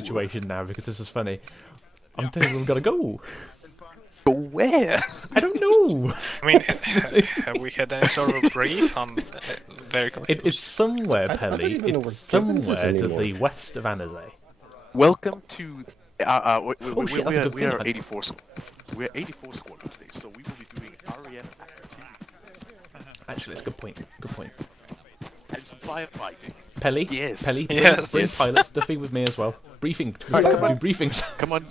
situation now because this is funny. I'm telling you, we've got to go. Go where? I don't know. I mean, have we had any sort of brief? I'm very confused. It's somewhere, I don't Pelly. even know It's where Gibbons is somewhere to anymore. the west of Anazay. Welcome to. Shit, that's a good we thing. are 84. We're 84 squad today, so we will be doing RAF activities Actually, it's a good point. Good point. and some firefighting. Pelly? Yes. Pelly, Yes. bring pilot Stuffy with me as well. Briefing. We do briefings. Come on.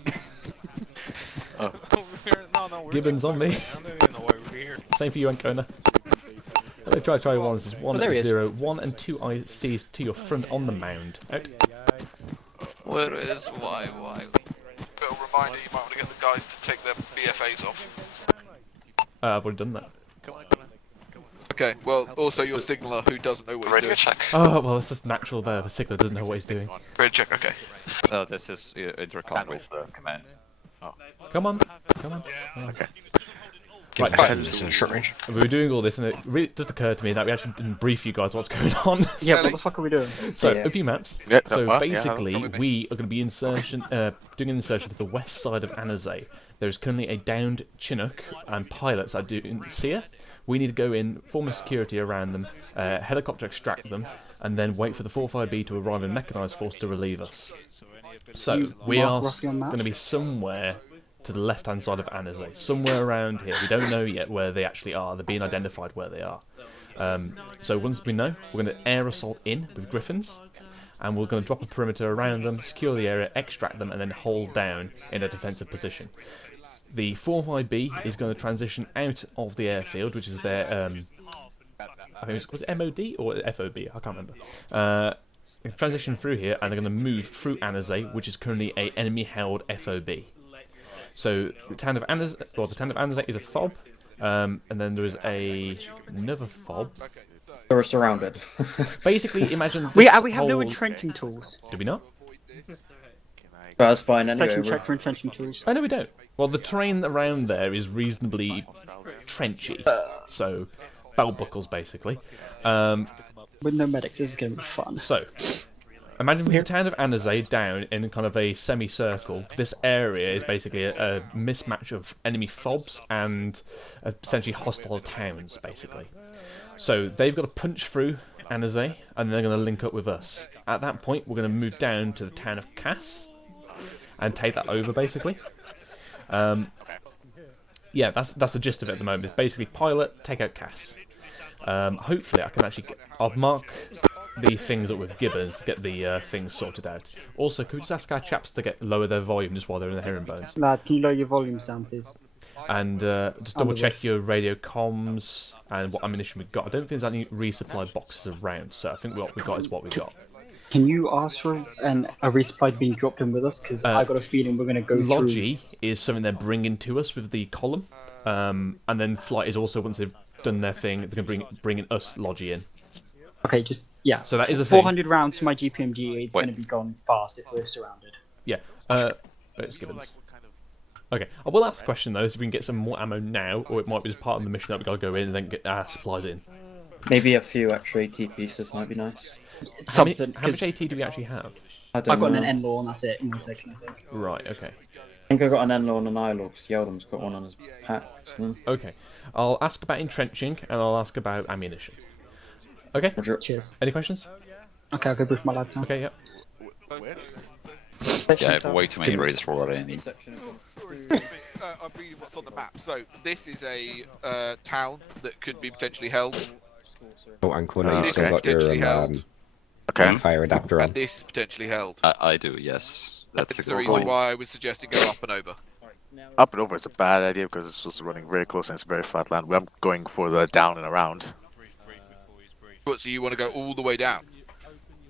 We're Gibbons on me. I don't even know why we're here. Same for you, Ancona. Hello, try one. This is 1 there he is. 0. 1 and 2 ICs to your front on the mound. Where is why? Little reminder, you might want to get the guys to take their BFAs off. I've already done that. Okay, well, also your signaller who doesn't know what he's doing. Check. Oh, well, it's just natural there. The signaler doesn't know what he's doing. Radio check, okay. No, this is intercom with command. Come on. Come on. Okay. Right, Short range. we were doing all this, and it really just occurred to me that we actually didn't brief you guys what's going on. Yeah, what the fuck are we doing? So, Yeah. OP maps. Yeah, So yeah, basically, come with me. we are going to be doing an insertion to the west side of Anazay. There is currently a downed Chinook and pilots that do in Seer. We need to go in, form a security around them, helicopter extract them, and then wait for the 45B to arrive in mechanized force to relieve us. So we are roughly on map? going to be somewhere to the left-hand side of Anazay, somewhere around here. We don't know yet where they actually are. They're being identified where they are. So once we know, we're going to air assault in with Griffins, and we're going to drop a perimeter around them, secure the area, extract them, and then hold down in a defensive position. The 45B is going to transition out of the airfield, which is their, I think was it MOD or FOB? I can't remember. Transition through here, and they're going to move through Anazay, which is currently a enemy-held FOB. So the town of Anazay is a FOB, and then there is another FOB. So we're surrounded. Basically, imagine we this have no whole- entrenching tools. Do we not? But that's fine anyway. Section check for entrenching tools. Oh no, we don't. Well, the terrain around there is reasonably trenchy, so belt buckles basically. With no medics, this is going to be fun. So, imagine the town of Anazay down in kind of a semicircle. This area is basically a mismatch of enemy FOBs and essentially hostile towns, basically. So they've got to punch through Anazay, and they're going to link up with us. At that point, we're going to move down to the town of Cass and take that over, basically. Yeah, that's the gist of it at the moment. It's basically pilot, take out Cass. Hopefully, I can actually I'll mark the things up with Gibbons to get the things sorted out. Also, could we just ask our chaps to lower their volume just while they're in the herringbones? Lad, can you lower your volumes down, please? And just double check your radio comms and what ammunition we've got. I don't think there's any resupply boxes around, so I think what we've got is what we've got. Can you ask for a resupply being dropped in with us? Because I got a feeling we're going to go through... Logi is something they're bringing to us with the column, and then flight is also, once they've done their thing, they're going to bring us Logi in. Okay, just, yeah. So that is the thing. 400 rounds to my GPMG, it's going to be gone fast if we're surrounded. Yeah. It's Gibbons. Okay, I will ask the question though, so we can get some more ammo now, or it might be just part of the mission that we gotta go in and then get our supplies in. Maybe a few extra AT pieces might be nice. Something. How much AT do we actually have? I I've don't got know. an N-law and that's it in my section, I think. Right, okay. I think I got an N-law and an I-law because Yeldon's got one on his pack. So. Okay. I'll ask about entrenching, and I'll ask about ammunition. Okay? Cheers. Any questions? Okay, I'll go brief my lads now. Okay, yeah. Yeah, I have way too many raids for what I need. I'm reading what's on the map. So this is a town that could be potentially held. Oh, and Connor, you This still is got your potentially held. fire adapter on. And this is potentially held. I do, yes. That's That's the reason why I was suggesting go up and over. Up and over is a bad idea because it's just running very close and it's very flat land. I'm going for the down and around. But so you want to go all the way down?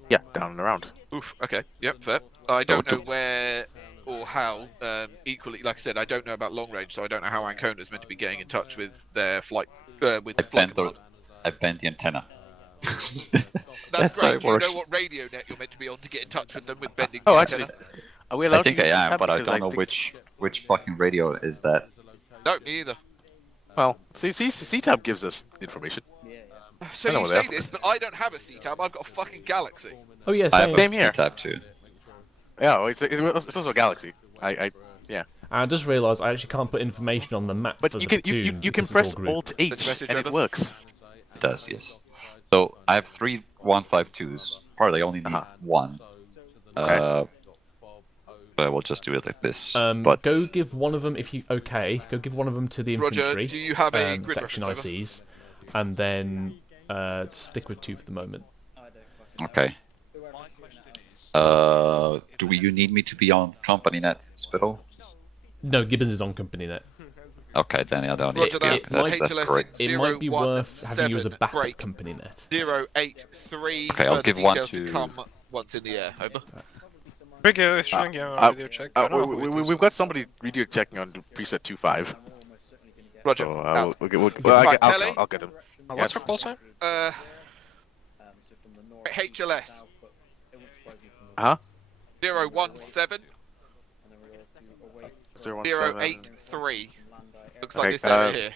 Yeah, down and around. Oof. Okay. Yep. Fair. I don't know where or how. Equally, like I said, I don't know about long range, so I don't know how Ancona is meant to be getting in touch with their flight. With the flight command. I bent the antenna. That's how great. it Do you works. know what radio net you're meant to be on to get in touch with them with bending Oh, the actually, antenna? are we allowed I think to I use am, that? but I Because don't know think- which fucking radio is that. No, me either. Well, C-Tab gives us information. So I know you what they say are. this, but I don't have a C-Tab. I've got a fucking Galaxy. Oh, yeah, I have same. a Same here. C-Tab too. Yeah, well, it's also a galaxy. Yeah. And I just realised I actually can't put information on the map But for you the can you platoon can because it's press all grouped. Alt H and it works. It does, yes. So I have 3 152s. Probably only need one. Okay. But we'll just do it like this. Go give one of them if you Go give one of them to the Roger, infantry. do you have a grid section reference, ICs, and then stick with 2 for the moment. Okay. You need me to be on company net, Spittle? No, Gibbons is on company net. Okay, then I don't Roger need that. that's correct. It might be worth having you as a 017 backup break. company net. 083. Okay, I'll further give one details to- come once in the air. Over. Trigger, shouldn't give a radio check. I don't know who it is. We've got somebody radio checking on preset 2.5. Roger. So out. I'll get him. What's your call sign? HLS. Huh? 017 017. 083. Looks like Okay, this area here.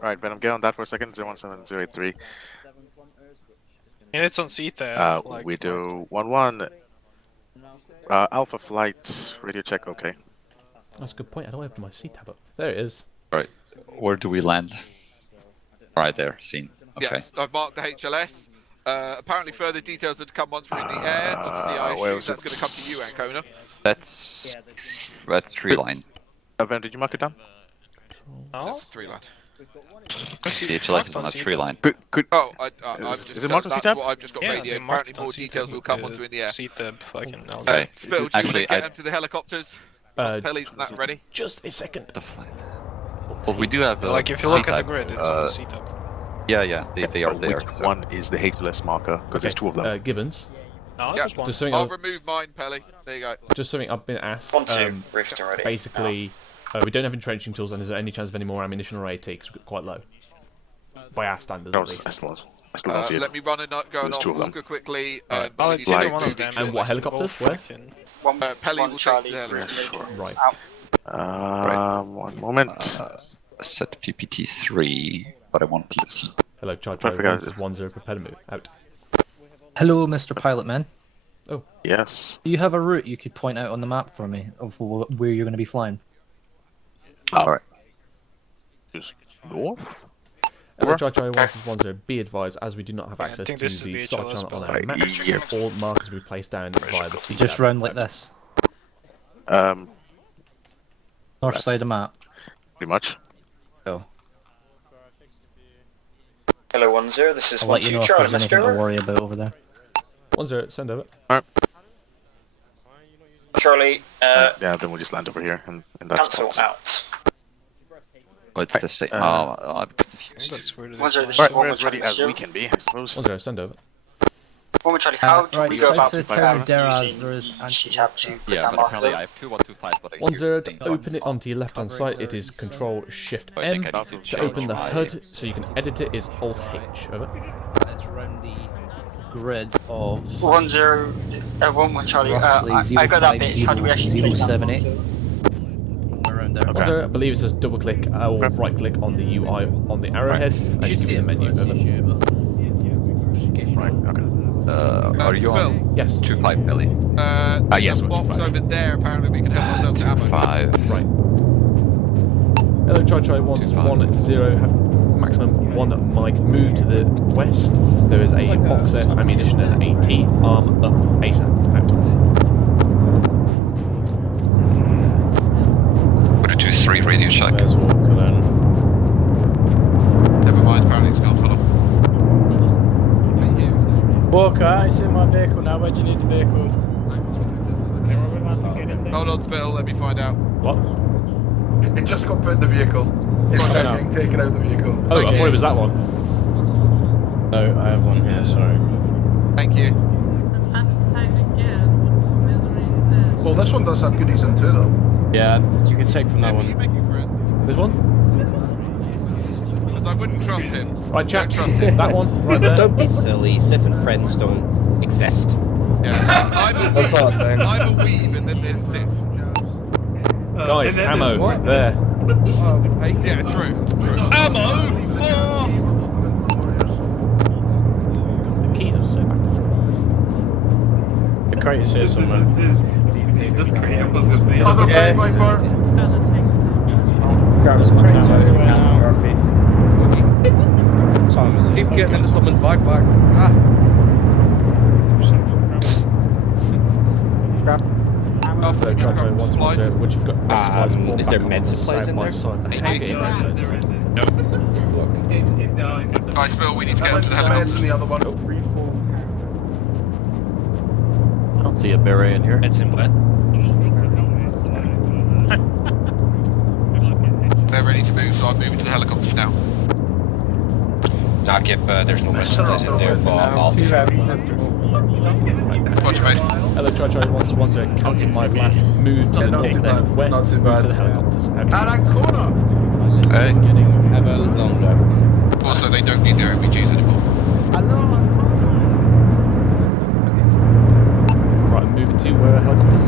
Right, Ben, I'm getting on that for a second. 017 083. And it's on seat there. like, We do 11. Alpha flight radio check. Okay. That's a good point. I don't open my C tab up. There it is. Right. Where do we land? Right there, seen. Okay. Yes, I've marked the HLS. Apparently further details are to come once we're in the air. Obviously, I where assume was that's it? going to come to you, Ancona. That's 3 line. Ben, did you mark it down? No? That's 3 line. The HLS is on that 3 line. Could Oh, I've just is it marked on that's C-tab? what I've just got Yeah, radio. they marked Apparently it on more seat details tab, will come once we're in the air. Seat tab, fucking hell. Okay. Spill, do you Actually, get them to the helicopters? Pelly's that ready? Just a second. Well, we do have. Like, if you look at the C-type, grid, it's on the seat tab. Yeah, they are there. Which So. one is the HLS marker? Because there's 2 of them. Gibbons. No, Yeah. just one. Just something. I'll remove mine, Pelly. There you go. Just something I've been asked. Rift already. Basically, we don't have entrenching tools, and is there any chance of any more ammunition or AT? Because we're quite low. By our standards, No, at least. I still don't see it. Let me run and go There's off 2 of them. Walker quickly. Alright. Well, it's either Like- one of them. And what it's helicopters? both Where? fucking- Pelly will take the Yeah, helicopter. sure. Right. One moment. Set PPT 3, but I want PT. Hello, Chai Perfect, This guys. is 1-0 propeller move. Out. Hello, Mr. Pilot Man. Yes. Do you have a route you could point out on the map for me of where you're going to be flying? Alright. Just north? Hello, Chai 1-0. Be advised, as we do not have Yeah, I access think to this is the the SAR HLS channel on our building. map, Yeah. all markers will be placed down via the C Just tab. round like this. North side of map. Pretty much. Oh. Hello, 10. This is I'll let you 12 know if Charlie, there's anything to Mr. worry about over there. 1-0, send over. Charlie, Yeah, then we'll just land over here in that cancel spot. out. What's the same? I'm confused. That's weird. 10, this is Right, 1 we're with as ready Charlie, as we Mr. can be, I suppose. 1-0, send over. 1 with Charlie, how do right, we go south about of the five, town huh? of Deraz, using there is tab to put Yeah, that but marker apparently in? I have 2 125, but I 1-0, can't to open it onto your left-hand side, it is Control Shift I M. think I need to To change open the my- HUD, so you can edit it, is Alt H. Over. It's around the grid of 1 0, 1 with Charlie. roughly I got that bit. How do we actually click that? 078. Around there. Okay. 1-0, I believe it says double-click or right-click on the UI on the arrowhead, and you You can see see the it menu. before Over. it's YouTube. Right, okay. Are you on? Yes. 2-5, Pelly. Yes, the we're box 2-5. over there. Apparently, we can help ourselves to ammo. 2-5. Right. Hello, Chai 1-0. Have maximum 1 mic. Move to the west. There is a box there for ammunition and AT. Arm up ASAP. Out. Put a 2-3 radio check. Where's Walker then? Never mind, apparently it's gone. Hold on. Walker, it's in my vehicle now. Where do you need the vehicle? Hold on, Spittle. Let me find out. What? It just got put in the vehicle. It's getting taken out of the vehicle. Oh, I thought it was that one. No, I have one here, sorry. Thank you. Well, this one does have goodies in too, though. Yeah, you can take from that Are you one. making friends? This one? Because I wouldn't trust him. Right, chaps. Don't trust him. That one, right there. Don't be silly. Sif and friends don't exist. Yeah. I'm That's not a thing. I'm a weave, and then there's Sif. Guys, ammo, there. Yeah, true. Ammo. The keys are so back to front. The crate is here somewhere. Another plane, Viper. Grab us my camo if you can, Murphy. Time is it? Keep getting into someone's backpack. Ah. Hello, Charlie 110. What you've got? Is there med supplies in there? Guys, Phil, we need to get Meds into the helicopter. in the other one. I don't see a beret in here. It's in where? They're ready to move, so I'm moving to the helicopters now. Knock if there's no med supplies in there, but I'll be Roger, mate. Hello, Charlie 110. Cancel my last move to the north and then west. Not too Move bad. to the helicopters. And that corner. Hey. Getting ever longer. Also, they don't need their MVGs anymore. Right, I'm moving to where are helicopters?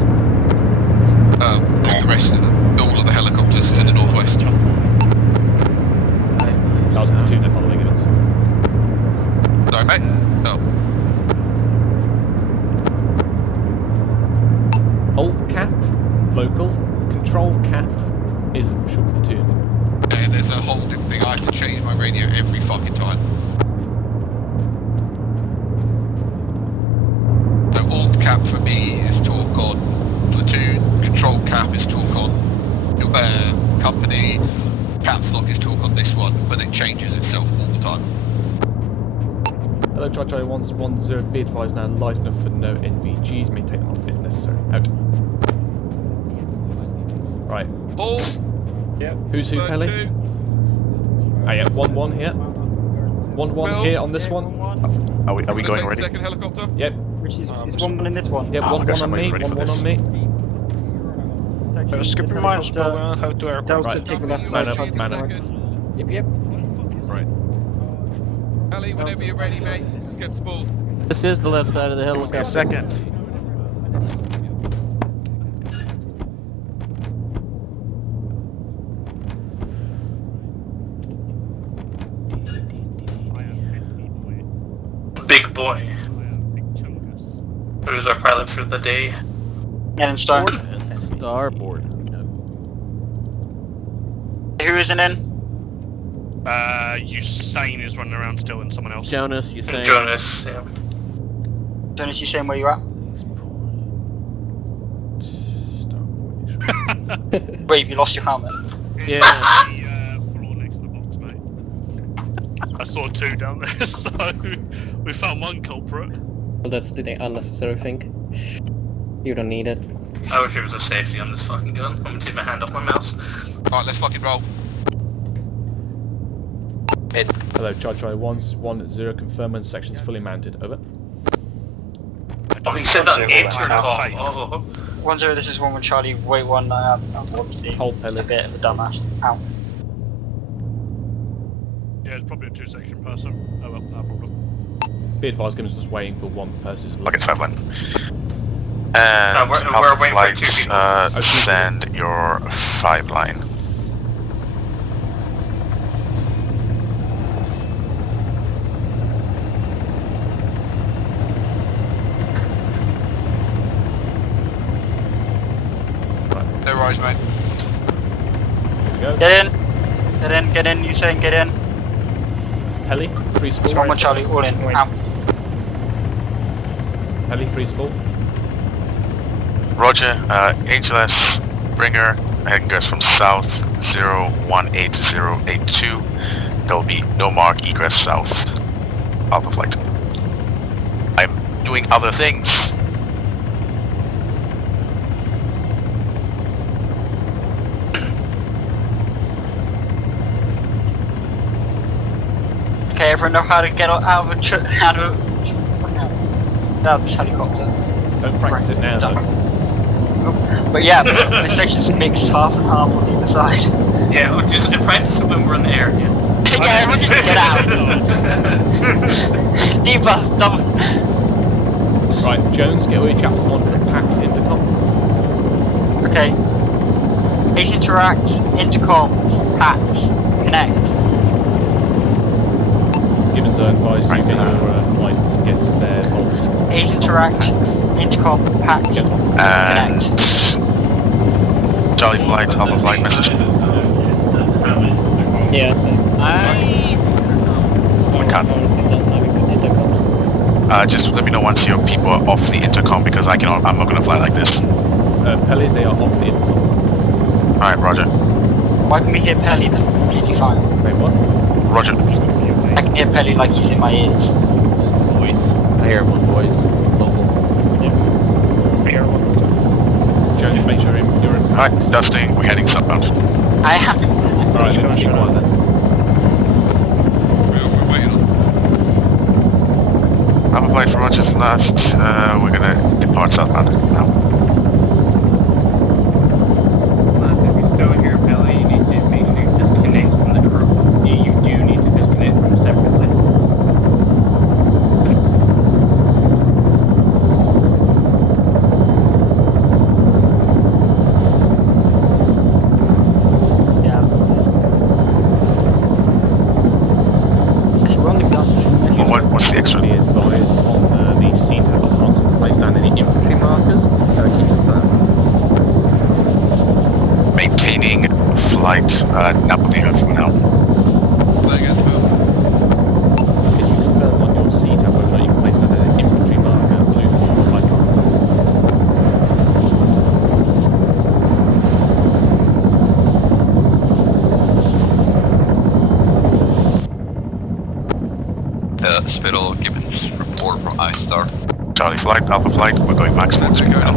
The rest of them. All of the helicopters to the northwest. That was platoon, they're following it. Sorry, mate. Oh. Alt cap, local. Control cap is short platoon. And there's a holding thing. I have to change my radio every fucking time. So alt cap for me is talk on platoon. Control cap is talk on company. Caps lock is talk on this one, but it changes itself all the time. Hello, Charlie 110. Be advised now, light enough for no NVGs. May take off if necessary. Out. Right. All. Yeah. Who's who, Pelly? Ah, yeah. 1-1 here. 1-1 here on this one. Are we going already? Second helicopter. Yep. Which is 1-1 in this one. Yep. 1-1 on me. 1-1 on me. Skipping miles, but we're gonna have to airport. Delta, Right. take the left side. Man try up, to man take up. the right. Yep. Right. Ali, whenever you're ready, mate. Let's get spooled. This is the left side of the helicopter. Second. Big boy. Who's our pilot for the day? And start. Starboard. Who isn't in? Usain is running around still and someone else. Jonas, you saying? Jonas, yeah. Jonas, you saying where you're at? Wait, you lost your helmet. Yeah. Floor next to the box, mate. I saw two down there, so we found one culprit. Well, that's the unnecessary thing. You don't need it. I wish there was a safety on this fucking gun. I'm gonna take my hand off my mouse. Alright, let's fucking roll. Hello, Charlie 110. Confirm when section's fully mounted. Over. Oh, he said that answer call. Face. Oh. 1-0, this is 1-1 Charlie. Wait one. I want to be Hold Pelly. a bit of a dumbass. Ow. Yeah, it's probably a two-section person. Oh well, no problem. Be advised, Gunners just waiting for one person who's Okay, 5-1. And we're waiting for two people. Send your 5 line. No rise, mate. Here we go. Get in, you saying get in. Heli, free It's spawn. 1-1 Charlie, all in. Out. Heli, free spawn. Roger, HLS Bringer heading us from south 018082. There will be no mark egress south. Alpha flight. I'm doing other things. Okay, everyone know how to get out of this helicopter. Don't practice it now, though. But yeah, the station's mixed half and half on either side. Yeah, or just practice it when we're in the air. Yeah, everyone just get out. Debuff, double. Right, Jones, get all your chaps on for the PAX intercom. Okay. Base interact, intercom, patch, connect. Given the advice, you get your flight gets there. Base interact, intercom, patch, And connect. Charlie Flight, Alpha Flight, message. Yeah, so We can't. Just let me know once your people are off the intercom because I'm not gonna fly like this. Pelly, they are off the intercom. Alright, roger. Why can we hear Pelly then? Really fine. Wait, what? Roger. I can hear Pelly like he's in my ears. Voice. I hear one voice. Local. Airborne. Joe, just make sure you're in. Alright, dusting, we're heading southbound. I have to. Alright, let's keep quiet then. We're waiting on. Alpha Flight for Roger's last. We're gonna depart southbound now. If you're still here, Pelly, you need to make sure you disconnect from the crew. You do need to disconnect from them separately. What's the extra? Be advised on the CTAB can't place down any infantry markers. Keep confirmed. Maintaining flight, Napoleon for now. Can you confirm on your CTAB whether or not you can place down an infantry marker, blue form, flight control? Spittle, Gibbons, report from I-Star. Charlie Flight, Alpha Flight, we're going max forward speed now.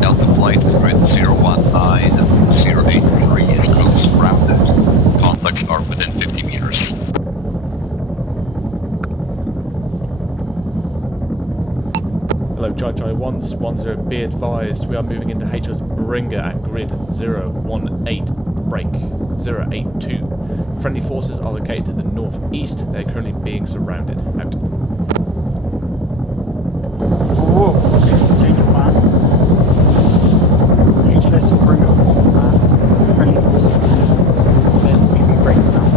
Delta Flight, grid 019-083 is close grounded. Contacts are within 50 meters. Hello, Charlie 110, be advised, we are moving into HLS Bringer at grid 018, break 082. Friendly forces are located to the northeast, they're currently being surrounded. Out. Whoa, change of plan. HLS and bring up on that. Friendly forces. Then we can break it down.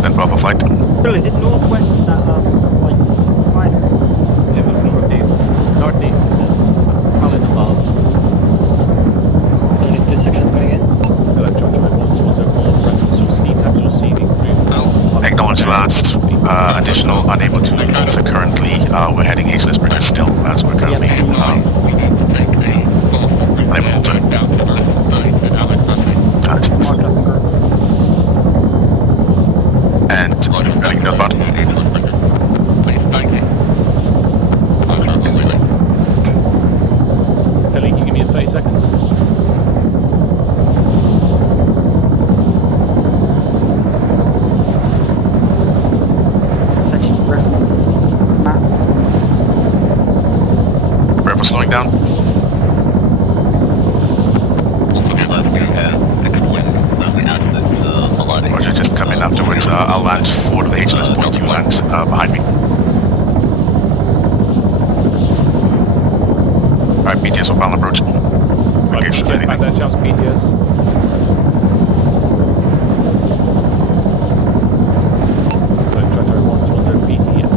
Then Bravo Flight. Bill, is it northwest that, like, fine? It was northeast. Northeast, is it? Probably the above. There's two sections going in. Hello, Charlie 110, reference your CTAB, your seeding through. Acknowledge last. Additional unable to alter currently. We're heading HLS Bringer still as we're currently unable to alter. And running northbound. Pelly, can you give me a 30 seconds? Bravo slowing down. Roger, just come in afterwards. I'll land forward to the HLS point. You land behind me. Alright, BTS will final approach. Right, PTS back there, Charles, PTS. Hello, Charlie 110, PTS.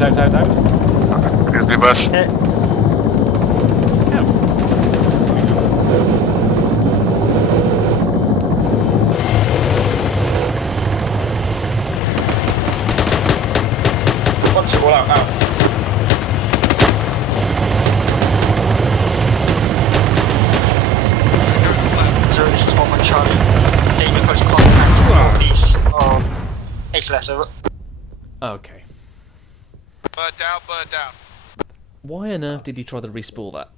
Out. Out. Here's the bus. What's it all out now? Zero, this is 1 Charlie. Daily post contact northeast of HLS, over. Okay. Bird down. Why on earth did you try to respool that?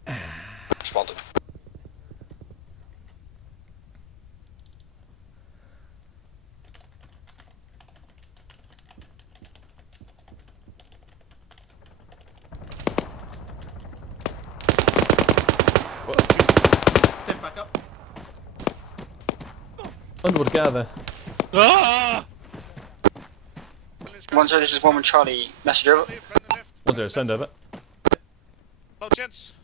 Responded. Tell me what to get out of there. Ah! 1-0, this is 1-1 Charlie. Message over. 1-0, send over. Hello, gents.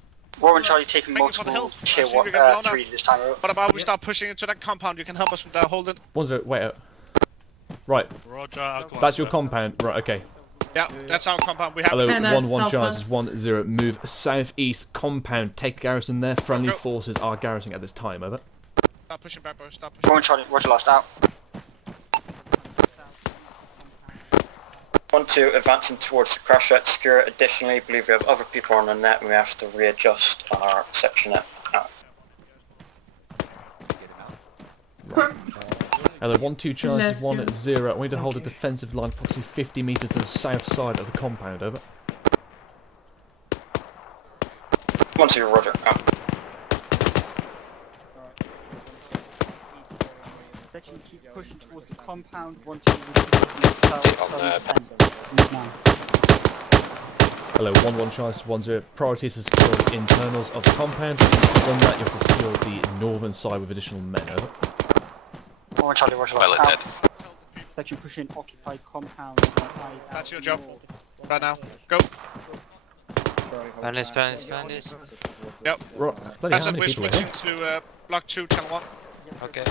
1-1 Charlie taking Thank you for the multiple help. tier I see we get blown 3 up. this time. Over. What about we start pushing into that compound? You can help us with that. Hold it. 1-0, wait out. Right. Roger. I'll go That's on, your compound. Right, okay. Yeah, that's our compound. We have. Hello, it. 1-1 Charles is 1-0. Move southeast compound. Take garrison there. Friendly forces are garrisoning at this time. Over. Stop pushing back, boys. Stop pushing. 1-1 Charlie, Roger last out. 1-2 advancing towards the crash site secure. Additionally, believe we have other people on the net and we have to readjust our section net out. Hello, 1-2 Charles is 1-0. I need to hold a defensive line approximately 50 metres to the south side of the compound. Over. 1-2 Roger out. Section keep pushing towards the compound. 1-2 south now. Hello, 1-1 Charles is 1-0. Priority is to secure the internals of the compound. From that, you have to secure the northern side with additional men. Over. 1-1 Charlie, Roger last out. Section pushing occupied compound. That's your job. Right now. Go. Found this. Yep. Right. Bloody As how in, many we're people are switching here? to block 2, channel 1. Okay.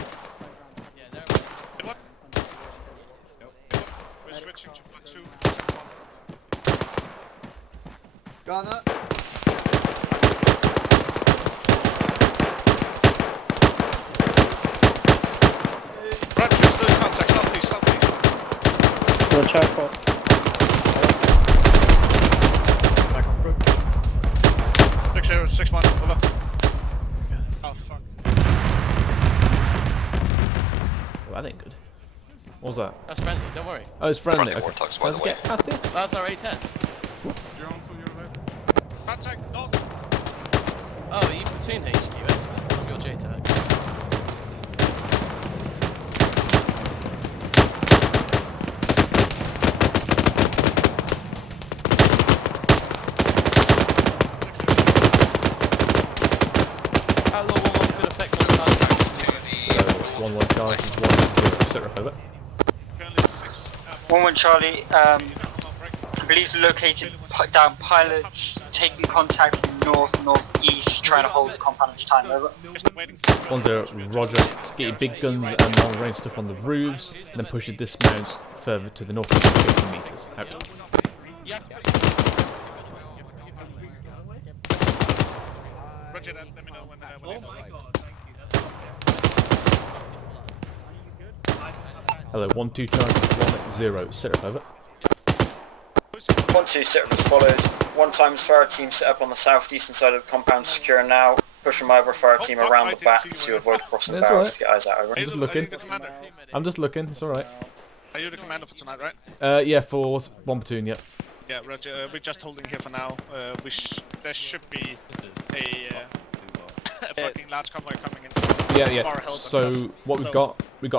We're switching to block 2. Gunner. Right, we're still in contact. Southeast. Watch out for. Back on group. 6-0, 6-1. Over. Oh, fuck. Well, that ain't good. What was that? That's friendly, don't worry. Oh, it's friendly. Friendly Okay. warthogs, by Let's the way. get past it. That's our A10. Contact, north. Oh, are you platoon HQ? Excellent. I'm your JTAG. Outlaw 1-1 could affect one target. 1-1 Charles is 1-0. Sit right over. 1-1 Charlie, I believe located down pilots, taking contact from northeast, trying to hold the compound each time. Over. 1-0, Roger. Get your big guns and long range stuff on the roofs, and then push the dismounts further to the north 50 metres. Out. Roger that, let me know when Hello, 1-2 Charles is 1-0. Sit up over. 1-2 set up as follows. 1 fire team set up on the southeastern side of the compound, secure now. Pushing my other fire team around the back to avoid crossing That's barrels. right. Get eyes out. Over. I'm just looking. I'm just looking. It's all right. Are you the commander for tonight, right? Yeah, for 1 platoon. Yep. Yeah, Roger. We're just holding here for now. There should be a fucking large convoy coming in. Yeah. Far ahead, So what we've got This is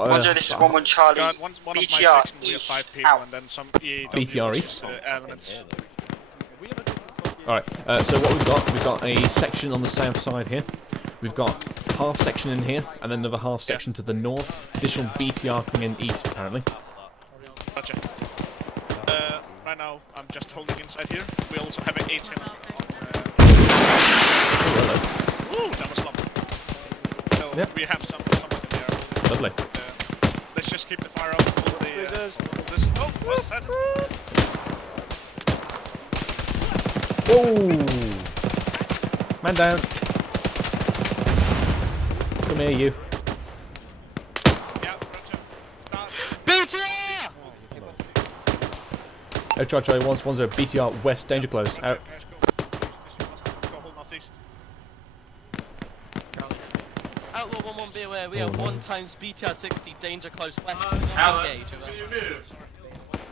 1-1 Charlie. One of my BTR section, we have 5 people, out. and then some EAW BTR East? elements. Alright, so what we've got a section on the south side here. We've got half section in here, and then another half section to the north. Additional BTR coming in east, apparently. Gotcha. Right now, I'm just holding inside here. We also have an 8-10 on... Ooh, that was lovely. So we have someone in there. Lovely. Let's just keep the fire up. All this... Oh, what's that? Whoa! Man down. Come here, you. BTR! Oh, try once. 1-0. BTR west, danger close. Out. Outlaw 1-1, be aware, we have 1 times BTR 60, danger close west, engage.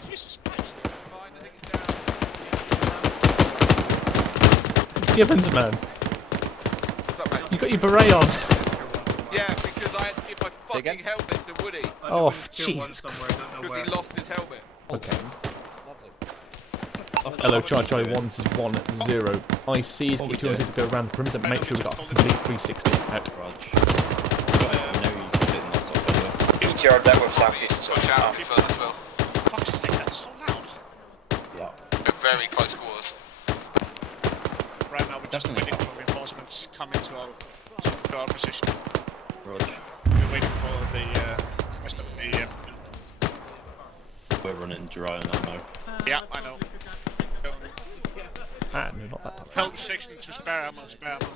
Jesus Christ. Gibbons, man. What's up, mate? You got your beret on. Yeah, because I had to give my fucking helmet to Woody. Oh, Jesus Christ. Because he lost his helmet. Okay. Hello, Charlie 1, this is 1-0. IC's got 200 to go around the perimeter, make sure we've got a complete 360 out. BTR dead with southeast. Push out further as well. Fuck's sake, that's so loud. They're very close quarters. Right now we're just waiting for reinforcements coming to our position. Roger. We're waiting for the rest of the... We're running dry on ammo. Yeah, I know. Ah, no, not that. Held 6 into spare ammo, spare ammo.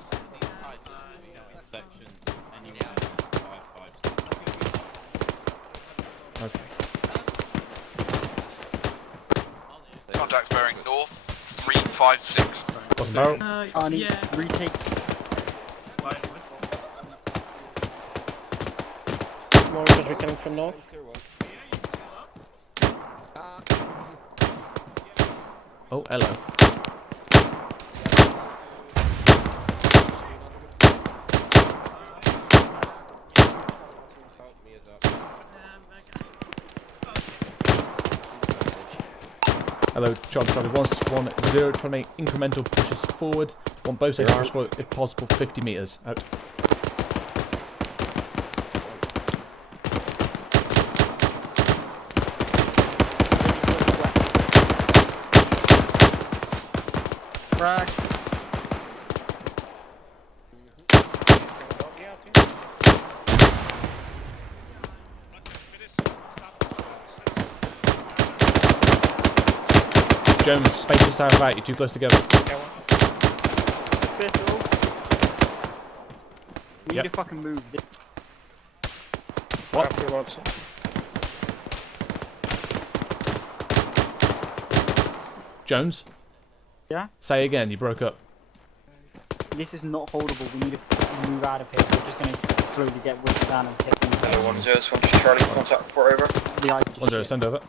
Okay. Contacts bearing north, 356. Wasn't barrel? Arnie, retake. More infantry coming from north. Oh, hello. Hello, Charlie 110, trying to make incremental pushes forward. Want both sides to push forward, if possible, 50 meters. Out. Crack. Jones, space yourself out, you're too close together. Pistol. We need to fucking move. What? Jones? Yeah? Say again, you broke up. This is not holdable. We need to move out of here. We're just going to slowly get whipped down and hit them. 1-0, 1 Charlie, contact report over. The eyes are just 1-0, send over.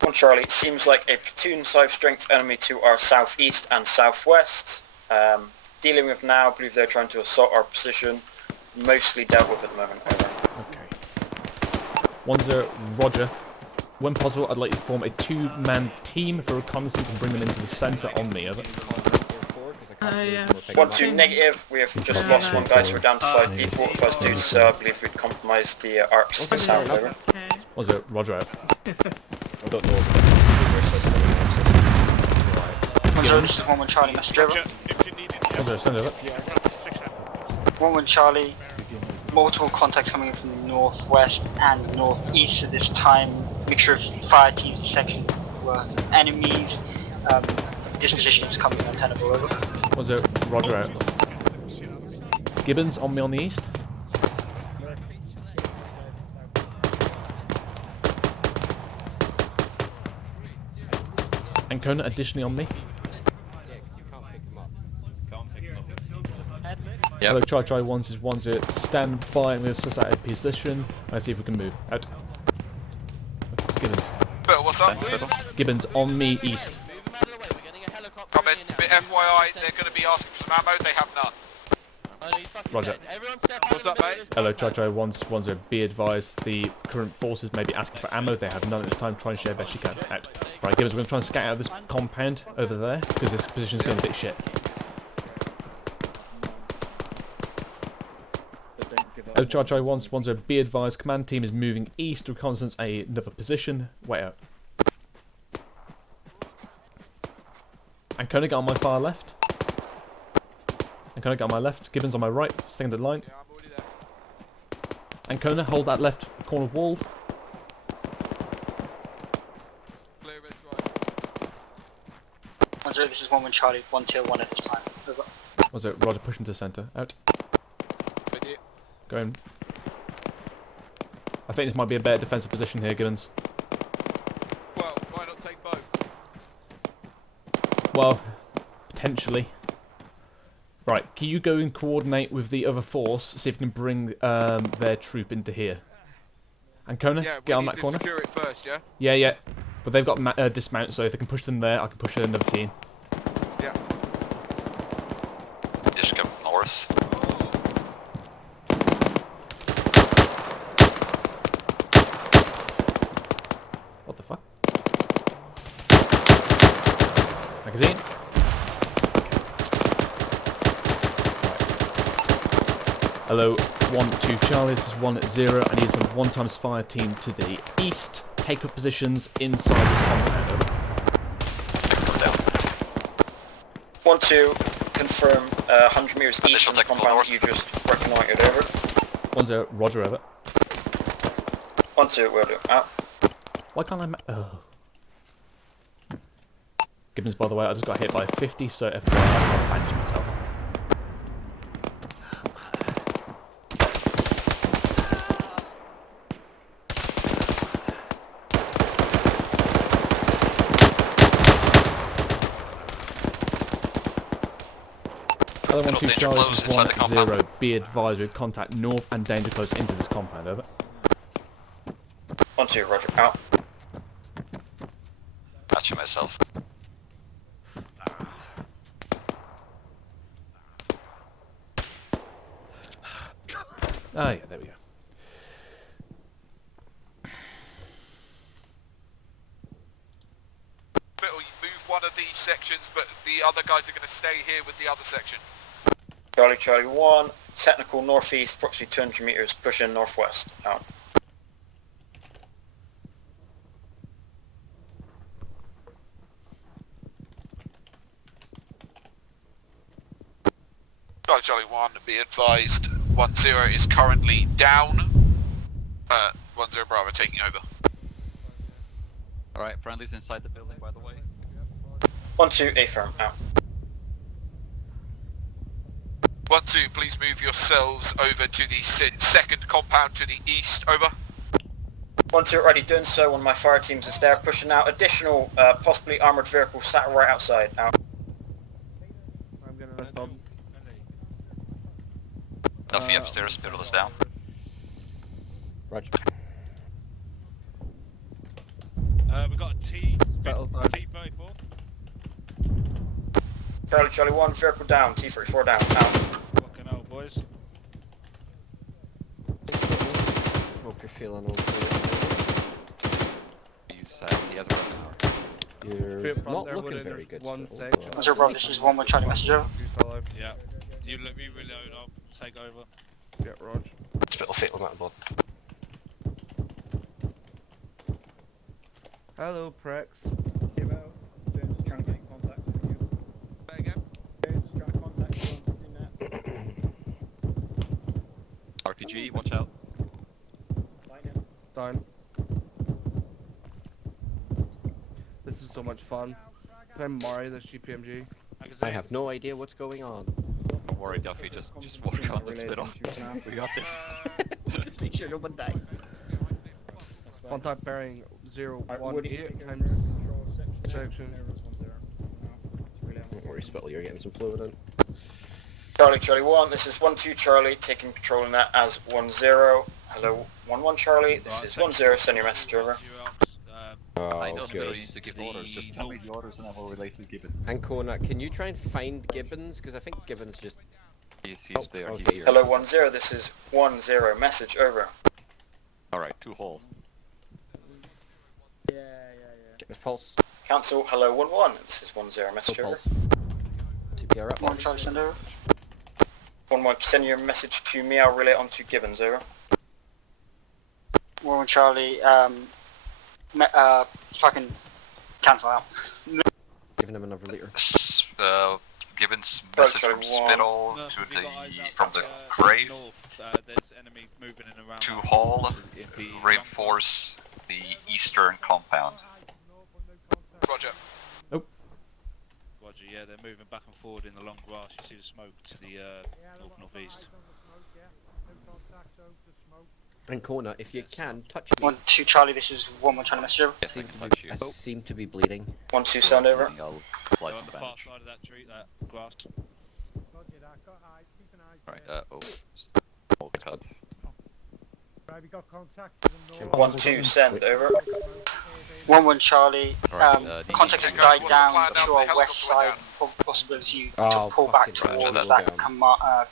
1 Charlie, seems like a platoon size strength enemy to our southeast and southwest. Dealing with now, believe they're trying to assault our position. Mostly dealt with at the moment, over. Okay. 1-0, Roger. When possible, I'd like you to form a 2-man team for reconnaissance and bring them into the centre on me, over. Yeah. 1-2 negative, we have just lost one guy, so we're down to 5 people. If I was to do so, I believe we'd compromise the arcs to the south, over. 1-0, Roger out. I don't know. 1-0, this is 1-1 Charlie, message over. 1-0, send over. 1-1 Charlie, multiple contacts coming in from the northwest and northeast at this time. Mixture of fire teams, section worth enemies. This position is coming untenable, over. 1-0, Roger out. Gibbons on me on the east. Ancona additionally on me. Yep. Hello, try once is 1-0. Stand by, I'm going to suss out a position and see if we can move. Out. Gibbons. Bill, what's up? Gibbons on me east. Comment, bit FYI, they're going to be asking for some ammo, they have none. Roger. What's up, mate? Hello, try 1-0. Be advised, the current forces may be asking for ammo. They have none at this time. Try and share best you can. Out. Right, Gibbons, we're going to try and scout out this compound over there because this position is going a bit shit. Hello, try 1-0. Be advised, command team is moving east to reconnaissance another position. Wait out. Ancona, get on my far left. Ancona, get on my left. Gibbons on my right. Second in line. Ancona, hold that left corner wall. This is 1-1 Charlie, 1-2-1 at this time. Over. Was it Roger pushing to centre? Out. Going. I think this might be a better defensive position here, Gibbons. Well, why not take both? Well, potentially. Right, can you go and coordinate with the other force, see if you can bring their troop into here? Ancona, Yeah, get on we that need to corner. secure it first, yeah? Yeah. But they've got dismount, so if they can push them there, I can push another team. Yeah. Just go north. What the fuck? Magazine. Hello, 1-2 Charlie, this is 1-0. I need some 1x fire team to the east. Take up positions inside this compound. Over. 1-2, confirm 100 meters east from the compound that you just reconnoitered. Over. 1-0, roger, over. 1-2, will do. Out. Why can't I oh. Gibbons, by the way, I just got hit by 50, so FYI, I can't bandage myself. Other 1-2 Charlie, this is 1-0. Be advised, we contact north and danger close into this compound. Over. 1-2, roger. Out. Patching myself. Ah, yeah, there we go. Bill, you move one of these sections, but the other guys are going to stay here with the other section. Charlie 1, technical northeast, approximately 200 meters, push in northwest. Out. Charlie 1, be advised, 1-0 is currently down. 1-0 Bravo taking over. Alright, friendly's inside the building, by the way. 1-2, A firm. Out. 1-2, please move yourselves over to the second compound to the east. Over. 1-2, already doing so. One of my fire teams is there, pushing out additional, possibly armored vehicles sat right outside. Out. I'm gonna stop. Duffy upstairs, Sparrow is down. Roger. We got a T34. Charlie 1, vehicle down, T34 down. Out. Fucking hell, boys. Hope you're feeling okay. He has a weapon. You're not looking very good. One still, section. but- Zero Bravo, this is 1-1 Charlie, message over. Yeah. You let me reload, I'll take over. Yeah, Roger. Spittle fatal amount of blood. Hello, pricks. Trying to get in contact with you. Say again? Just trying to contact you in there. RPG, watch out. Down. This is so much fun. Can I marry this GPMG? I have no idea what's going on. Don't worry, Duffy, just walk on the spittle. We got this. Just make sure no one dies. Contact bearing 018 times section. Don't worry, Spittle, you're getting some fluid in. Charlie 1, this is 1-2 Charlie, taking control in that as 1-0. Hello, 1-1 Charlie, this is 1-0, send your message over. I know Spittle good. needs to give orders, just tell me the orders and I will relay to Gibbons. And Kona, can you try and find Gibbons? Because I think Gibbons just... He's there, okay. he's here. Hello 1-0, this is 1-0, message over. Alright, 2 hole. Check his pulse. Council, hello 1-1, this is 1-0, message No over. pulse. CPR up. 1 Charlie, send over. 1-1, send your message to me, I'll relay it on to Gibbons, over. 1-1 Charlie, fucking cancel out. Giving him another liter. Gibbons message from Spittle to from the grave There's enemy moving in around. to Hall, reinforce the eastern compound. Roger. Roger, yeah, they're moving back and forward in the long grass. You see the smoke to the north-northeast. And Kona, if you can, touch me. 1-2 Charlie, this is 1-1 Charlie, message over. Yes, I can touch you. I seem to be bleeding. 1-2 sound over. I'll apply They're some on the far bandage. side of that tree, that grass. Right, oh, oh god. Right, we got contacts. 1-2 send over. 1-1 Charlie, Alright, contacts have died down to our west side, possibility to pull back fucking hell, towards go that down.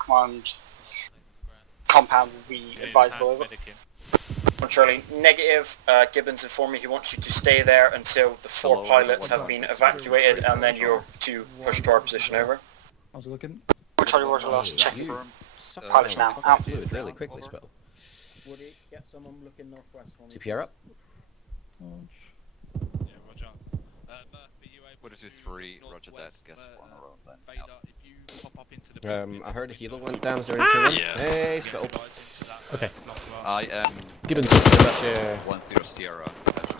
command compound will be advisable over. 1 Charlie, negative, Gibbons informed me he wants you to stay there until the 4 Hello, pilots what have time been is it? evacuated and then you're to push to our position over. How's it looking? 1 Charlie, what's the last check? You Pilots now, out. Fluid really quickly, Spell. Would it get someone looking northwest for me? CPR up. What is 3? Roger that. Guess 1 around then. I heard a healer went down. Is there any run? Yeah. Hey, Spell. Okay. I am. Gibbons. 1-0 Sierra.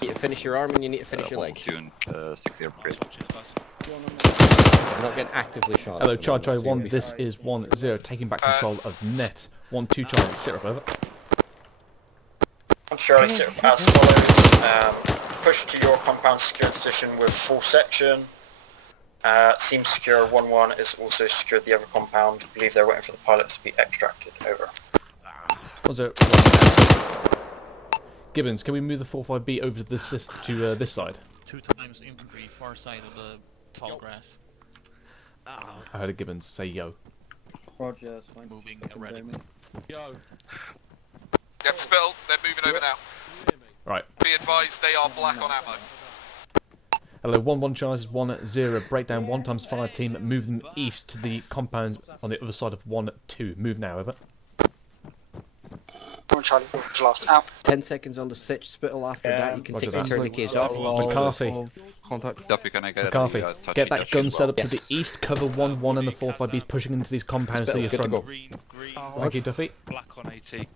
You need to finish your arm and you need to finish your leg. Tune 6-0 grid. I'm not getting actively shot. Hello, Charge 1. This is 1-0. Taking back control of net. 1-2 Charlie. Sit up over. Charlie, sit up as follows. Push to your compound secure position with full section. Seems secure. 1-1 is also secured the other compound. Believe they're waiting for the pilots to be extracted. Over. Was it? Gibbons, can we move the 4-5B over to this side? 2 times infantry, far side of the tall grass. I heard a Gibbons say yo. Roger, that's fine. Moving ready. Yo. Yep, Spill. They're moving over now. Right. Be advised, they are black on ammo. Hello, 1-1 Charles 1-0. Breakdown 1 times 5 team. Move them east to the compound on the other side of 1-2. Move now, over. Charlie, last out. 10 seconds on the stitch spittle. After that, you can take your tourniquets off. McCarthy. Duffy, can I get McCarthy, get that gun set up to the Yes. east. Cover 1-1 and the 4-5B's pushing into these compounds to your Good to front. go. Thank you, Duffy. Black on AT.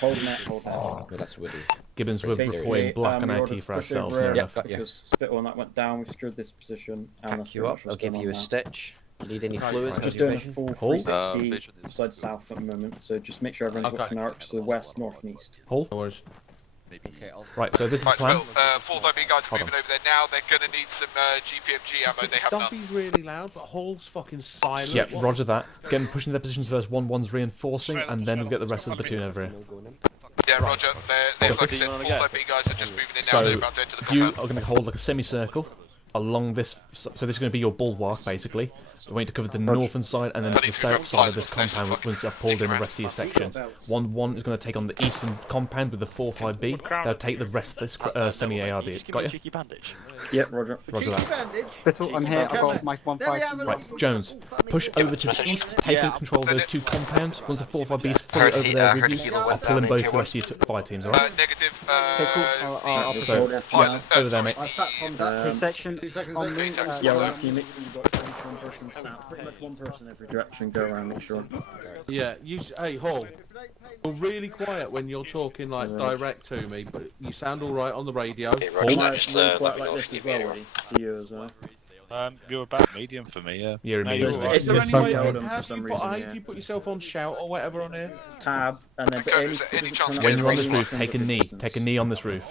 Hold net, hold net. Oh, that's woody. Gibbons, we're playing black and IT for ourselves. Fair enough. Because Spittle and that went down, we've secured this position. And Pack you up. I'll give you a stitch. You need any fluids? Just doing a full 360 side south at the moment, so just make sure everyone's watching arcs to the west, north, and east. Hold. No worries. Right, so this is the plan. 4-5B guys are moving over there now. They're going to need some GPMG ammo. They have none. Duffy's really loud, but Hall's fucking silent. Yep, roger that. Get them pushing their positions first. 1-1's reinforcing, and then we'll get the rest of the platoon over here. Yeah, roger. They're like I said, 4-5B guys are just moving in now. They're So about to enter the you compound. are going to hold like a semicircle along this. So this is going to be your bulwark, basically. We're going to cover the northern side and then the south side of this compound once I've pulled in the rest of your section. 1-1 is going to take on the eastern compound with the 4-5B. They'll take the rest of this semi-ARD. Got you? Yep, roger. Roger that. Spittle, I'm here. I've got my 1-5. Right, Jones, push over to the east, taking control of those 2 compounds. Once the 4-5B's fully over there with you, I'll pull in both the rest of your fire teams, alright? Negative. Okay, cool. I'll push So, over. over there, mate. His section on me. Yeah, can you make sure you've got at least one person south? Pretty much one person every direction. Go around, make sure. Yeah, hey Hall, you're really quiet when you're talking like direct to me, but you sound alright on the radio. Am I really quite like this as well, Woody? To you as well? You're about medium for me, yeah. You're a medium. Is there any Some way told him how for some do you put, reason, how yeah. do you put yourself on shout or whatever on here? Tab, and then When you're on this roof, take a knee. Take a knee on this roof.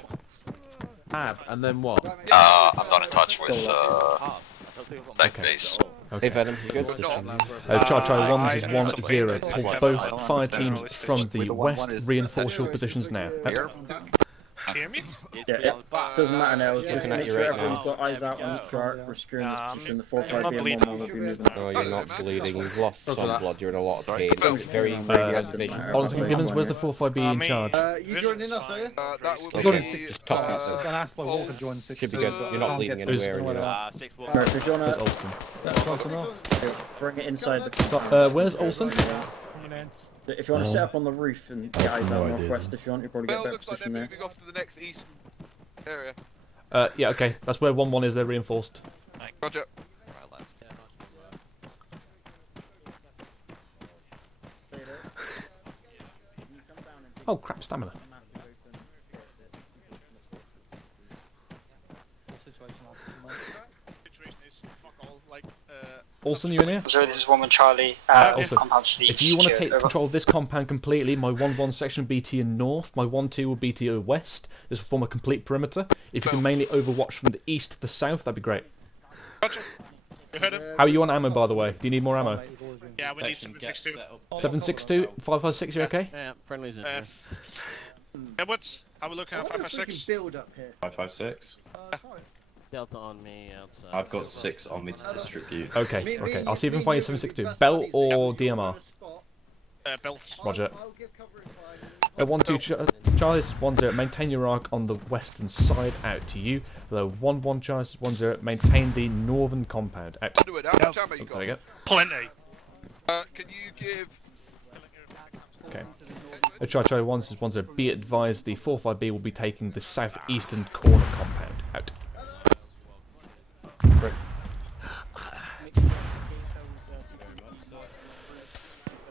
Tab, and then what? I'm not in touch with back base. Okay. Hey Venom, you good? Charlie 1, this is 1-0. Pull both fire teams from the west. Reinforce your positions now. Hear me? Yeah, it doesn't matter now. Just Looking at make you sure right everyone's now. got eyes out on the chart. We're securing this position. The 4-5B and 1-1 will be moving. Oh, you're not bleeding. You've lost some blood. You're in a lot of pain. It's very vision. Olsen Gibbons, where's the 4-5B in charge? You joining us, are you? That will be... Just top out. Ask my Walker join 6. Should be good. You're not bleeding anywhere. And you're not. Right, if you wanna Olsen. bring it inside the. Where's Olsen? If you want to set up on the roof and get eyes out northwest, if you want, you'll probably get a better looks like they're position there. moving off to the next east area. Yeah, okay. That's where 1-1 is. They're reinforced. Roger. Oh crap! Stamina. Olsen, you in here? So this is 1-1 Charlie. Also, Compound to the if you want to east, take over. control of this compound completely, my 1-1 section will be to your north, my 1-2 will be to your west. This will form a complete perimeter. If you can mainly overwatch from the east to the south, that'd be great. Roger. You heard him? How are you on ammo, by the way? Do you need more ammo? Yeah, we need 762. 762? 556, you okay? Yeah, friendly's in here. Edwards, how we looking at 556? Build up here. 556. Delta on me outside. I've got 6 on me to distribute. Okay, okay. I'll see if I can find you 762. Bell or DMR? Belt. Roger. 1-2 Charlie's 1-0. Maintain your arc on the western side. Out to you. Hello, 1-1 Charlie's 1-0. Maintain the northern compound. Out. How much ammo you got? There you go. Plenty. Can you give Okay. Charlie 1 says 10. Be advised, the 45B will be taking the southeastern corner compound. Out.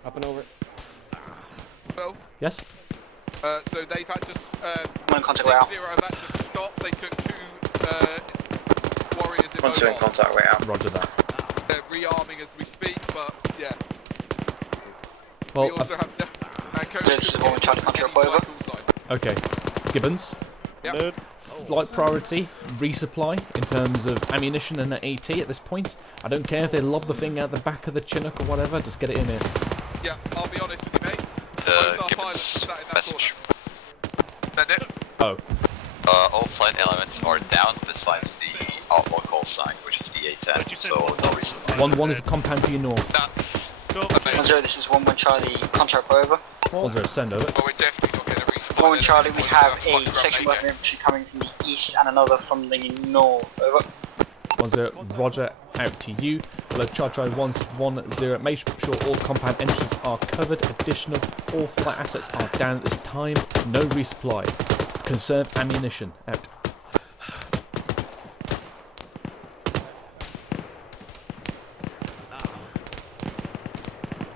Up and over. Well. Yes. So they've had to. 6-0 have had to stop. They took 2 warriors in 1-2 in contact, way out. Roger that. They're rearming as we speak, but yeah. Well, we also have. Okay. Gibbons. Yep. Flight priority, resupply in terms of ammunition and AT at this point. I don't care if they lob the thing out the back of the Chinook or whatever, just get it in here. Yeah, I'll be honest with you, mate. Both our pilots are sat in that corner. Bandit? Oh. All flight elements are down besides the outlaw call sign, which is the A10, so no resupply. 1-1 is a compound to your north. 1-0, this is 1-1 Charlie, contract over. 1-0, send over. 1-1 Charlie, we have a section of infantry coming from the east and another from the north, over. 1-0, Roger, out to you. Hello, Charlie 1-0, make sure all compound entrances are covered. Additional, all flight assets are down at this time. No resupply. Conserve ammunition. Out.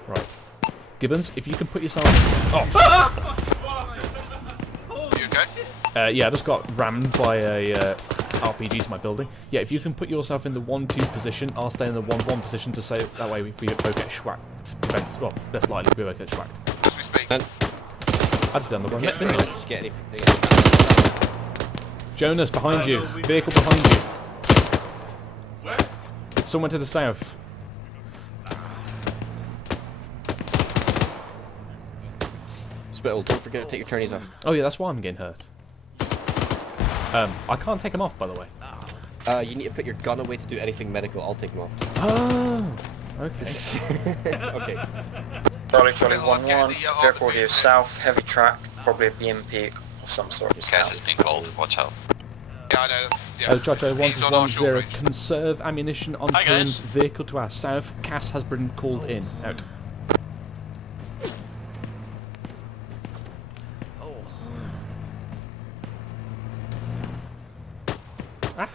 Right. Gibbons, if you can put yourself... Oh! You okay? Yeah, I just got rammed by a RPG to my building. Yeah, if you can put yourself in the 1-2 position, I'll stay in the 1-1 position to say that way we both get schwacked. Well, less likely we both get schwacked. As we speak. I just done the wrong next, didn't I? Just get anything. Jonas, behind you. Vehicle behind you. Where? It's someone to the south. Spittle, don't forget to take your turnies off. Oh yeah, that's why I'm getting hurt. I can't take them off, by the way. You need to put your gun away to do anything medical. I'll take them off. Oh, okay. Okay. Charlie 1-1, vehicle here south, heavy track, probably a BMP of some sort. Gas is being called, watch out. Yeah, I know. Yeah. Charlie 1-0, conserve ammunition on current vehicle to our south. Cass has been called in. Out. Ah.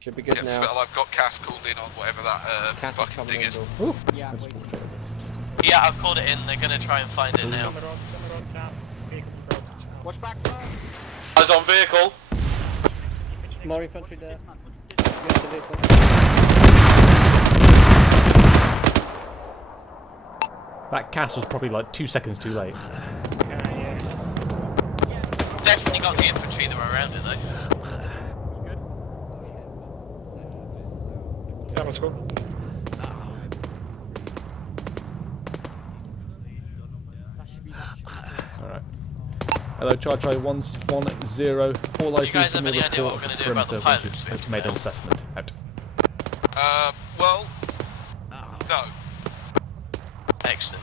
Should be good now. Well, I've got Cass called in on whatever that fucking thing is. Yeah, Yeah, I've called it in. They're gonna try and find it now. Watch back, Eyes on vehicle. More infantry there. That Cass was probably like 2 seconds too late. Definitely got the infantry that were around it though. Yeah, let's go. Alright. Hello, Charlie 1-0. All I see from your report of the perimeter once you've made an assessment. Out. Well, no. Excellent.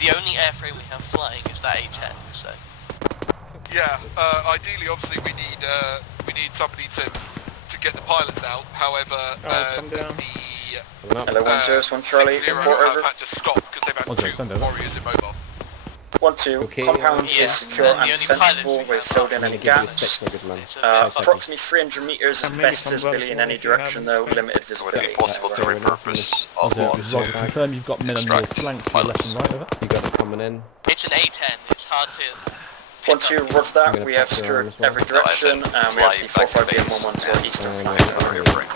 The only airframe we have flying is that A10, so. Yeah, ideally, obviously, we need somebody to get the pilots out. However, come down. Hello, 1-0, Charlie, report over. had to stop because they've had 1-0, send over. warriors immobile. 1-2, compound is secure and defensible, we've filled in any gaps. Approximately 300 meters of best visibility in any direction though, limited visibility. Possible to repurpose Roger, confirm you've got men on your flanks, to your left and right, over. You got them coming in. It's an A10, it's hard to... 1-2, roger that, we have secured every direction, and we have the 45B and 1-1 to our eastern flank.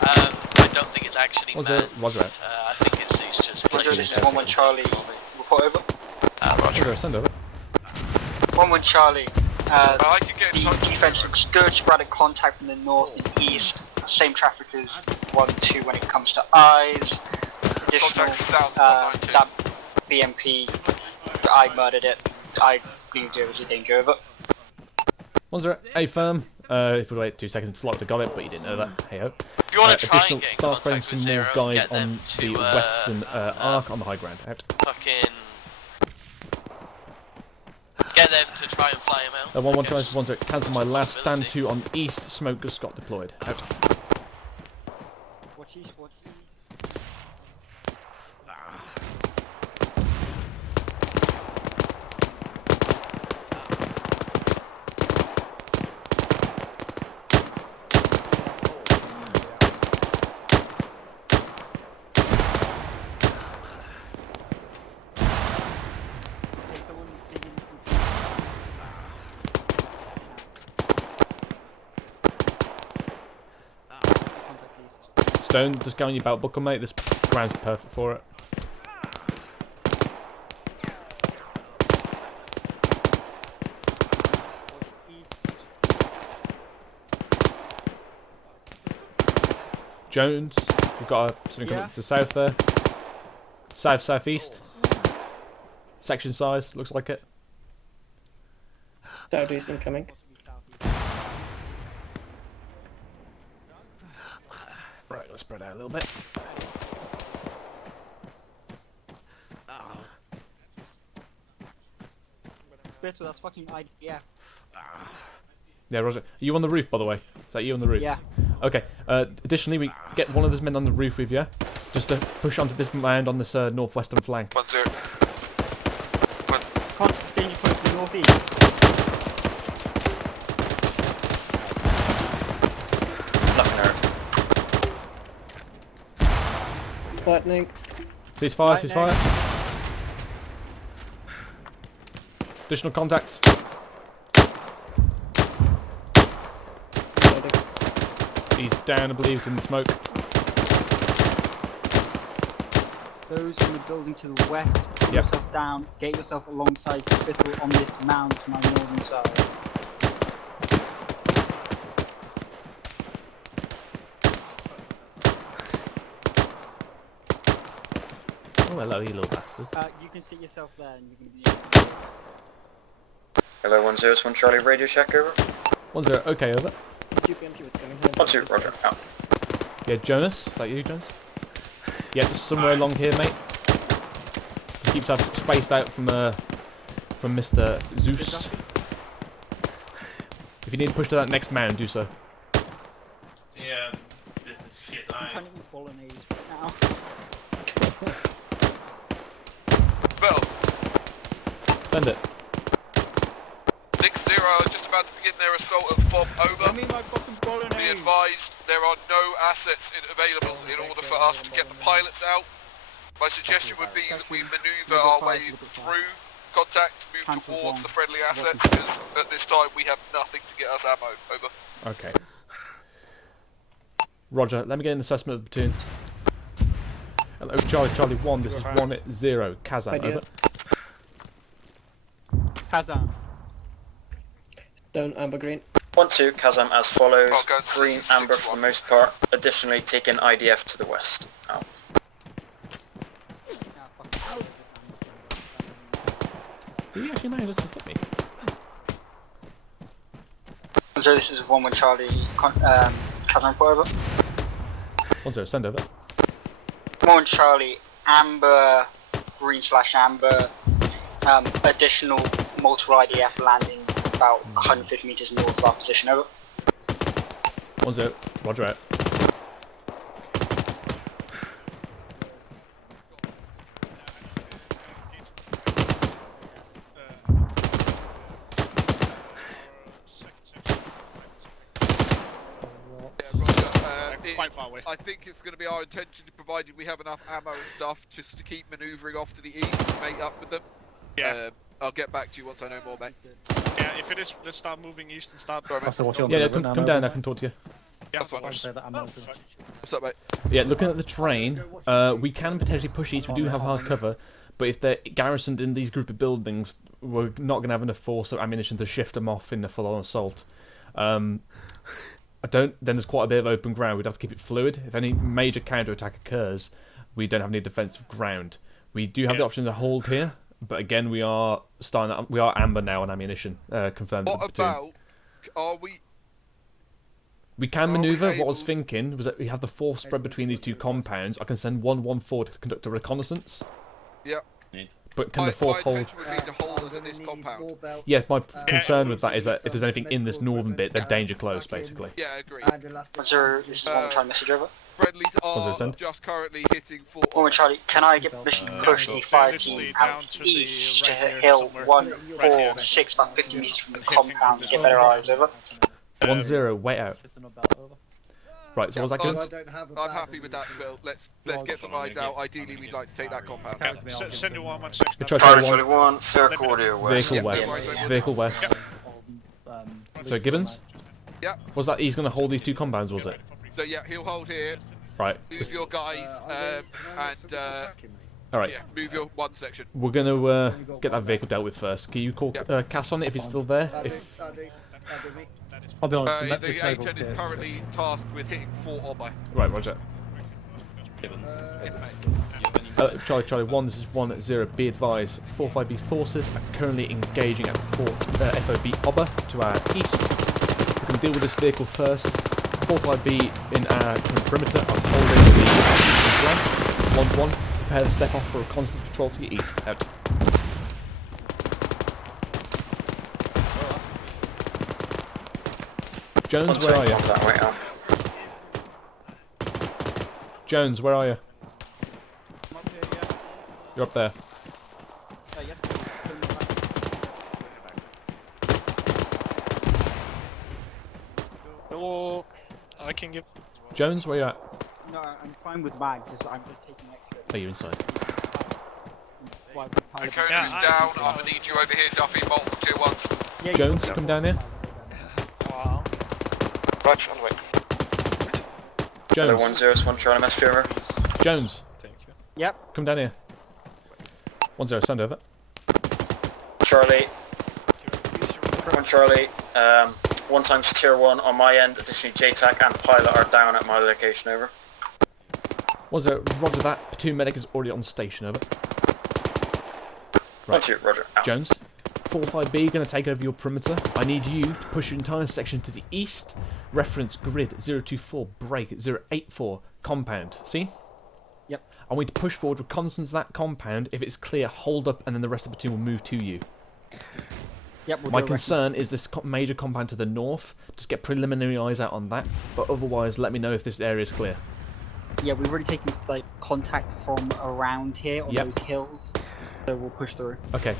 I don't think it's actually manned. Roger out. I think it's just... Roger, this is 1-1 Charlie, report over. Roger, send over. 1-1 Charlie, the defensive good sporadic contact from the north and east, same traffic as 1-2 when it comes to eyes. Additional, that BMP, I murdered it, I believed it was a danger over. 1-0, A firm. If we wait 2 seconds to flight, we got it, but you didn't know that. Hey ho. If you want to try additional, and get start spraying some more guys on the western arc on the high ground. Out. Fucking... Get them to try and fly him out. 1-1 tries 1-0. Cancel my last. Stand 2 on east. Smoke just got deployed. Out. Watch east, watch east. Stone, just go on your belt buckle, mate. This ground's perfect for it. Jones, we've got something coming to the south there. South-southeast. Section size, looks like it. Southeast incoming. Right, let's spread out a little bit. Better, that's fucking IDF. Yeah, Roger. Are you on the roof, by the way? Is that you on the roof? Yeah. Okay. Additionally, we get one of those men on the roof with you, just to push onto this mound on this northwestern flank. 1-0. Constant danger point from northeast. Lightning. Ceasefire, ceasefire. Additional contacts. He's down, I believe, he's in the smoke. Those in the building to the west, put yourself down, get yourself alongside Spittle on this mound to my northern side. Oh, hello, you little bastard. You can sit yourself there and you're going to be... Hello, 101 Charlie, radio check, over. 1-0, okay, over. 1-2, roger, out. Yeah, Jonas, is that you, Jonas? Yeah, just somewhere along here, mate. Just keeps us spaced out from Mr. Zeus. If you need to push to that next mound, do so. Yeah, this is shit. I'm trying to eat bolognese right now. Well. Send it. 6-0 is just about to begin their assault at FOB, over. Give me my fucking bolognese. Be advised, there are no assets available in order for us to get the pilots out. My suggestion would be that we manoeuvre our way through contact, move towards the friendly assets, because at this time we have nothing to get us ammo, over. Okay. Roger, let me get an assessment of the platoon. Hello, Charlie 1, this is 1-0, Kazan, over. Kazan. Stone, amber, green. 1-2, Kazam as follows. Green, amber for the most part. Additionally, taking IDF to the west. Out. Did he actually manage to hit me? So this is 1-1 Charlie, Kazan over. 1-0, send over. 1-1 Charlie, amber, green/amber, additional multiple IDF landing about 150 meters north of our position, over. 1-0, roger out. Quite far away. I think it's going to be our intention, provided we have enough ammo and stuff, just to keep manoeuvring off to the east and mate up with them. Yeah. I'll get back to you once I know more, mate. Yeah, if it is, let's start moving east and start... Yeah, come down, I can talk to you. Yeah, that's what What's up, mate? Yeah, looking at the terrain, we can potentially push east, we do have hard cover, but if they're garrisoned in these group of buildings, we're not going to have enough force or ammunition to shift them off in the full-on assault. Then there's quite a bit of open ground, we'd have to keep it fluid. If any major counter-attack occurs, we don't have any defensive ground. We do have the option to hold here, but again, we are amber now on ammunition, confirmed. What about, are we... We can manoeuvre. What I was thinking was that we have the force spread between these two compounds. I can send 114 to conduct a reconnaissance. Yeah. But can the fourth hold? would be to hold us at this compound. Yeah, my concern with that is that if there's anything in this northern bit, they're danger close, basically. Yeah, I agree. Roger, this is one try message over. Friendlies are send? just currently hitting for... Woman Charlie, can I get permission to push the fire team out to the east to hit hill 146, about 50 meters from the compound to get better eyes, over? 1-0, wait out. Right, so what was that good? I'm happy with that, Phil. Let's get some eyes out. Ideally, we'd like to take that compound. Send you 1 section. Fire 21, Circle Audio West. Vehicle west. Vehicle west. So Gibbons? Yeah. Was that he's going to hold these 2 compounds, was it? So yeah, he'll hold here. Right. Move your guys, and alright. Yeah, move your 1 section. We're going to get that vehicle dealt with first. Can you call Cass on it if he's still there? If I'll be honest, the agent is currently tasked with hitting 4 Arma. Right, roger. Charlie 1, this is 1-0. Be advised, 45B forces are currently engaging at FOB Arma to our east. We can deal with this vehicle first. 45B in our perimeter are holding the eastern flank. 1-1, prepare to step off for a constant patrol to your east. Out. Jones, where are you? Jones, where are you? You're up there. Hello. I can give. Jones, where you at? No, I'm fine with bags. I'm just taking extra. Oh, you're inside. Okay, down. I'm gonna need you over here, Duffy. Multiple tier 1s. Yeah, Jones, come down here. Right, on the way. Jones. 101 Charlie, message over. Jones. Thank you. Yep. Come down here. 1-0, stand over. Charlie. 1 Charlie. 1 times tier 1 on my end. Additionally, JTAC and pilot are down at my location, over. 1-0, roger that. Platoon medic is already on station, over. Right. Roger. Out. Jones. 45B going to take over your perimeter. I need you to push your entire section to the east. Reference grid 024, break 084, compound. See? Yep. I want you to push forward, reconnaissance that compound. If it's clear, hold up, and then the rest of the platoon will move to you. Yep. My concern is this major compound to the north. Just get preliminary eyes out on that. But otherwise, let me know if this area is clear. Yeah, we've already taken like contact from around here on Yep. those hills, so we'll push through. Okay.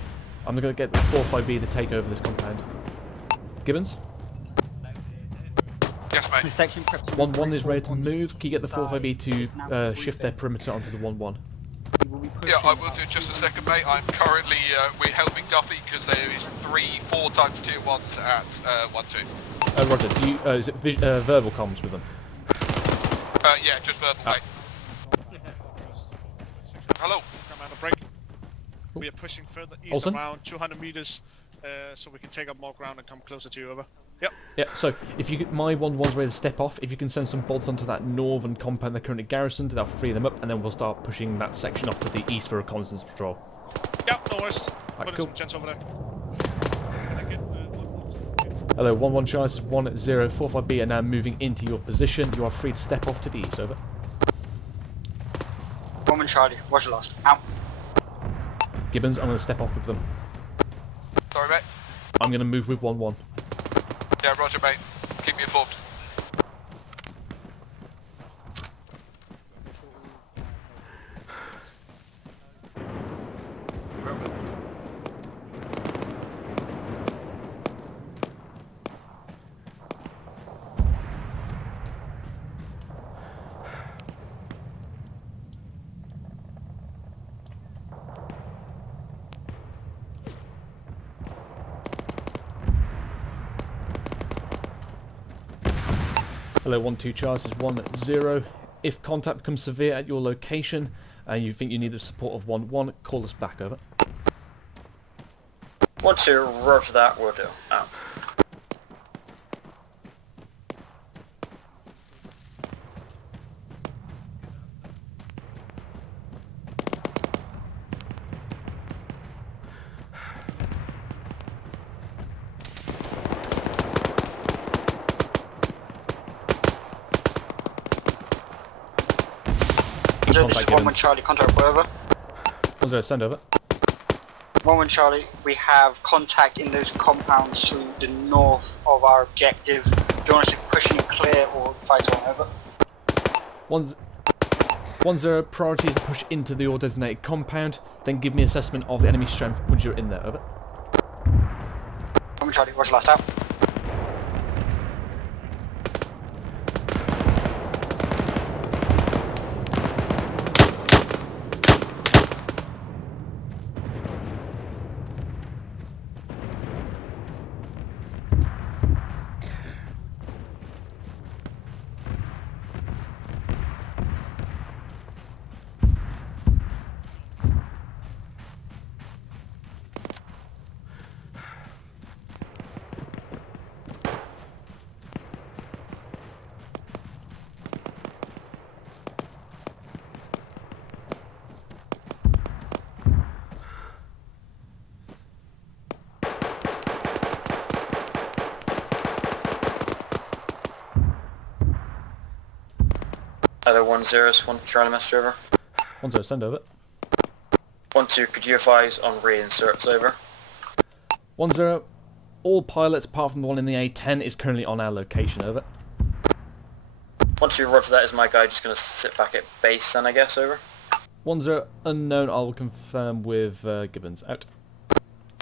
I'm going to get the 45B to take over this compound. Gibbons? Yes, mate. Section prep. 1-1 is ready to move. Can you get the 45B to shift their perimeter onto the 1-1? Yeah, I will do just a second, mate. I'm currently we're helping Duffy because there is 3-4 times tier 1s at 1-2. Roger. Do you, is it verbal comms with them? Yeah, just verbal, mate. Hello. Commander, break. We are pushing further east Olsen? around 200 meters, so we can take up more ground and come closer to you. Over. Yep. Yeah. So if you my 1-1's ready to step off, if you can send some bolts onto that northern compound they're currently garrisoned, that'll free them up, and then we'll start pushing that section off to the east for reconnaissance patrol. Yep. No worries. Right, Put cool. some gents over there. Hello, 1-1 Charlie, this is 1-0, 45B are now moving into your position. You are free to step off to the east. Over. Woman Charlie, roger last. Out. Gibbons, I'm going to step off with them. Sorry, mate. I'm going to move with 1-1. Yeah, roger, mate. Keep me informed. Hello, 1-2 Charles is 1-0. If contact becomes severe at your location and you think you need the support of 1-1, call us back. Over. 1-2, roger that, will do. Out. Contact This is 1-1 Charlie, contact wherever. 1-0, send over. 1-1 Charlie, we have contact in those compounds to the north of our objective. Do you want us to push in clear or fight on? Over. 1-0, priority is to push into the designated compound, then give me assessment of the enemy strength once you're in there. Over. 1-1 Charlie, roger, last out. Other 1-0, 1 Charlie message over. 1-0, send over. 1-2, could you advise on reinserts over? 1-0, all pilots apart from the one in the A10 is currently on our location. Over. 1-2, roger that. Is my guy just going to sit back at base then, I guess? Over. 1-0, unknown. I will confirm with Gibbons. Out.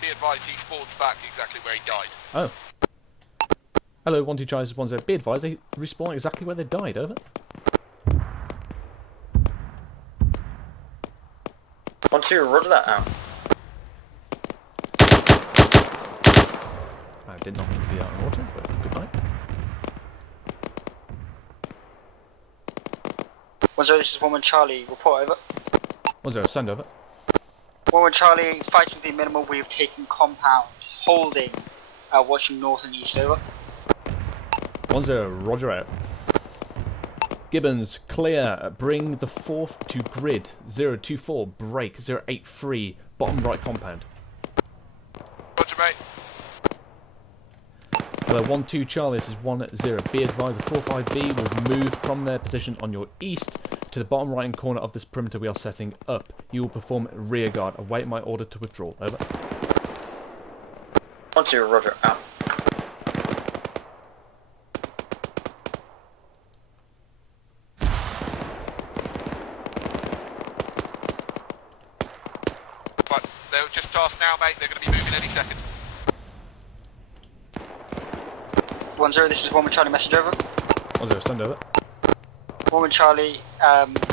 Be advised, he spawns back exactly where he died. Oh. Hello, 1-2 Charlie 1-0. Be advised, they respawn exactly where they died. Over. 1-2, roger that out. I did not mean to be out in water, but good night. 1-0, this is 1-1 Charlie, report over. 1-0, send over. 1-1 Charlie, fighting being minimal, we have taken compound, holding, watching north and east, over. 1-0, roger out. Gibbons, clear, bring the 4th to grid, 024, break, 083, bottom right compound. Roger, mate. Hello, 1-2 Charlie, this is 1-0. Be advised, the 45B will move from their position on your east to the bottom right hand corner of this perimeter we are setting up. You will perform rear guard. Await my order to withdraw. Over. 1-2, roger, out. Right, they'll just task now, mate. They're going to be moving any second. 1-0, this is 1-1 Charlie, message over. 1-0, send over. 1-1 Charlie,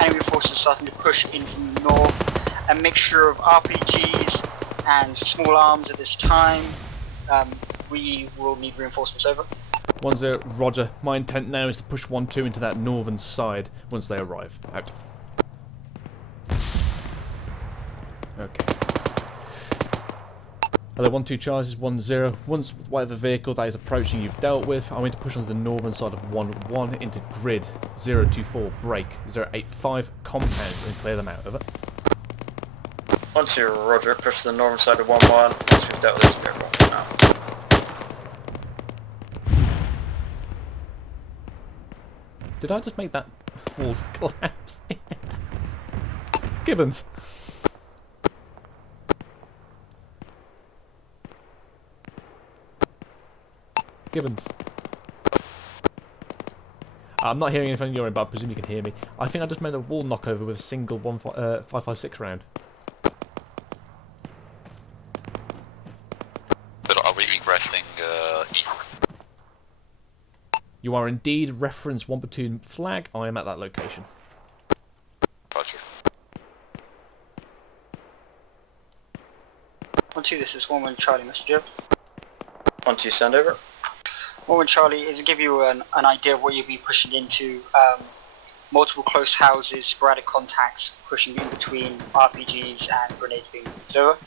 enemy forces starting to push in from the north. A mixture of RPGs and small arms at this time. We will need reinforcements, over. 1-0, roger. My intent now is to push 1-2 into that northern side once they arrive. Out. Okay. Hello, 1-2 charges, 1-0. Once whatever vehicle that is approaching you've dealt with, I'm going to push on the northern side of 1-1 into grid, 024, break, 085, compound, and clear them out. Over. 1-2, roger, push to the northern side of 1-1, once we've dealt with this vehicle. Out. Did I just make that wall collapse? Gibbons! Gibbons. I'm not hearing anything on your end, but I presume you can hear me. I think I just made a wall knockover with a single 5.56 round. But are we egressing east? You are indeed reference 1 platoon flag. I am at that location. Roger. 1-2, this is 1-1 Charlie, message over. 1-2, send over. 1-1 Charlie, is to give you an idea of what you'll be pushing into. Multiple close houses, sporadic contacts, pushing in between RPGs and grenades being moved over.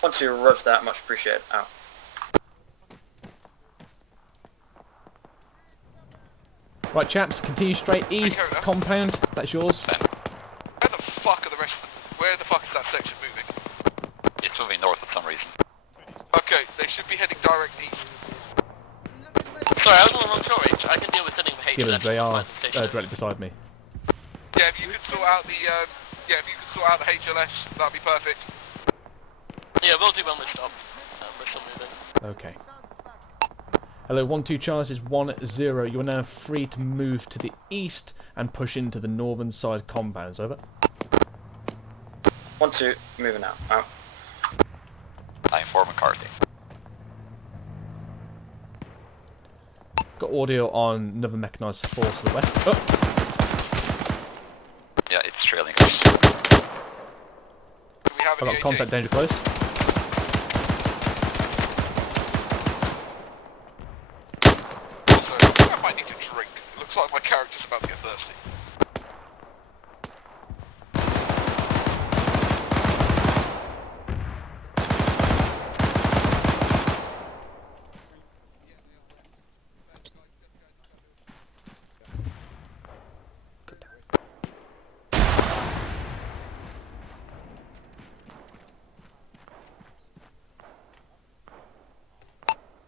1-2, roger that, much appreciated. Out. Right, chaps, continue straight east, compound. That's yours. Where the fuck are the rest of them? Where the fuck is that section moving? It's moving north for some reason. Okay, they should be heading direct east. Sorry, I was on the wrong storage. I can deal with sending behaviour. Gibbons, they are directly beside me. Yeah, if you could sort out the sort out the HLS, that'd be perfect. Yeah, we'll do when we stop. We're still moving. Okay. Hello, 1-2 Charles is 1-0. You are now free to move to the east and push into the northern side compounds. Over. 1-2, moving out. Out. 9-4 McCarthy. Got audio on another mechanised force to the west. Oh! Yeah, it's trailing. I've got contact danger close. Also, I might need to drink. It looks like my character's about to get thirsty.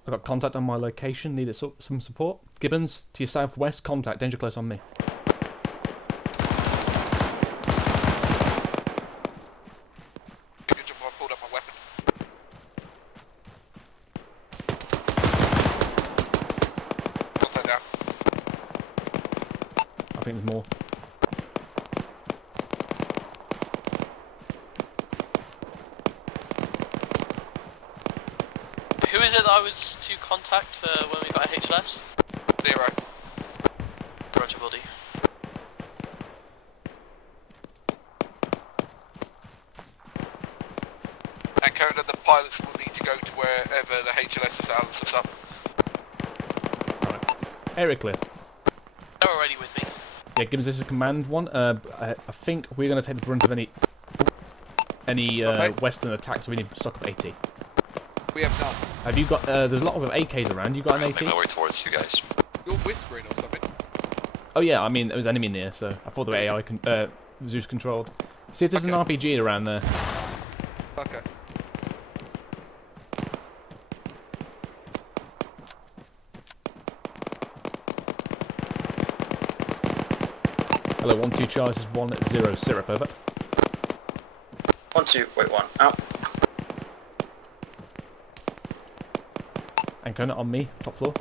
I've got contact on my location, needed some support. Gibbons, to your southwest, contact, danger close on me. I pulled up my weapon. Contact down. I think there's more. Who is it that I was to contact for when we got a HLS? 0. Roger, buddy. And Kona, the pilots will need to go to wherever the HLS is out and stuff. Area clear. They're already with me. Yeah, Gibbons, this is command one. I think we're going to take the brunt of any western attacks, so we need to stock up AT. We have none. Have you got, there's a lot of AKs around, you got an AT? Make my way towards you guys. You're whispering or something. Oh yeah, I mean, there was enemy in there, so I thought the AI Zeus controlled. See if there's an RPG around there. Okay. Hello, 1-2 Charles is 1-0 Syrup, over. 1-2, wait 1, out. Ancona on me, top floor.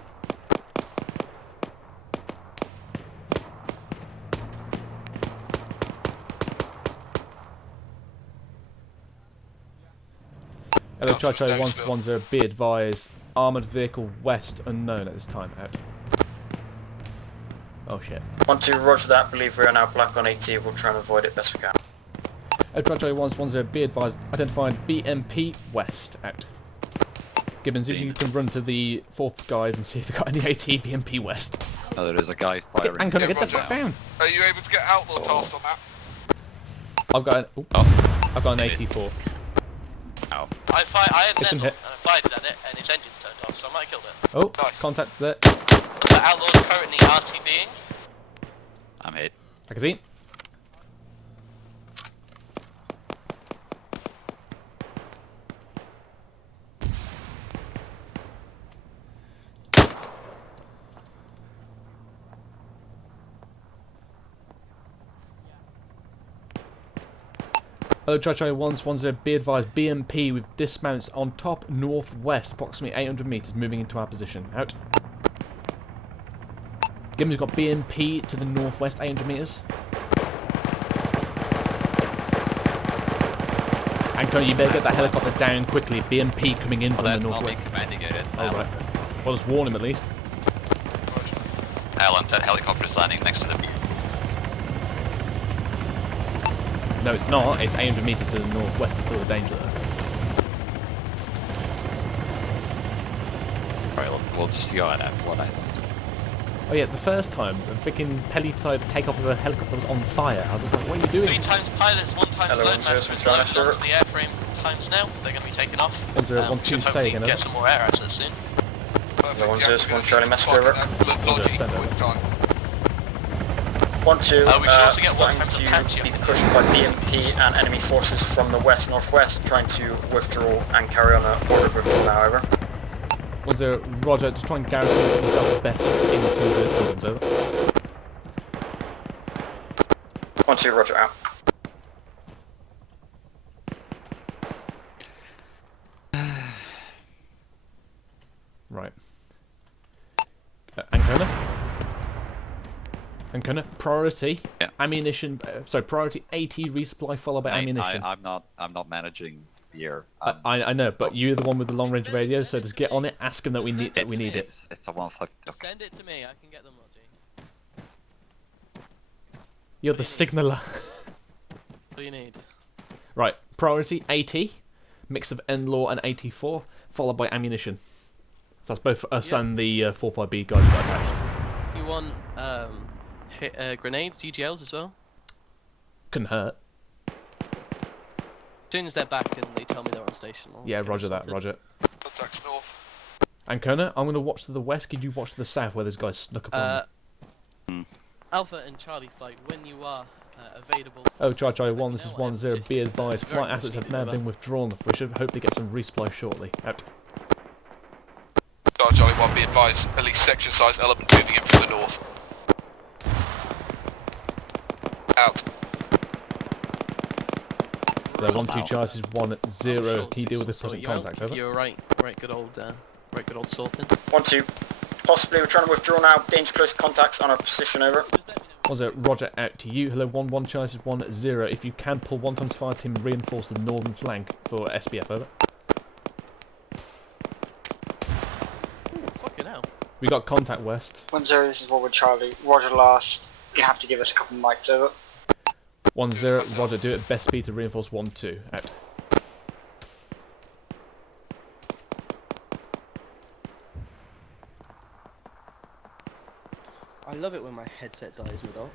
Hello, Charlie 1-0, be advised. Armoured vehicle west unknown at this time, out. Oh shit. 1-2, roger that, believe we are now black on AT, we'll try and avoid it best we can. Hello, Charlie 1-0, be advised. Identified BMP west, out. Gibbons, if you can run to the fourth guys and see if they've got any AT BMP west. Oh, there is a guy firing. Ancona, get the fuck down! Are you able to get outlaw task on that? I've got an, I've got an AT4. Ow. I had an Hit. and I fired at it and its engine's turned off, so I might have killed it. Oh, nice. Contact there. The outlaw's currently RTBing. I'm hit. I can see. Hello, Charlie 1-10, be advised, BMP with dismounts on top northwest, approximately 800 metres, moving into our position. Out. Gibbons got BMP to the northwest, 800 metres. Ancona, you better get that helicopter down quickly. BMP coming in from the northwest. Alright. Well, just warn him at least. Alan, that helicopter's landing next to the... No, it's not. It's 800 metres to the northwest. It's still a danger there. Right, we'll just go at what happens. Oh yeah, the first time, freaking Pelly decided to take off with a helicopter that was on fire. I was just like, what are you doing? 3 times pilots, 1 times load master is loaded onto the airframe times now. They're going to be taken off. 1-0, 1-2, say again, get some more air access soon. 1-0, Charlie Master over. 1-0, send over. 1-2, we should also get starting to be pushed by BMP and enemy forces from the west-northwest, trying to withdraw and carry on a border withdrawal, however. 1-0, Roger, just try and garrison yourself best into the buildings, over. 1-2, Roger, out. Right. Ancona? Ancona, priority ammunition. Priority AT resupply followed by ammunition. I'm not managing here. I know, but you're the one with the long range radio, so just get on it. Ask them that we need it. It's a 1-5. Okay. Send it to me. I can get them, Roger. You're the signaller. What do you need? Right, priority AT, mix of NLAW and AT4, followed by ammunition. So that's both for us and the 45B guys got attached. You want grenades, UGLs as well? Couldn't hurt. As soon as they're back and they tell me they're on station. Yeah, roger that, roger. Contacts north. Ancona, I'm going to watch to the west. Could you watch to the south where this guy snuck up on me? Alpha and Charlie flight, when you are available. Oh, Charlie 1, this is 1-0. Be advised, flight assets have now been withdrawn. We should hopefully get some resupply shortly. Out. Charlie 1, be advised, at least section size element moving in from the north. Out. So 1-2 Charlie is 1-0. Can you deal with this present contact? Over. You're right good old sorting. 1-2. Possibly we're trying to withdraw now. Danger close contacts on our position, over. 1-0, roger, out to you. Hello, 1-1 Charlie is 1-0. If you can pull 1x fire team, reinforce the northern flank for SBF, over. Fucking hell. We got contact west. 1-0, this is Forward Charlie. Roger last. You have to give us a couple mics, over. 1-0, roger, do it at best speed to reinforce 1-2, out. I love it when my headset dies mid-off.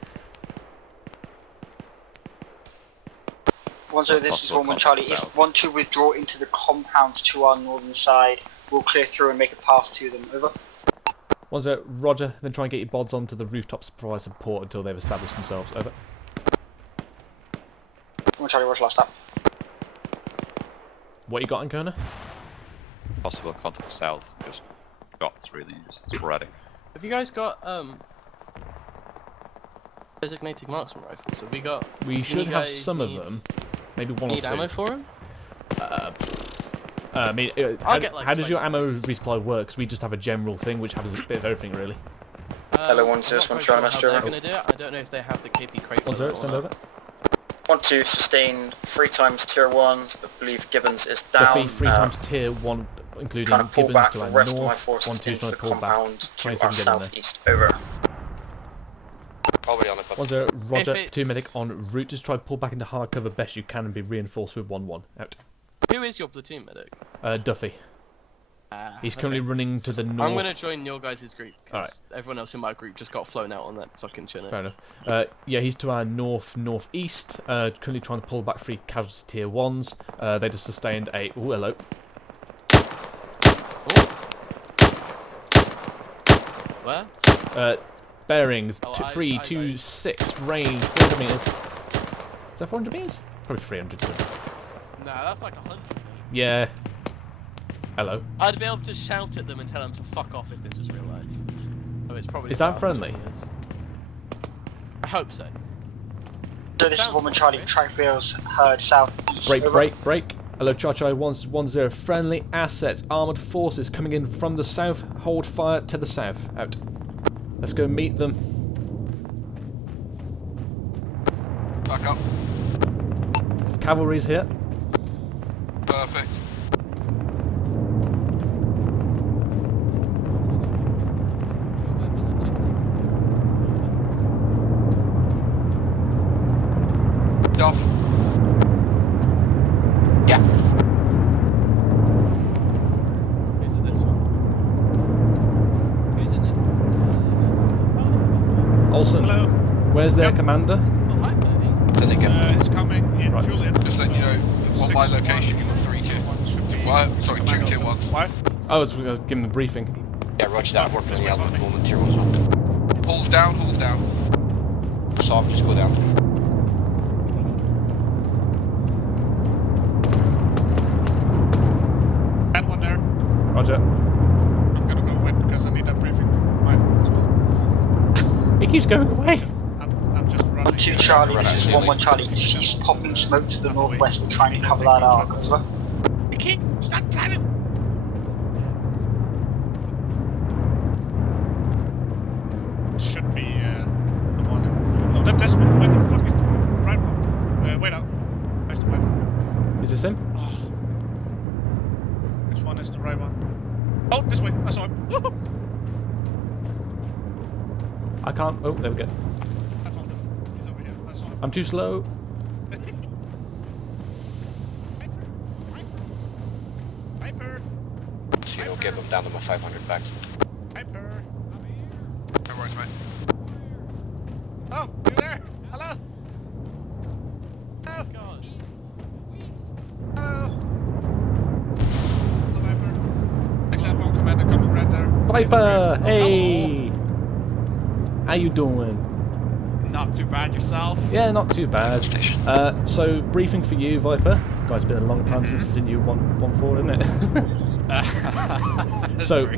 1-0, this is 1-1 Charlie. If 1-2 withdraw into the compounds to our northern side, we'll clear through and make a path to them, over. 1-0, roger, then try and get your bods onto the rooftops to provide support until they've established themselves, over. 1 Charlie, roger last up. What you got, Ancona? Possible contact south, just shots really, just sporadic. Have you guys got designated marksman rifles? Have we got? We should have some of them. Maybe one or two. Need ammo for them? I mean, how does your ammo resupply work? Because we just have a general thing which has a bit of everything, really. Hello, 1-2, one Charlie Master. They're gonna do it. I don't know if they have the KP crate. 1-0, send over. 1-2, sustained 3 times tier 1s. I believe Gibbons is down. Duffy, 3 times tier 1, including Gibbons to our north. 1-2's trying to pull back. Try and see if we can get in there. Over. Probably on it, but 1-0, roger, 2 medic en route. Just try to pull back into hard cover best you can and be reinforced with 1-1. Out. Who is your platoon medic? Duffy. He's currently running to the north. I'm gonna join your guys' group, because everyone else in my group just got flown out on that fucking Chinook. Fair enough. Yeah, he's to our north-northeast, currently trying to pull back 3 casualty tier 1s. They just sustained a... Oh, hello. Where? Bearings, 326, range, 400 meters. Is that 400 meters? Probably 300. No, that's like 100. Yeah. Hello. I'd be able to shout at them and tell them to fuck off if this was real life. So it's probably. Is that friendly? I hope so. So this is 1-1 Charlie. Track wheels heard south east. Break. Hello, Charlie 1-0. Friendly assets, armored forces coming in from the south. Hold fire to the south. Out. Let's go meet them. Back up. Cavalry's here. Perfect. Duff. Yeah. Who's in this one? Who's in this one? Olsen. Hello. Where's their commander? Oh, hi, buddy. It's coming in Julian. Just letting you know, on my location you got 3 tier 1s. Well, sorry, 2 tier 1s. Why? I was going to give him the briefing. Yeah, roger that. I'm working on the other at the moment. Tier 1's on. Hold down, hold down. Soft, just go down. That one there. Roger. I'm gonna go away because I need that briefing. Right, let's go. He keeps going away. I'm just running. 1-2 Charlie, this is 1-1 Charlie. He's popping smoke to the northwest and trying to cover that arc, over. Mickey, stop driving! should be the one. Oh, that's me. Where the fuck is the right one? Wait out. Where's the right one? Is this him? Oh. Which one is the right one? Oh, this way. I saw him. I can't. Oh, there we go. I found him. He's over here. I saw him. I'm too slow. Viper. So you don't give them down to my 500 bags. Viper. No worries, mate. Oh, you there? Hello. Oh. Hello. Hello, Viper. Airborne commander coming right there. Viper! Hey! How you doing? Not too bad yourself. Yeah, not too bad. So, briefing for you, Viper. Guys, been a long time since it's in you 1-4, isn't it? So,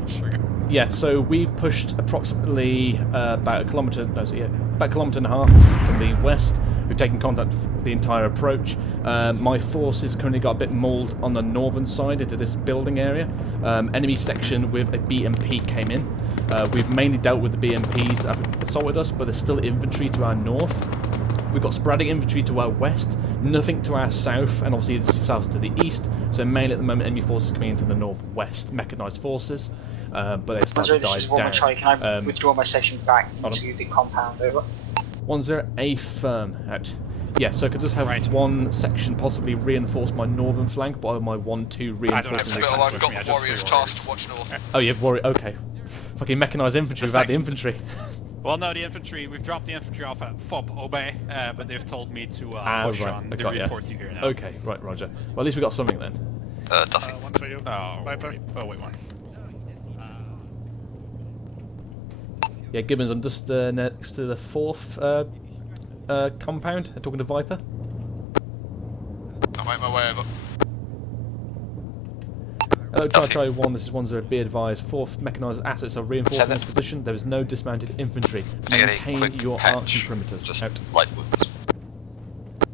yeah, so we pushed approximately about a kilometre, about a kilometre and a half from the west. We've taken contact with the entire approach. My forces currently got a bit mauled on the northern side into this building area. Enemy section with a BMP came in. We've mainly dealt with the BMPs that have assaulted us, but there's still infantry to our north. We've got sporadic infantry to our west, nothing to our south, and obviously it's south to the east. So mainly at the moment, enemy forces coming into the northwest, mechanised forces, but they're starting to die down. Can I withdraw my section back into the compound? Over. 1-0, a firm out. Yeah, so I could just have one section possibly reinforce my northern flank, but my 1-2 reinforcing the I've got the warriors tasked to watch north. Oh, you have warrior. Okay. Fucking mechanised infantry without the infantry. Well, no, the infantry. We've dropped the infantry off at FOB Obey, but they've told me to push on the reinforce you here now. Okay, right, Roger. Well, at least we got something then. Duffy. One for you. Oh, Viper. Oh, wait, one. Yeah, Gibbons, I'm just next to the fourth compound. I'm talking to Viper. I'll make my way over. Hello, Charlie 1, this is 1-0, be advised. 4th mechanised assets are reinforcing this position. There is no dismounted infantry. Maintain your arch and perimeters. Just out. light wounds.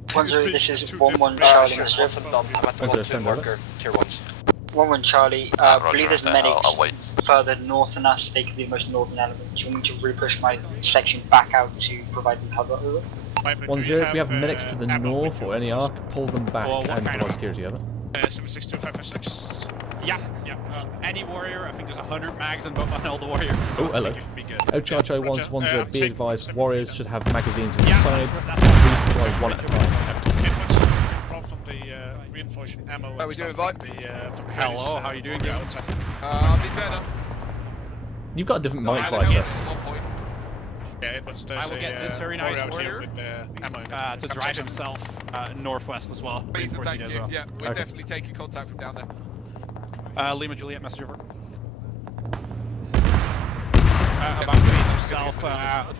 1-0, this is 1-1 Charlie. I'm at the 1-2 marker, tier 1s. 1-1 Charlie. I believe there's medics I'll wait. further north than us. They could be the most northern element. Do you want me to re-push my section back out to provide them cover? Over? 1-0, if we have medics to the north or any arc, pull them back and provide security over. 762-556. Yeah. Any warrior, I think there's 100 mags on all the warriors. So oh, hello. Should be good. Oh, Charlie 1-0, be advised, warriors should have magazines inside. Resupply one at a time. From the reinforcing ammo. How are we doing, Vi? Hello, how are you doing, guys? I'll be better. You've got a different mic, I Viper. Yeah, it was I will get this very nice warrior ammo to drive himself northwest as well. Please and thank you. Well. Yeah, we're definitely taking contact from down there. Lima Juliet, message over. About to face yourself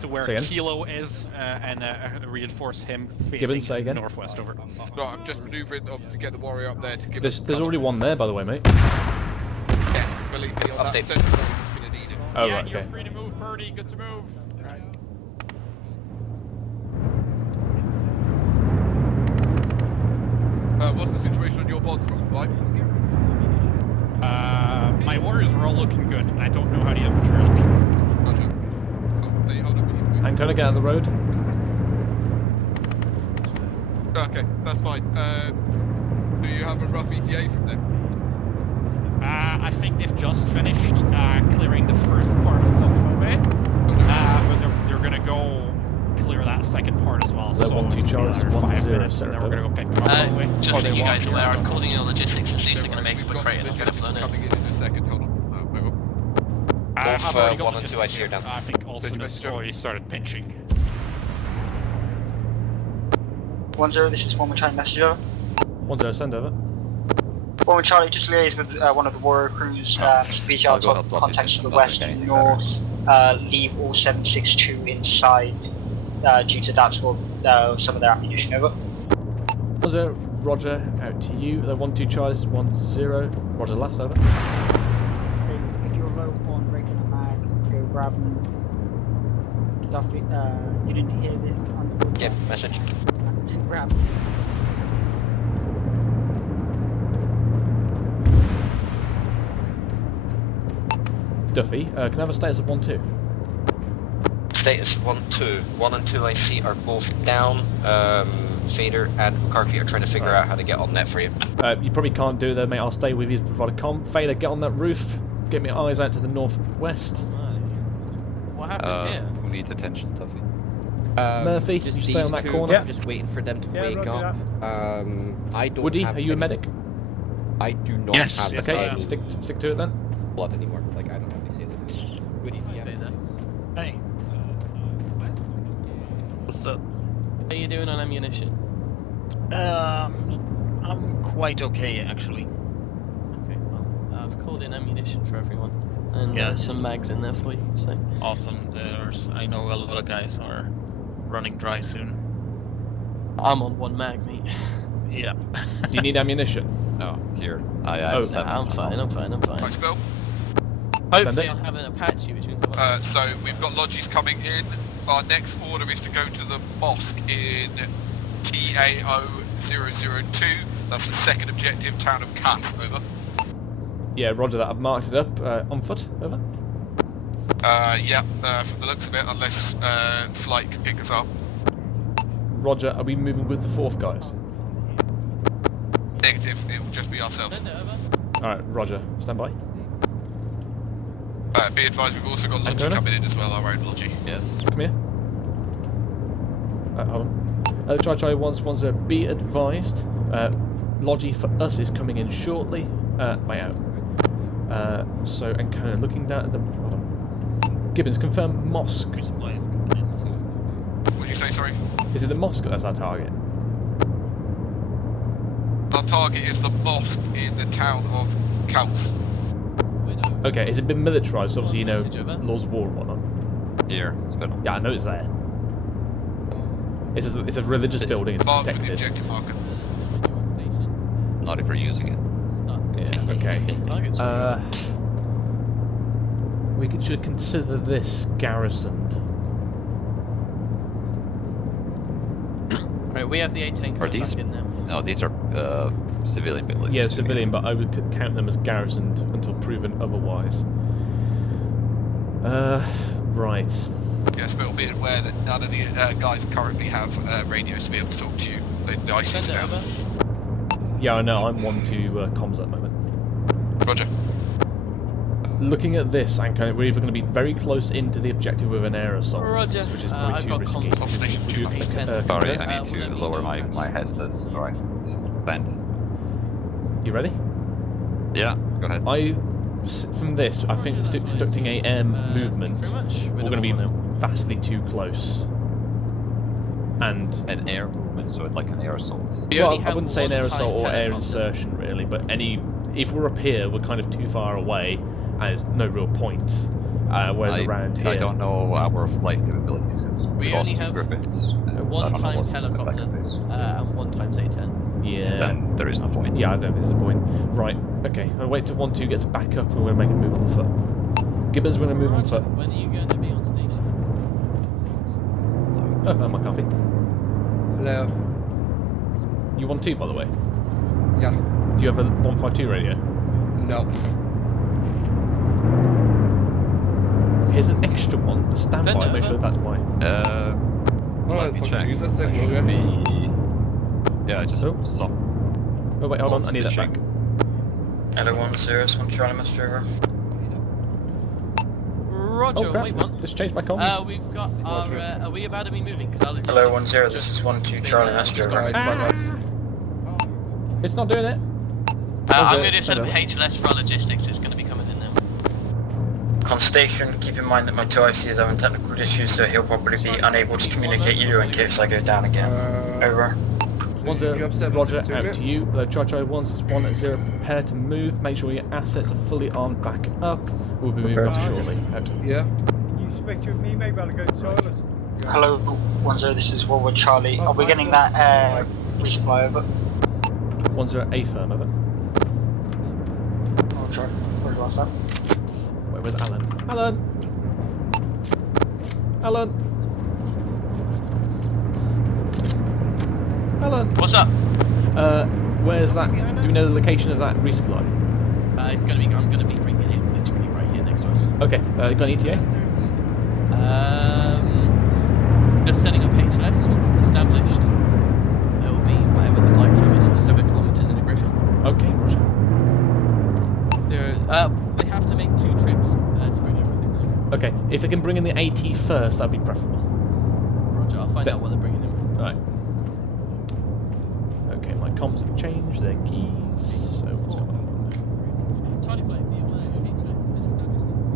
to where Kilo is and reinforce him facing northwest over. No, I'm just manoeuvring obviously to get the warrior up there to give There's already one there, by the way, mate. Yeah, believe me, on that central road he's going to need it. Oh, yeah, right, okay. You're free to move, Purdy. Good to move. What's the situation on your bods, Mike? My warriors are all looking good. I don't know how the infantry are looking. Gotcha. Hold on, I'm gonna get out of the road. Okay, that's fine. Do you have a rough ETA from them? I think they've just finished clearing the first part of Philphobe, but they're gonna go clear that second part as well. So 1-2 Charles, 1-0 minutes, and then we're gonna go pick them up all the way. Just so you guys are aware, I'm calling your logistics and see if they're gonna make it quick rate. Coming in a second, hold on. I've already got 1 and 2 I hear down. I think also has already started pinching. 1-0, this is 1-1 Charlie, message over. 1-0, send over. 1-1 Charlie, just liaise with one of the warrior crews, BTR top contacts to the west and north. Leave all 762 inside due to that sort some of their ammunition over. 1-0, Roger, out to you. 1-2 Charles, 1-0. Roger, last over. If you're low on regular mags, go grab them. Duffy, you didn't hear this on the board? Yep, message. Grab them. Duffy, can I have a status of 1-2? Status 1-2. 1 and 2 I see are both down. Fader and McCarthy are trying to figure out how to get on net for you. You probably can't do it there, mate. I'll stay with you to provide a comm. Fader, get on that roof. Get me eyes out to the northwest. What happened here? Who needs attention, Tuffy? Murphy, just you stay on that corner. I'm just waiting for them to wake up. I don't Woody, have are you a any- medic? I do not have Okay, any stick to it then. blood anymore. Like, I don't have any sailor. Woody, yeah. Hey. What's up? How are you doing on ammunition? I'm quite okay actually. Okay, well, I've called in ammunition for everyone, and some mags in there for you. So Awesome. I know a lot of guys are running dry soon. I'm on 1 mag, mate. Yeah. Do you need ammunition? No, here. I Oh, I'm fine. Nice, Bill. Hopefully I'll have an Apache, which means I won't. So we've got lodges coming in. Our next order is to go to the mosque in TAO 002. That's the second objective, town of Kaf. Over. Yeah, roger that. I've marked it up. On foot. Over. Yeah. From the looks of it, unless flight can pick us up. Roger. Are we moving with the 4th guys? Negative. It will just be ourselves. All right, Roger. Stand by. Be advised, we've also got Logi coming in as well, our own Logi. Yes. Come here. Hold on. Try once be advised. Logi for us is coming in shortly. Way out. So, and kind of looking down at the bottom. Gibbons, confirm mosque. What did you say, sorry? Is it the mosque that's our target? Our target is the mosque in the town of Kauf. Okay, has it been militarised? Obviously, you know, laws of war and whatnot. Here, it's better. Yeah, I know it's there. It's a religious building, it's protected. Not if we're using it. Yeah, okay. We should consider this garrisoned. Right, we have the A-10 coming back in now. No, these are civilian villages. Yeah, civilian, but I would count them as garrisoned until proven otherwise. Right. Yes, but it'll be aware that none of the guys currently have radios to be able to talk to you. The IC's down. Yeah, I know, I'm 1-2 comms at the moment. Roger. Looking at this, Anko, we're either going to be very close into the objective with an air assault, Roger. which is probably too risky. Would you, Sorry, I need to lower my headsets. Alright, bend. You ready? Yeah, go ahead. From this, I think conducting a air movement, we're going to be vastly too close. And an air movement, so it's like an air assault. Well, I wouldn't say an air assault or air insertion really, but if we're up here, we're kind of too far away, and there's no real point. Whereas around here, I don't know our flight capabilities because we only have Griffins. 1 times helicopter and 1 times A-10. Yeah. Then there is no point. Yeah, I don't think there's a point. Right. Okay. I'll wait till 1-2 gets back up, and we're going to make a move on foot. Gibbons, we're going to move on foot. When are you going to be on station? Oh, my coffee. Hello. You 1-2, by the way? Yeah. Do you have a 152 radio? No. Here's an extra one. Stand by, make sure that's mine. Let me check. Yeah, just some. Oh wait, hold on, I need that back. Hello 101 Charlie Master over. Roger, oh crap, wait one. Just changed my comms. We've got our, are we about to be moving? Hello 10, this is 12 Charlie Master over. It's not doing it. I'm going to set up HLS for our logistics, it's going to be coming in now. On station, keep in mind that my 2 IC is having technical issues, so he'll probably be unable to communicate you in case I go down again. Over. 1-0, Roger, out to you. Charlie 1-0, prepare to move. Make sure your assets are fully armed back up. We'll be moving off shortly. Out. Yeah. You speak to me, maybe I'll go to toilets. Hello 10, this is World Charlie. Are we getting that resupply over? 1-0, A firm, over. I'll try. Where was that? Where's Alan? Alan! Alan! Alan! What's up? Where's that? Do we know the location of that resupply? It's gonna be. I'm gonna be bringing it literally right here next to us. Okay. Got an ETA? Just setting up HLS once it's established. It will be whatever the flight time is, for 7 kilometers in a Griffin. Okay, roger. They have to make 2 trips to bring everything there. Okay, if they can bring in the AT first, that'd be preferable. Roger, I'll find out what they're bringing in. Alright. Okay, my comms have changed their keys. So what's going on? Charlie flight, be aware, HLS has been established in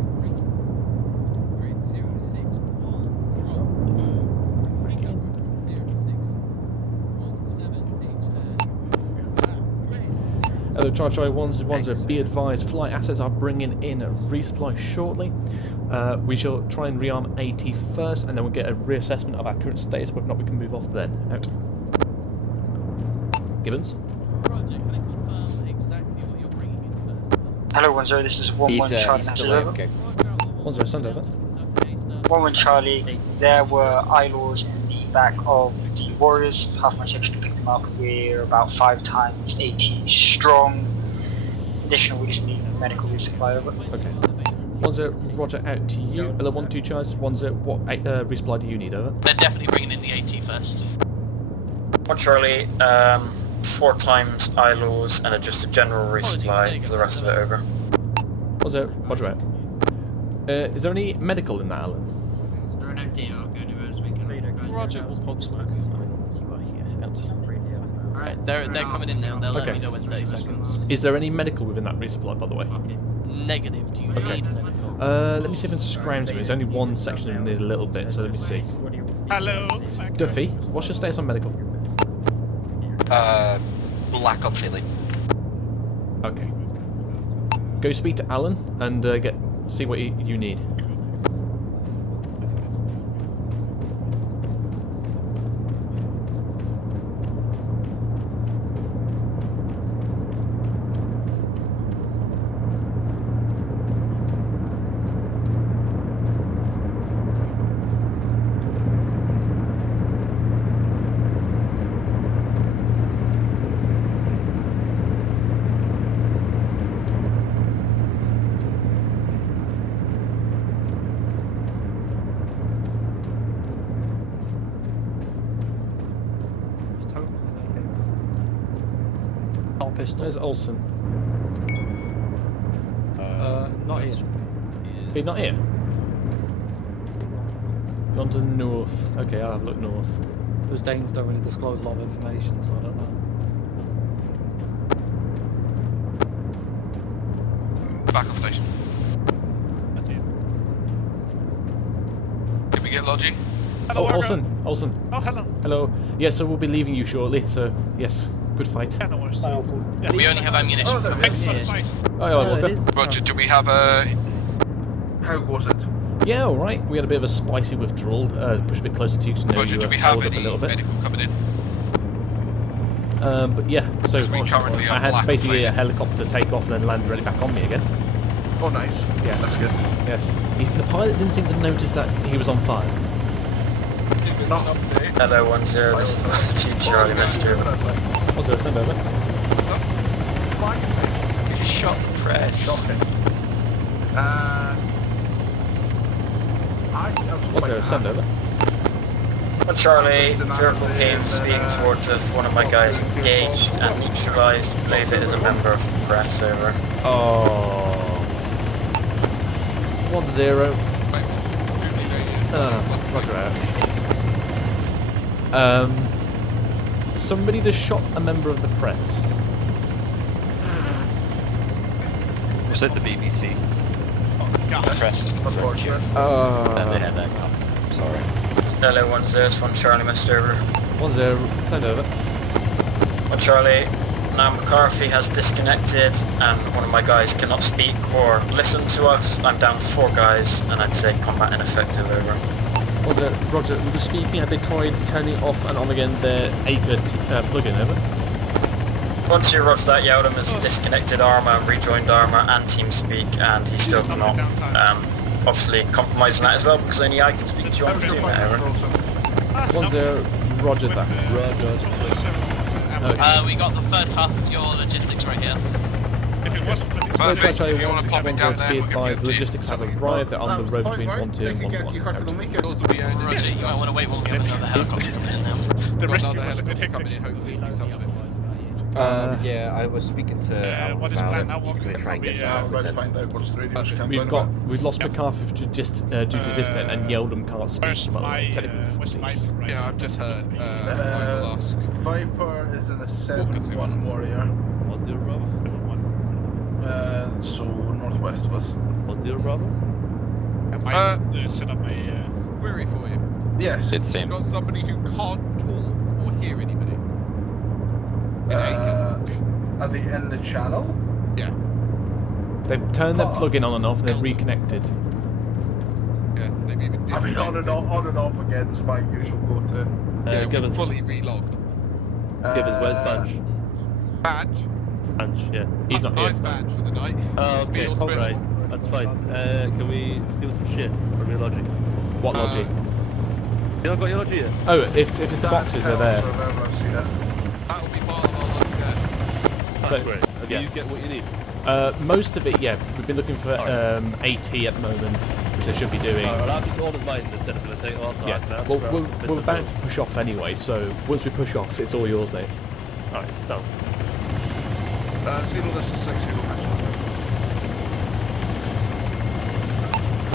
grid 061 from Green 06117 Hello, Charlie 110, be advised, flight assets are bringing in a resupply shortly. We shall try and rearm AT first, and then we'll get a reassessment of our current status, whether or not we can move off then. Out. Gibbons? Roger, can I confirm exactly what you're bringing in first? Hello, 1-0, this is 1-1 Charlie, message over. 1-0, send over. 1-1 Charlie, there were ILOs in the back of the Warriors, half my section picked them up, we're about 5 times 80 strong. Additional, we just need medical resupply over. Okay. 1-0, roger, out to you. Hello, 1-2 Charles, 1-0, what resupply do you need, over? They're definitely bringing in the AT first. 1 Charlie, 4 climbs, ILOs, and just a general resupply for the rest of it over. 1-0, roger out. Is there any medical in that, Alan? Is there an empty? I'll go anywhere as we can. Roger, we'll pop smoke. You are here. Alright, they're coming in now. They'll let me know in 30 seconds. Is there any medical within that resupply, by the way? Negative. Do you need medical? Let me see if it's scrounged me. There's only one section and there's a little bit, so let me see. Hello. Duffy, what's your status on medical? Black on feeling. Okay. Go speak to Alan and see what you need. There's Olsen. Not here. He's not here? Gone to the north. Okay, I'll have a look north. Those Danes don't really disclose a lot of information, so I don't know. Back on station. That's it. Did we get Logie? Hello, Olsen. Olsen. Oh, hello. Hello. Yes, so we'll be leaving you shortly, so yes, good fight. Yeah, no worries. Yeah. We only have ammunition for Excellent fight. Oh, yeah, welcome. Roger, do we have a... How was it? Yeah, alright. We had a bit of a spicy withdrawal. Push a bit closer to you because Roger, do we have any medical coming in? But yeah, so we currently I had basically a helicopter take off and then land ready back on me again. Oh, nice. Yeah. That's good. Yes. The pilot didn't seem to notice that he was on fire. Hello, 1-0, this is 2 Charlie, messenger. 1-0, send over. We just shot the Fred. Shocking. 1-0, send over. 1 Charlie, Jericho came speaking towards us, one of my guys engaged and neutralized, believe it is a member of the press, over. Oh. 1-0. Roger out. Somebody just shot a member of the press. Was that the BBC? The press is unfortunate. And they had that gun. Sorry. Hello, 1-0, 1 Charlie, Mr. Over. 1-0, send over. 1 Charlie, now McCarthy has disconnected and one of my guys cannot speak or listen to us. I'm down to 4 guys and I'd say combat ineffective, over. Roger, with the speaking, have they tried turning off and on again their Acre plug-in, over? Once you roger that, Youdam has disconnected Arma, rejoined Arma and TeamSpeak, and he's still not obviously compromising that as well because only I can speak to you on the team, over. 1-0, roger that. We got the third half of your logistics right here. If it wasn't for this... Perfect. Chacho If you want to pop it down there, be we'll give you advised, a logistics have arrived. They're on the road between 1-2 and 1-1. You might want to wait 1 minute. We have another helicopter coming in now. The rescue was a bit hectic. Yeah, I was speaking to Alan what is about planned it. now? He's going to try and get some let's equipment. find out what's the radio can We've lost McCarthy due to disconnect, and Yeldon can't speak. Yeah, I've just heard. Viper is in the 7-1 Warrior. 1-0 Bravo. So northwest of us. 1-0 Bravo. I might set up a query for you. Yes. It's You've got somebody who can't talk or hear anybody. Are they in the channel? Yeah. They've turned their plug-in on and off, and they've reconnected. Yeah, they've even I mean, on and off again is my usual go-to. Yeah, give we're us fully relogged. Give us where's Badge? Badge? Badge, yeah. He's not here. I'm Badge for the night. Oh, It's okay, me or Special. right. That's fine. Can we steal some shit from your logic? What logic? You not got your logic yet? Oh, if it's the boxes, they're there. I've seen it. That'll be part of our logic there. That's great. And you get what you need? Most of it, yeah. We've been looking for AT at the moment, which they should be doing. Alright, I'll just order mine instead of going to take ours. So Yeah. Well, we're about to push off anyway, so once we push off, it's all yours, mate. Alright, so. 0, this is 6-0.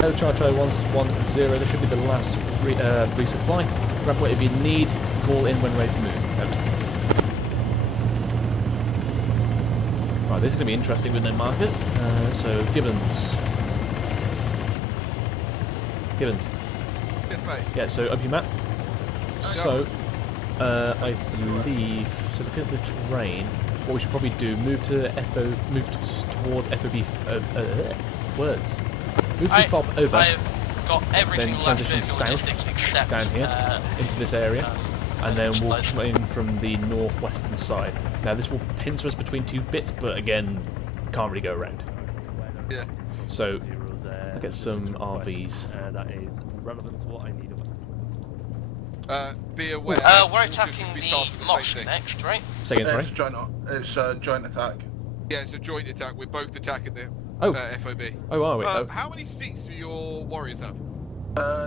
Hello, Chacho 110. This should be the last resupply. Grab whatever you need. Call in when ready to move. Out. Right, this is going to be interesting with no markers. So Gibbons. Yes, mate. Yeah. So up your map. So I believe. So look at the terrain. What we should probably do: move towards FOB. Words. Move to FOB over. I've got everything Then left transition for south logistics except, down here into this area, and then we'll come in from the northwestern side. Now this will pincer us between two bits, but again, can't really go around. Yeah. So I'll get some RVs. That is relevant to what I need. Be aware. we're attacking the Mosh next, right? Say again, sorry. It's a joint attack. Yeah, it's a joint attack. We're both attacking the FOB. Oh, are we? How many seats do your warriors have?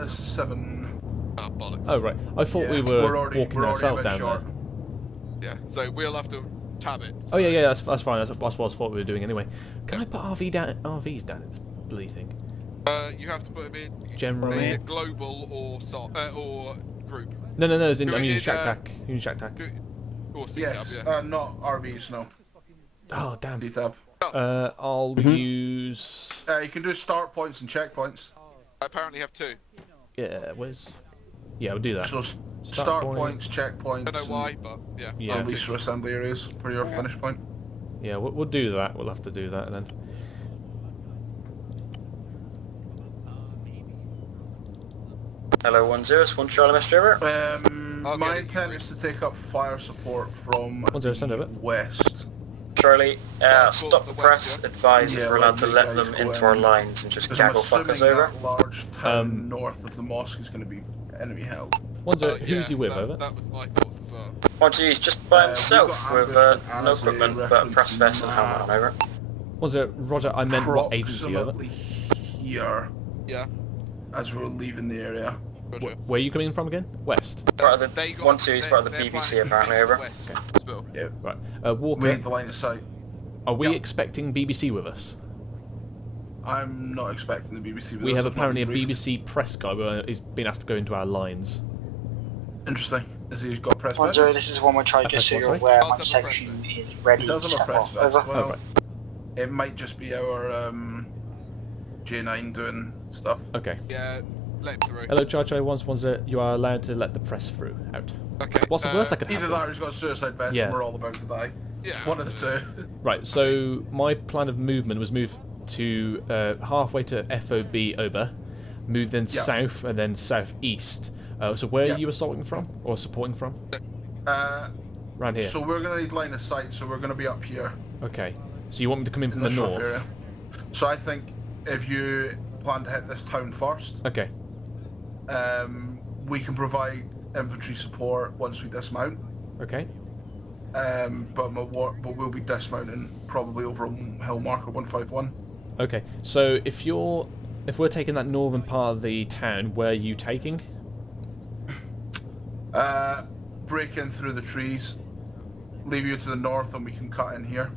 7. Oh, bollocks. Oh, right. I thought we were walking ourselves a bit down short. there. Yeah, so we'll have to tab it. Oh yeah, that's fine. That's what I thought we were doing anyway. Can I put RVs down in this bloody thing? You have to put them in Generally. either global or group. No. As in, I mean, Shack Tac. Or Yes, C-tab, yeah. not RVs, no. Oh, damn. C-tab. I'll use... you can do start points and checkpoints. I apparently have 2. Yeah, where's... Yeah, we'll do that. So start points, checkpoints. I don't know why, but yeah. Yeah. Release for assembly areas for your finish point. Yeah, we'll do that. We'll have to do that then. Hello, 10, 1 Charlie Mr. Over. My intent is to take up fire support from 10, send over. west. Charlie, stop the press. Advise if we're allowed to let them into our lines and just gaggle fuck us over. That large town north of the mosque is going to be enemy held. Who's he with, over? That was my thoughts as well. He's just by himself with no equipment but a press vest and helmet on, over. Roger, I meant what agency, over? Here. Yeah. As we're leaving the area. Where are you coming from again? West. Part of the 1-2 is part of the BBC apparently, over. Okay. Yeah, right. Walker. We need the line of sight. Are we expecting BBC with us? I'm not expecting the BBC with us. We have apparently a BBC press guy who is being asked to go into our lines. Interesting. Has he got press vest? This is one we're trying just so you're aware my section is ready to step off. Over. Well, right. It might just be our J9 doing stuff. Okay. Yeah, let him through. Hello, Chacho. Once you are allowed to let the press through. Out. Okay. What's the worst that could happen? Either that or he's got a suicide vest and we're all about to die. Yeah. One of the two. Right, so my plan of movement was move to halfway to FOB Ober, move then south and then southeast. So where are you assaulting from or supporting from? Around here. So we're going to need line of sight, so we're going to be up here. Okay. So you want me to come in from the north? Area. So I think if you plan to hit this town first, okay. We can provide infantry support once we dismount. Okay. but we'll be dismounting probably over on hill marker 151. Okay, so if we're taking that northern part of the town, where are you taking? Break in through the trees, leave you to the north, and we can cut in here.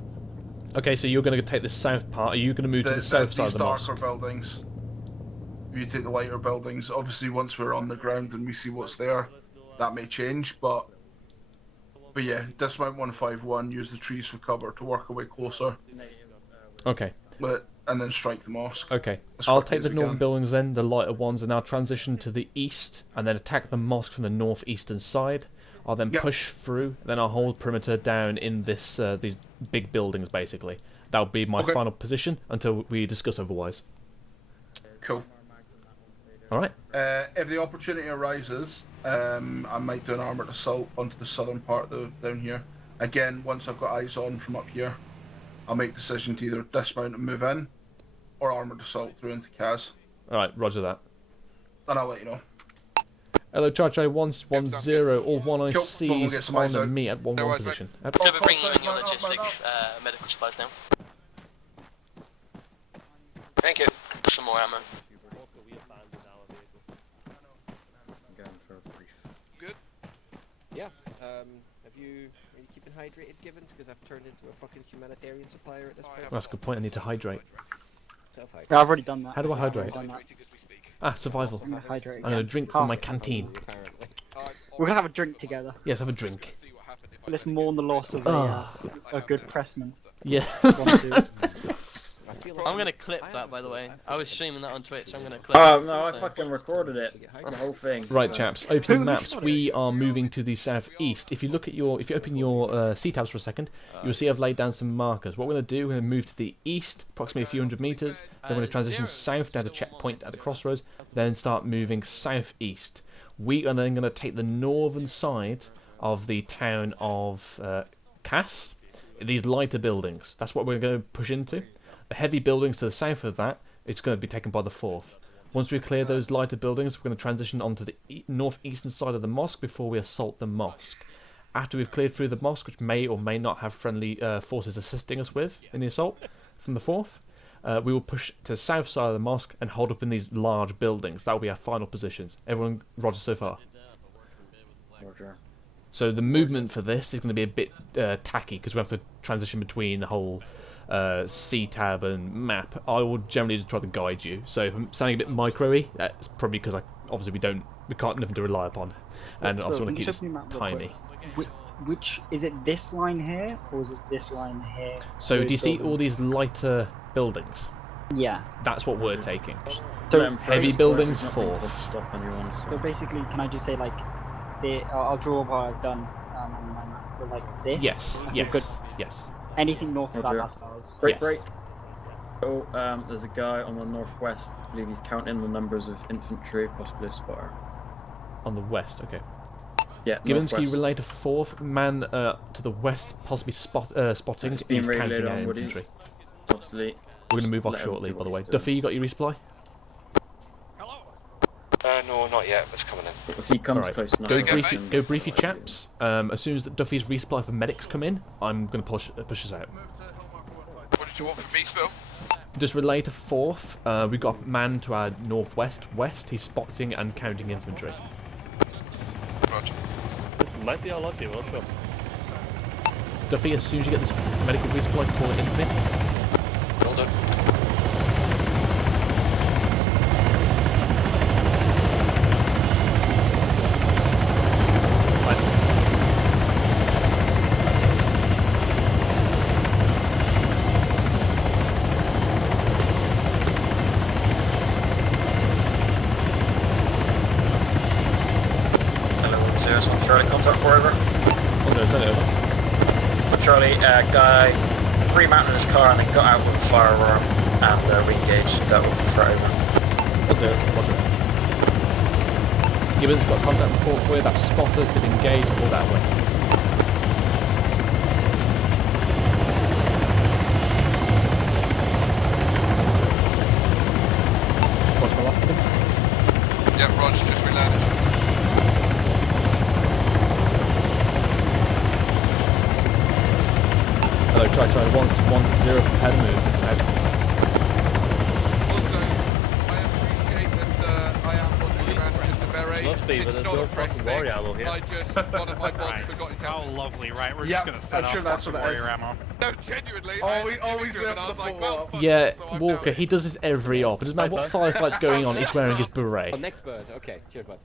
Okay, so you're going to take the south part. Are you going to move to the south side of the mosque? These darker buildings. If you take the lighter buildings, obviously once we're on the ground and we see what's there, that may change, but yeah, dismount 151, use the trees for cover to work our way closer. Okay. And then strike the mosque. Okay. I'll take the northern buildings then, the lighter ones, and I'll transition to the east, and then attack the mosque from the northeastern side. I'll then push through, then I'll hold perimeter down in this these big buildings, basically. That'll be my final position until we discuss otherwise. Cool. Alright. If the opportunity arises, I might do an armoured assault onto the southern part down here. Again, once I've got eyes on from up here, I'll make a decision to either dismount and move in, or armoured assault through into Kaz. Alright, roger that. And I'll let you know. Hello, Charge 110, all one I see is command me at 1-1 position. Should be bringing in your logistics, medical supplies now. Thank you. Some more ammo. Good? Yeah, are you keeping hydrated, Givens? Because I've turned into a fucking humanitarian supplier at this point. That's a good point, I need to hydrate. Yeah, I've already done that. How do I hydrate? Survival. I'm going to drink from my canteen. We're going to have a drink together. Yes, have a drink. Let's mourn the loss of a good pressman. Yeah. I'm gonna clip that, by the way. I was streaming that on Twitch. I'm gonna clip. Oh no, I fucking recorded it. The whole thing. Right, chaps. Opening maps. We are moving to the southeast. If you open your C tabs for a second, you'll see I've laid down some markers. What we're gonna do, we're gonna move to the east, approximately a few hundred meters. Then we're gonna transition south down to checkpoint at the crossroads. Then start moving southeast. We are then gonna take the northern side of the town of Cass. These lighter buildings. That's what we're going to push into. The heavy buildings to the south of that, it's going to be taken by the 4th. Once we clear those lighter buildings, we're going to transition onto the northeastern side of the mosque before we assault the mosque. After we've cleared through the mosque, which may or may not have friendly forces assisting us with in the assault from the 4th, we will push to the south side of the mosque and hold up in these large buildings. That will be our final positions. Everyone roger so far? Roger. So the movement for this is going to be a bit tacky because we have to transition between the whole C-tab and map. I will generally just try to guide you. So if I'm sounding a bit micro-y, that's probably because we can't nothing to rely upon, and I just want to keep this tiny. Which is it? This line here, or is it this line here? So do you see all these lighter buildings? Yeah. That's what we're taking. So heavy buildings 4th. So basically, can I just say like, I'll draw what I've done on my map, but like this. Yes. Yes. Good. Yes. Anything north of that, that's ours. Break. Oh, there's a guy on the northwest. I believe he's counting the numbers of infantry, possibly a spotter. On the west, okay. Yeah. Gibbons, can you relay to 4th man to the west, possibly spotting if counting our infantry? Obviously. We're going to move off shortly, by the way. Duffy, you got your resupply? No, not yet, but it's coming in. If he comes close enough. Go briefly, chaps. As soon as Duffy's resupply for medics come in, I'm going to push us out. What did you want from me, Phil? Just relay to 4th. We've got a man to our west. He's spotting and counting infantry. Roger. This might be our lucky, well, sure. Duffy, as soon as you get this medical resupply, call it in to me. Well done. Charlie, contact forever. Charlie, guy remounted his car and then got out with a firearm and re-engaged. That will for over. Roger. Gibbons got contact report for you. That spotter's been engaged all that way. What's my last Gibbons? Yep, Roger, just relanded. 10, prepare to move. Out. Also, I appreciate that I am on the command just a beret. Must be, but It's there's not no a press fucking thing. warrior ammo here. I just, one of my bots Right. forgot his How helmet. lovely, right? We're Yep, just gonna set I'm off sure that's fucking what it is. warrior ammo. No, genuinely. Always there and I for was the like, well, photo. fuck Yeah, it, so I'm Walker, down. he does this every op. It doesn't matter what firefight's going on, he's wearing his beret. Oh, next bird. Okay, cheers, bud.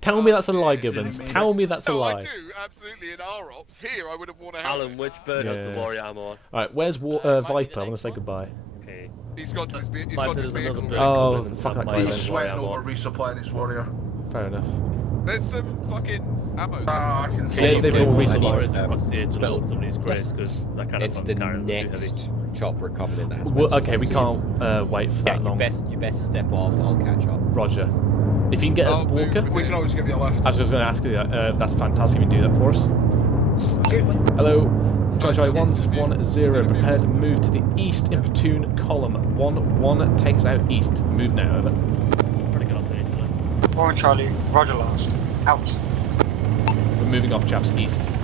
Tell me that's a lie, Gibbons. Tell me that's a No, I lie. do, absolutely. In our ops, here I would have worn a helmet. Alan, which bird has the warrior ammo on? Alright, where's Viper? I want to say goodbye. Okay. He's gone to his vehicle. Oh, fuck that guy He's then. sweating over resupplying his warrior. Fair enough. There's some fucking ammo. I can see. Yeah, they've all resupplied. It's the next chopper coming in that has Well, okay, we can't wait for that long. You best step off, I'll catch up. Roger. If you can get a Walker... We can always give you a lift. I was just going to ask you that. That's fantastic if you can do that for us. Hello. Charlie 110, prepare to move to the east in platoon column. 1-1 takes out east. Move now, over. Warren Charlie, Roger last. Out. We're moving off, chaps, east. Can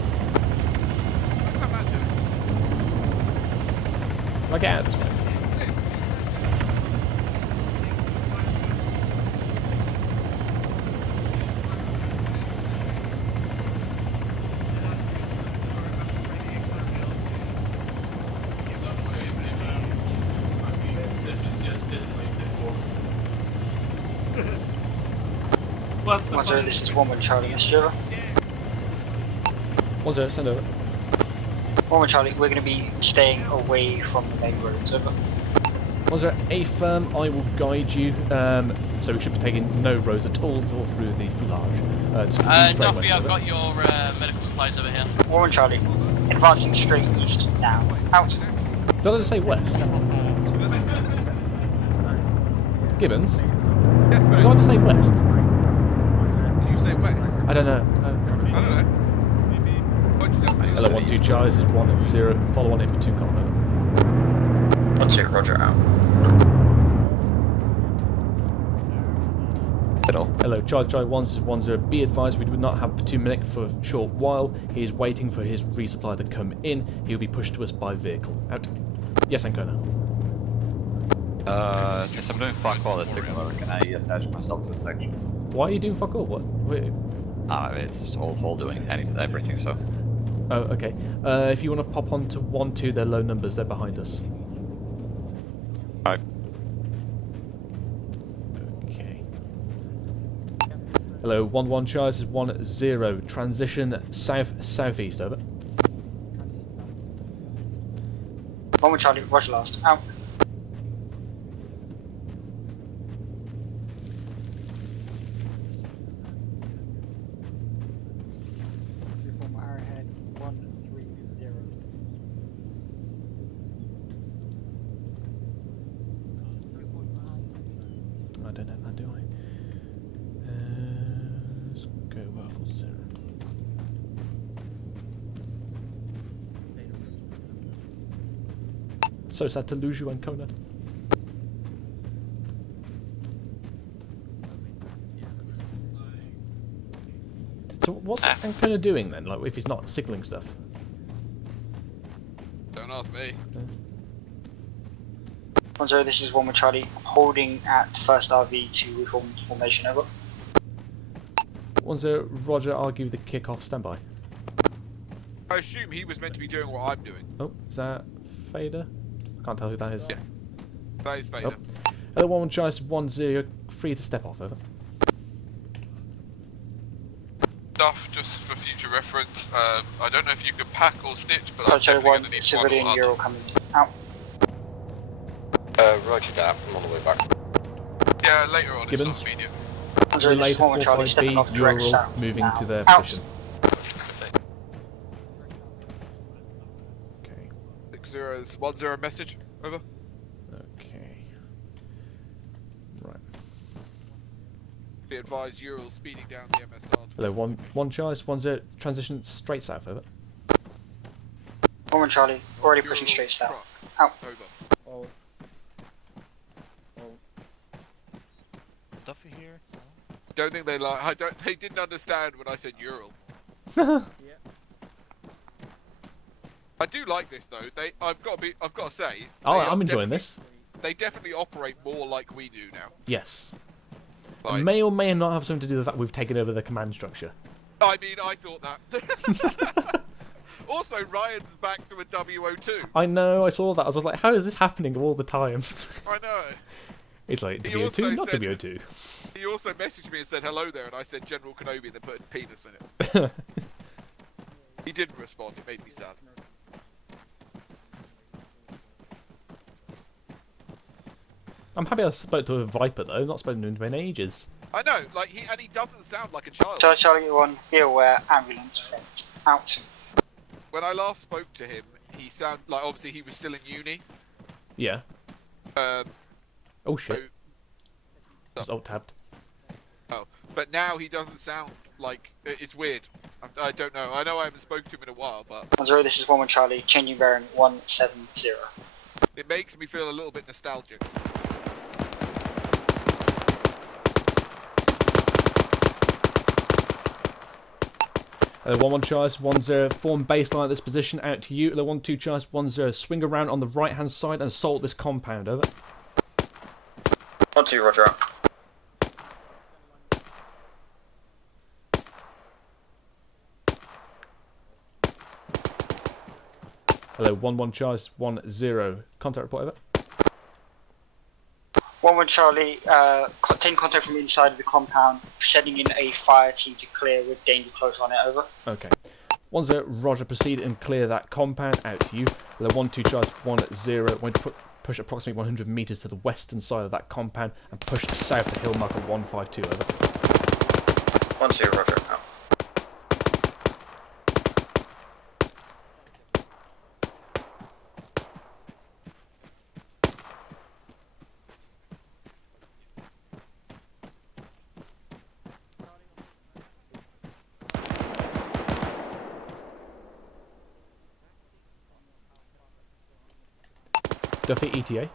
I get out this way? Roger, this is Warren Charlie, Mr. 1-0, send over. Warren Charlie, we're going to be staying away from the main roads, over. 1-0, A firm, I will guide you. So we should be taking no roads at all through the foulage. Duffy, I've got your medical supplies over here. Warren Charlie, advancing straight east now. Out. Did I just say west? Gibbons? Yes, mate. Did I just say west? Did you say west? I don't know. I don't know. Hello, 1-2 Charlie, this is 1-0, follow on in platoon column. 1-2, Roger, out. Hello, Charlie 1-0, be advised we do not have platoon medic for a short while. He is waiting for his resupply to come in. He will be pushed to us by vehicle. Out. Yes, Ancona. Since I'm doing fuck all this signaler, can I attach myself to a section? Why are you doing fuck all? What? Wait. It's all doing everything, so. Oh, okay. If you want to pop on to 1-2, they're low numbers, they're behind us. Alright. Okay. Hello, 1-1 Charlie, this is 1-0. Transition southeast, over. Warren Charlie, Roger last. Out. Reform Arrowhead 130. I don't have that, do I? Let's go Waffle 0. So sad to lose you, Ancona. So what's Ancona doing then? Like, if he's not signalling stuff? Don't ask me. 1-0, this is Warren Charlie, holding at first RV to reform formation, over. 1-0, Roger, I'll give you the kick-off, standby. I assume he was meant to be doing what I'm doing. Oh, is that Fader? I can't tell who that is. Yeah. That is Vader. Oh. Hello, 1-1 Charlie, 1-0, free to step off, over. Stuff, just for future reference, I don't know if you could pack or stitch, but I'm Roger definitely 1, going to need civilian one or Euro other. coming out. Roger that, I'm on the way back. Yeah, later on, Gibbons? it's not immediate. Relay to Warren Charlie, stepping off 45B, direct Ural, south moving now. to their Out. position. Okay. 6-0, 1-0 message, over. Okay. Right. Be advised, Ural speeding down the MSR. Hello, 1-1 Charlie, 1-0, transition straight south, over. Warren Charlie, already pushing straight south. Out. Over. Oh. Duffy here. Don't think they like. They didn't understand when I said Ural. I do like this though. I've got to say. Oh, I'm enjoying this. They definitely operate more like we do now. Yes. Like, May or may not have something to do with the fact we've taken over the command structure. I mean, I thought that. Also, Ryan's back to a WO2. I know, I saw that. I was like, how is this happening all the time? I know. It's like WO2, not WO2. He also messaged me and said hello there, and I said General Kenobi, and then put a penis in it. He didn't respond. It made me sad. I'm happy I spoke to a Viper though. Not spoken to him in ages. I know, like he doesn't sound like a child. Charlie 1, be aware, ambulance out. When I last spoke to him, he sounded like obviously he was still in uni. Yeah. Oh shit. So, Just alt tabbed. Oh, but now he doesn't sound like it's weird. I don't know. I know I haven't spoken to him in a while, but. 10, this is 1 Charlie, changing bearing 170. It makes me feel a little bit nostalgic. Hello, 1-1 Charles, 1-0, form baseline at this position, out to you. Hello, 1-2 Charles, 1-0, swing around on the right hand side and assault this compound, over. 1-2, roger. Hello, 1-1 Charles, 1-0, contact report, over. 1-1 Charlie, take contact from inside of the compound, sending in a fire team to clear with danger close on it, over. Okay. 1-0, roger, proceed and clear that compound, out to you. Hello, 1-2 Charles, 1-0, going to push approximately 100 metres to the western side of that compound and push south to hill marker 152, over. 1-2, roger, out. Duffy, ETA.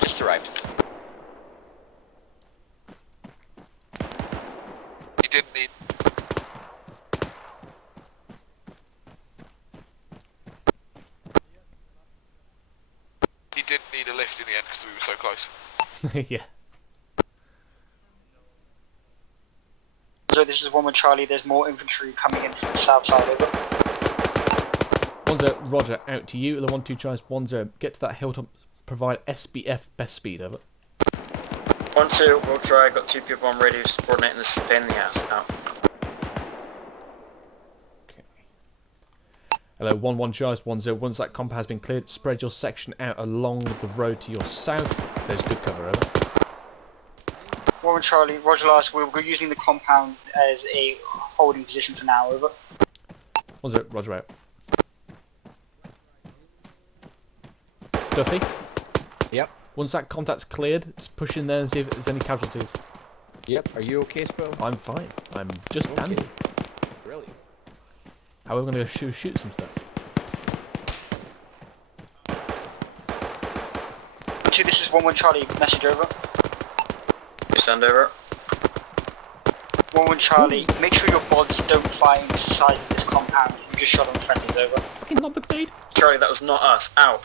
Just arrived. He didn't need... He didn't need a lift in the end because we were so close. Yeah. So this is 1-1 Charlie, there's more infantry coming in from the south side, over. 1-0, roger, out to you. The 1-2 Charles, 1-0, get to that hilltop, provide SBF best speed, over. 1-2, we'll try, got 2 people on radio, coordinating this pain in the ass, out. Okay. Hello, 1-1 Charles, 1-0, once that compound has been cleared, spread your section out along the road to your south. There's good cover, over. 1-1 Charlie, roger last, we're using the compound as a holding position for now, over. 1-0, roger out. Duffy? Yep. Once that contact's cleared, just push in there and see if there's any casualties. Yep. Are you okay, Sparrow? I'm fine. I'm just dandy. Brilliant. How are we going to go shoot some stuff? 2, this is 1-1 Charlie, message over. Send over. 1-1 Charlie, make sure your bods don't fire inside of this compound. You just shot on friendlies, over. Fucking not the Charlie, that was not us. Out.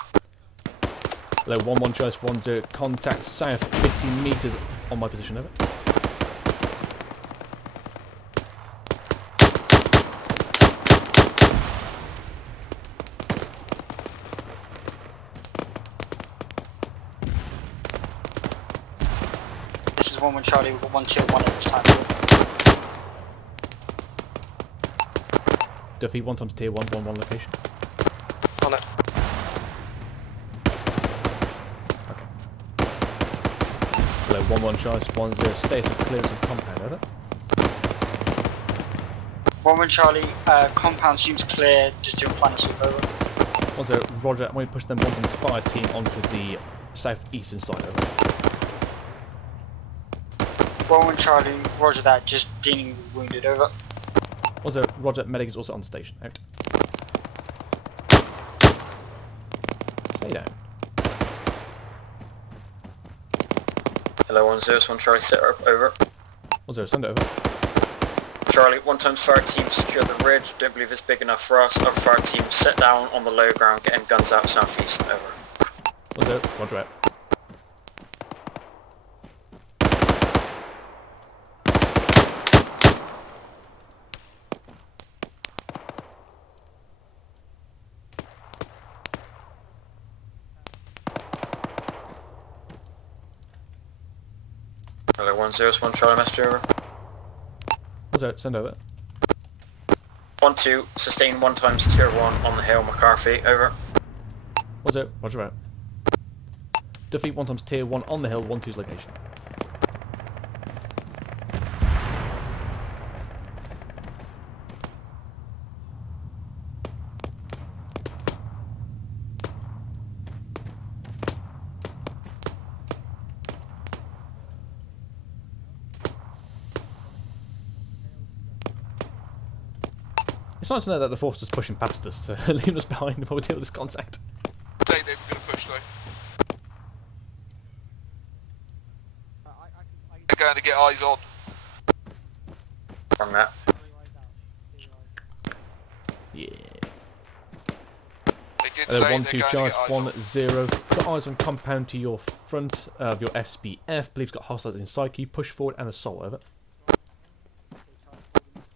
Hello, 1-1 Charles, 1-0, contact south 50 metres on my position, over. This is 1-1 Charlie, we've got 1 tier 1 at this time. Duffy, 1 times tier 1, 1-1 location. On it. Hello, 1-1 Charles, 1-0, status of clearance of compound, over. 1-1 Charlie, compound seems clear, just doing final sweep, over. 1-0, roger, I'm going to push them 1 times fire team onto the southeastern side, over. 1-1 Charlie, roger that, just dealing with wounded, over. 1-0, roger, medic is also on station, out. Stay down. Hello, 1-0, 1 Charlie, set up, over. 1-0, send it over. Charlie, 1 times fire team secure the ridge. Don't believe it's big enough for us. Other fire team set down on the low ground, getting guns out southeast. Over. Will do. Roger it. Hello, 101 Charlie, message over. Will do. Send over. 1-2, sustain 1 times tier 1 on the hill, McCarthy, over. Will do. Roger it. Defeat 1 times tier 1 on the hill, 1-2's location. It's nice to know that the force is pushing past us to leave us behind while we deal with this contact. They were going to push though. They're going to get eyes on. From that. Yeah. They did Hello, say 1-2 they're charge, going to get eyes on. 1-0. Got eyes on compound to your front of your SBF. Believes got hostiles inside. Can you push forward and assault? Over.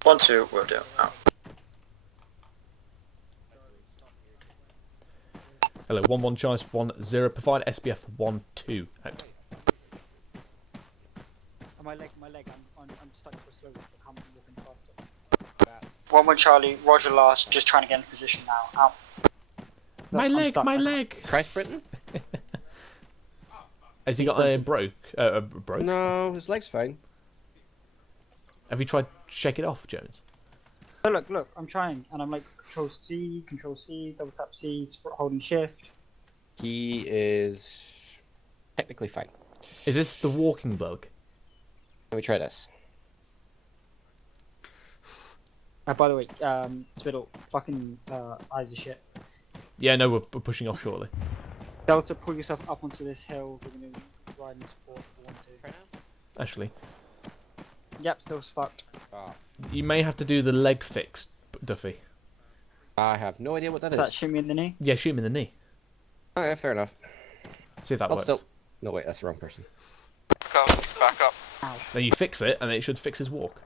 1-2, will do. Out. Hello, 1-1 charge, 1-0. Provide SBF 1-2. Out. My leg, I'm stuck for slow. I can't be walking faster. 1-1 Charlie, Roger last, just trying to get in position now. Out. My leg! Try sprinting? Has he got a broke? Broke? No, his leg's fine. Have you tried shake it off, Jones? Oh, look, I'm trying, and I'm like Control C, double tap C, holding Shift. He is technically fine. Is this the walking bug? Let me try this. By the way, Spittle, fucking eyes of shit. Yeah, no, we're pushing off shortly. Delta, pull yourself up onto this hill. We're gonna ride and support for 1-2. Actually, Yep, still fucked. you may have to do the leg fix, Duffy. I have no idea what that is. Does that shoot me in the knee? Yeah, shoot him in the knee. Oh, yeah, fair enough. See if that works. Still... No, wait, that's the wrong person. Back up. Then you fix it, and it should fix his walk.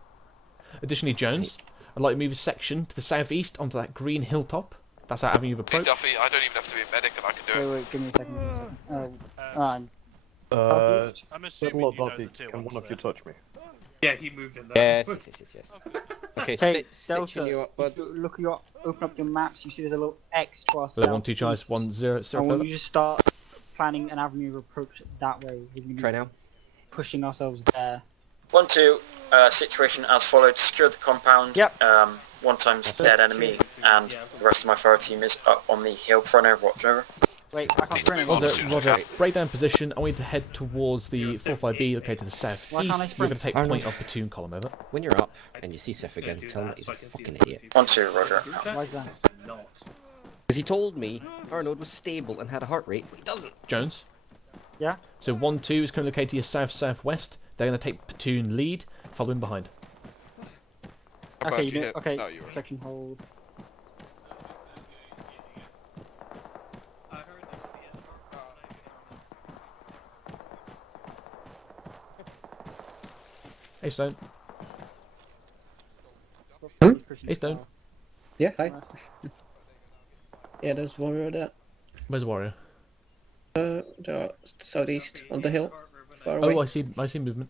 Additionally, Jones, I'd like to move his section to the southeast onto that green hilltop. That's our avenue of Hey approach. Duffy, I don't even have to be a medic and I can do it. Wait, give me a second. I'm assuming you know the tier Can one of ones you touch me? Yeah, he moved in there. Yes. Okay, Hey, stitching Delta, you up, bud. if you look at your, open up your maps, you see there's a little X to our Hello, south. 1-2 charge, 1-0. And when you just start planning an avenue of approach that way, we're gonna be Try now. pushing ourselves there. 1-2, situation as followed. Secure the compound. Yep. 1 times dead enemy, and the rest of my fire team is up on the hill front over. Watch over. Wait, I can't sprint Roger, Roger. Break down position. I want you to head towards the 45B located to the south Why can't I east. You're going to sprint? take point of platoon column, over. When you're up and you see Sif again, tell him that he's a fucking idiot. 1-2, Roger. Why is that? Because he told me Arnold was stable and had a heart rate, but he doesn't. Jones? Yeah? So 1-2 is currently located to your south-southwest. They're going to take platoon lead, following behind. Okay, you do, okay, No, you were. section hold. Hey, Stone. Hey, Stone. Yeah, hi. Yeah, there's Warrior there. Where's Warrior? The southeast on the hill. Far away. Oh, I see movement.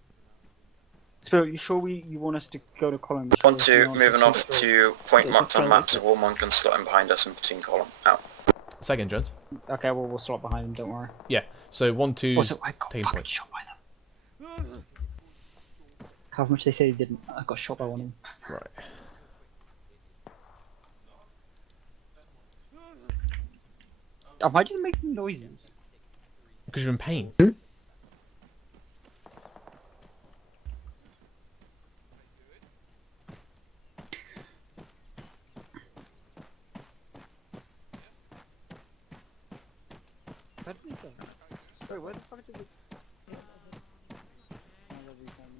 Spirit, you sure you want us to go to column? 1-2, moving off to point marked on map so Warmon can slot in behind us in platoon column. Out. Second, Jones. Okay, well, we'll slot behind him, don't worry. Yeah, so 1-2 Also, I got taking fucking point. shot by them. How much they say he didn't. I got shot by one of them. Right. Am I just making noises? Because you're in pain. Where did we go? Wait, where the fuck did we...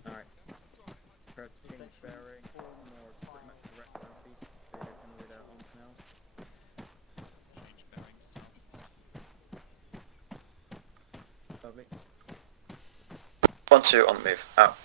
Alright. Bearing Lovely. 1-2 on the move. Out.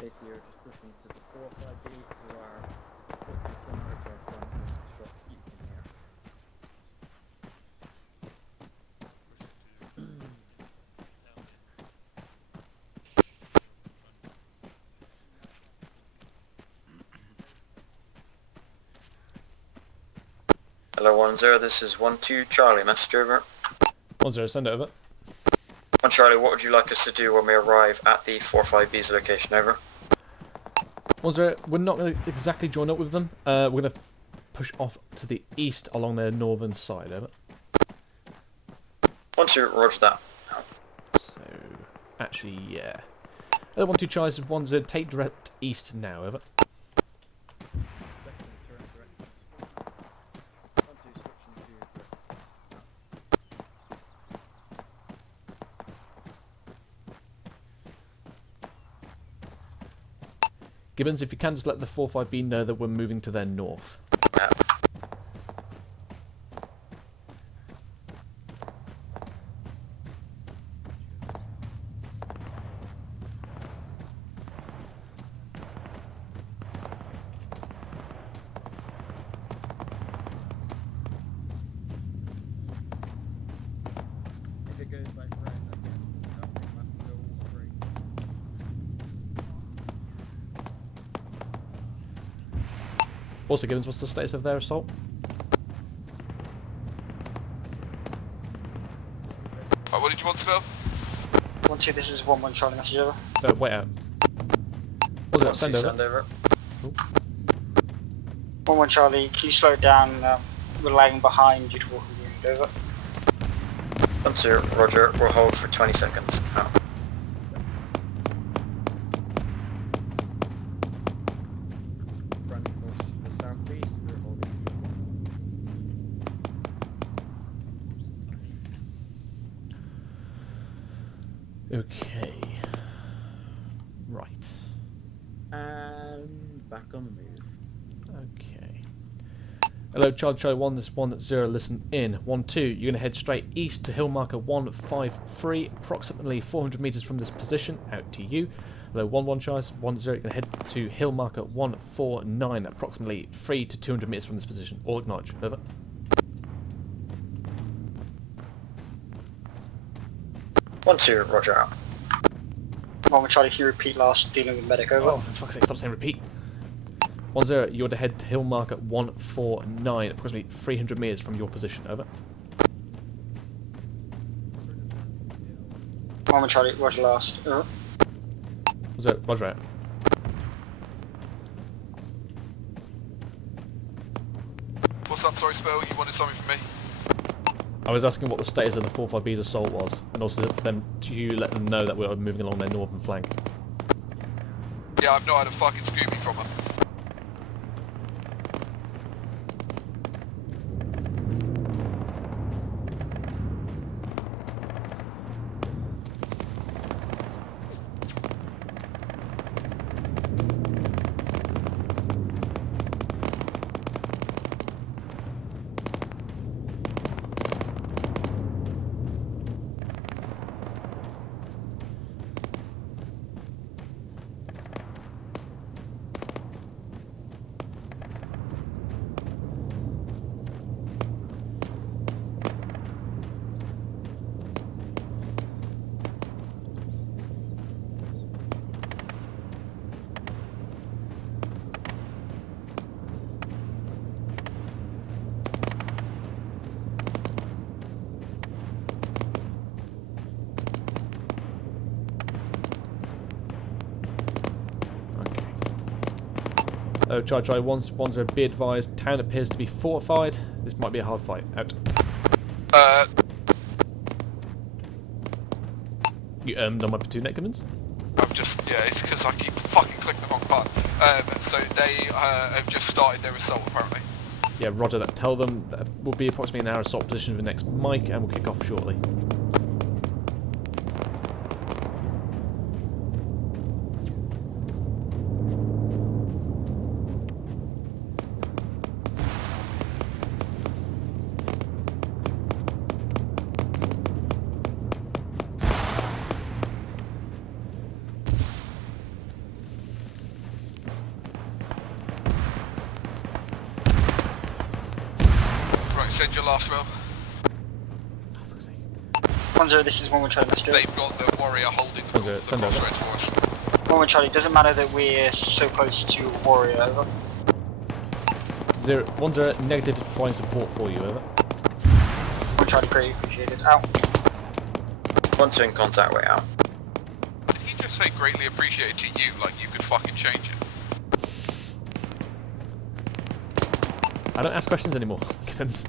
Basically, you're just pushing to the 4-5B, who are looking from her to our front with shots that you can hear. Hello 1-0, this is 1-2 Charlie, message over. 1-0, send it over. 1 Charlie, what would you like us to do when we arrive at the 4-5B's location, over? 1-0, we're not going to exactly join up with them. We're going to push off to the east along their northern side, over. 1-2, roger that. So, actually, yeah. 1-2 Charlie, 1-0, take direct east now, over. Gibbons, if you can, just let the 4-5B know that we're moving to their north. If it goes back round, I guess that will have to go all the way. Also, Gibbons, what's the status of their assault? What did you want to know? 1-2, this is 1-1 Charlie, message over. No, wait out. What's it? Send over. 1-1 Charlie, can you slow it down? We're lagging behind due to walking wounded, over. 1-2, roger, we'll hold for 20 seconds. Out. Front forces to the southeast, we're holding. Okay. Right. And back on the move. Okay. Hello, Charlie 1, this is 1-0, listen in. 1-2, you're going to head straight east to hill marker 153, approximately 400 metres from this position, out to you. Hello, 1-1 Charlie, 1-0, you're going to head to hill marker 149, approximately 3 to 200 metres from this position. All acknowledge, over. One, two, roger out. 1-1 Charlie, can you repeat last dealing with medic, over? Oh, for fuck's sake, stop saying repeat. 1-0, you're to head to hill marker 149, approximately 300 metres from your position, over. 1-1 Charlie, roger last, over. 1-0, roger out. What's up, sorry Sparrow, you wanted something from me? I was asking what the status of the 4-5B's assault was, and also for them to let them know that we're moving along their northern flank. Yeah, I've not had a fucking Scooby from her. Charlie 1-0, be advised. Town appears to be fortified. This might be a hard fight. Out. You on my platoon net, Gibbons? I'm just, yeah, it's because I keep fucking clicking the wrong button. So they have just started their assault, apparently. Yeah, roger that. Tell them that we'll be approximately an hour assault position for the next mic, and we'll kick off shortly. Send your last round. 1-0, this is 1-1 Charlie, let's do it. They've got the warrior holding the crossroads for us. 1-1 Charlie, doesn't matter that we're so close to warrior, over. 1-0, negative, providing support for you, over. 1 Charlie, greatly appreciated, out. 1-2 in contact, way out. Did he just say greatly appreciated to you, like you could fucking change it? I don't ask questions anymore, Gibbons.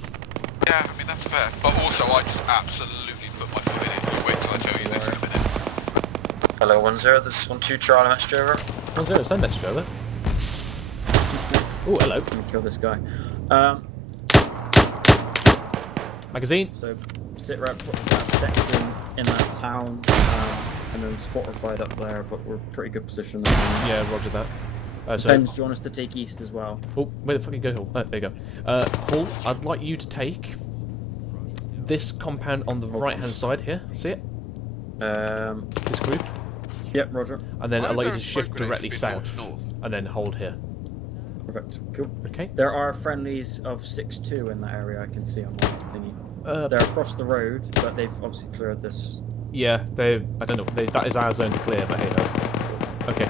Yeah, I mean that's fair. But also I just absolutely put my foot in it. You'll wait till I tell you this in a minute. Hello 1-0, this is 1-2 Charlie, message over. 1-0, send message over. Oh, hello. I'm gonna kill this guy. Magazine. So sit right that section in that town, and then it's fortified up there, but we're pretty good position there. Yeah, roger that. Depends, do you want us to take east as well? Oh, where the fuck you go, Hall? There you go. Hall, I'd like you to take this compound on the right-hand side here. See it? This group. Yep, roger. And then I'd like you to shift directly south, and then hold here. Perfect. Cool. Okay. There are friendlies of 6-2 in that area. I can see on my thingy. They're across the road, but they've obviously cleared this. Yeah, I don't know. That is our zone to clear, but hey, no. Okay.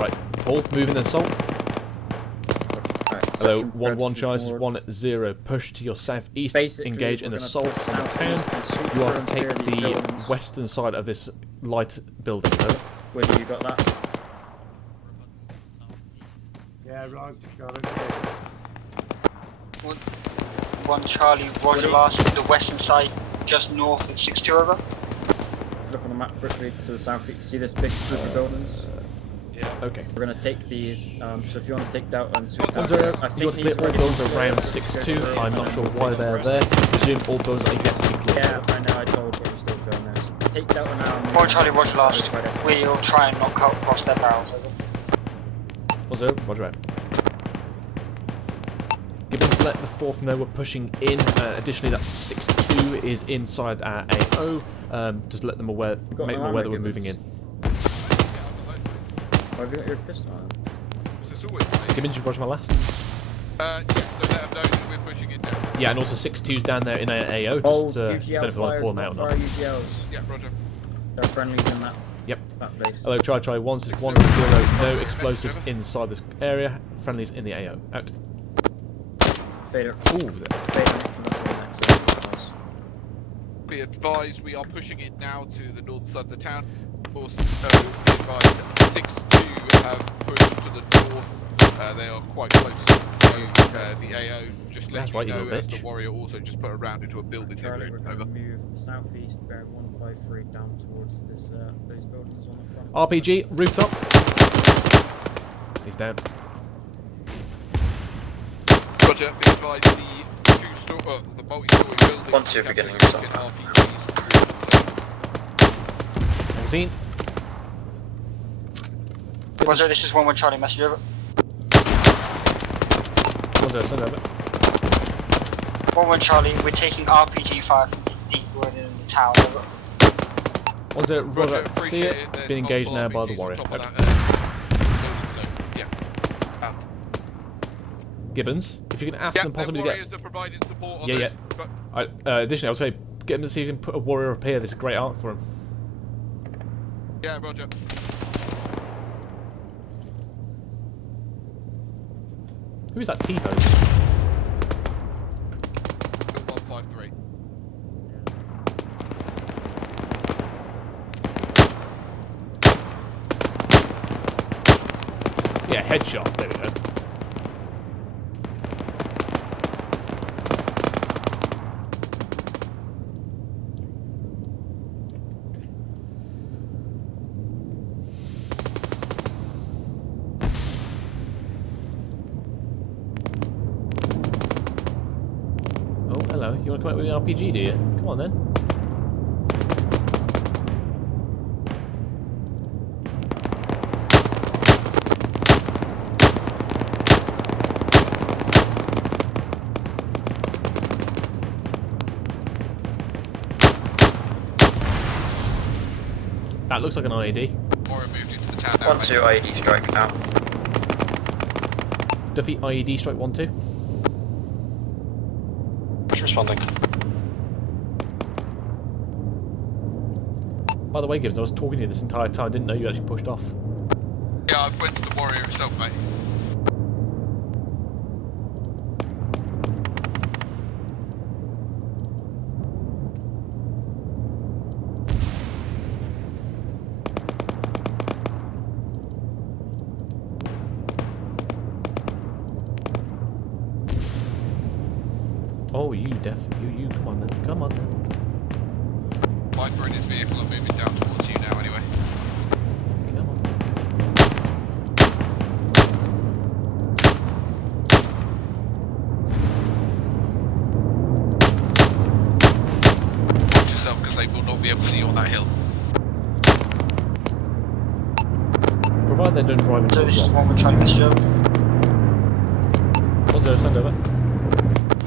Right. Hall, moving the assault. Right, hello, 1-1 Charles, 1-0. Push to your southeast. Basically, engage in assault on the town. You are to take the western side of this light building. Over. Where do you got that? Yeah, right, got it. 1 Charlie, roger last, the western side, just north of 6-2 over. Look on the map quickly to the south. See this big group of buildings? Yeah. Okay. We're gonna take these. So if you want to take Delta and you want to clear all buildings around 6-2. I'm not sure why they're there. Presume all buildings are yet to be cleared. Yeah, I know. I told you we're still going there. So take Delta now. 1 Charlie, roger last. We'll try and knock out across their barrels. Over. 1-0, roger out. Gibbons, let the 4th know we're pushing in. Additionally, that 6-2 is inside our AO. Just let them aware, make them aware that we're moving in. Have you got your pistol on? Gibbons, you roger my last? Yes, so let them know that we're pushing it down. Yeah, and also 6-2's down there in our AO. Just don't know if we want to pull them out or not. UGLs. Yeah, roger. There are friendlies in that. Yep. That base. Hello, Charlie 1-1-0. No explosives inside this area. Friendlies in the AO. Out. Fader. Ooh. Be advised, we are pushing it now to the north side of the town. Also, be advised, 6-2 have pushed to the north. They are quite close to the AO. Just let you know, as the warrior also just put a round into a building. Charlie, we're going to move southeast, bear 153 down towards this those buildings on the front. RPG, rooftop. He's down. Roger, be advised, the multi-story building. 1-2 beginning assault. Magazine. Roger, this is 1-1 Charlie, message over. 1-0, send over. 1-1 Charlie, we're taking RPG fire from the deep wood in the town, over. 1-0, Roger, see it. Been engaged now by the warrior. Gibbons, if you can ask them possibly to get. Are providing support on yeah, this, yeah. Additionally, I would say get him to see if you can put a warrior up here. This is a great art for him. Yeah, roger. Who is that T-pose? 153. Yeah, headshot. There we go. Oh, hello. You want to come out with the RPG, do you? Come on then. That looks like an IED. One, two, IED strike out. Duffy, IED strike 1-2. Responding. By the way, Gibbs, I was talking to you this entire time. I didn't know you actually pushed off. Yeah, I went to the warrior himself, mate. Oh, you come on then. Come on then. Viper and his vehicle are moving down towards you now anyway. Come on. Watch yourself because they will not be able to see you on that hill. Provide they don't drive into So the this is block. one we're trying to miss Joe. 1-0, send over.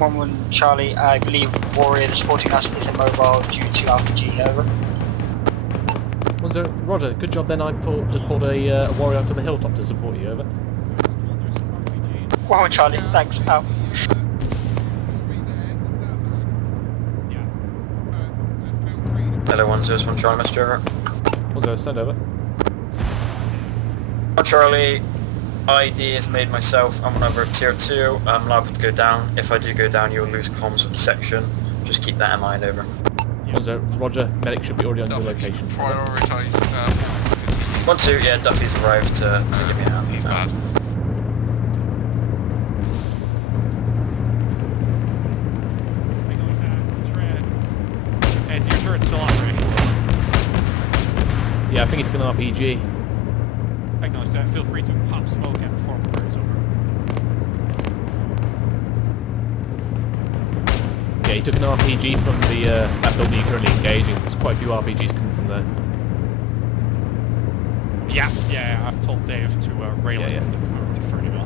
1-1 Charlie, I believe Warrior the supporting us is immobile due to RPG, over. 1-0, Roger, good job then. I just pulled a warrior up to the hilltop to support you, over. 1-1 Charlie, thanks, out. Hello, 101 Charlie, Mr. Over. 1-0, send over. 1 Charlie, ID is made myself. I'm on over tier 2. I'm liable to go down. If I do go down, you'll lose comms with the section. Just keep that in mind, over. 1-0, Roger, medic should be already on your location. Prioritise. 1-2, yeah, Duffy's arrived to give me a hand. He's bad. Okay, so your turret's still operational. Yeah, I think it's an RPG. Acknowledge that. Feel free to pop smoke and perform repairs, over. Yeah, he took an RPG from the that building you're currently engaging. There's quite a few RPGs coming from there. Yeah, I've told Dave to rail it with the Fernie Mill.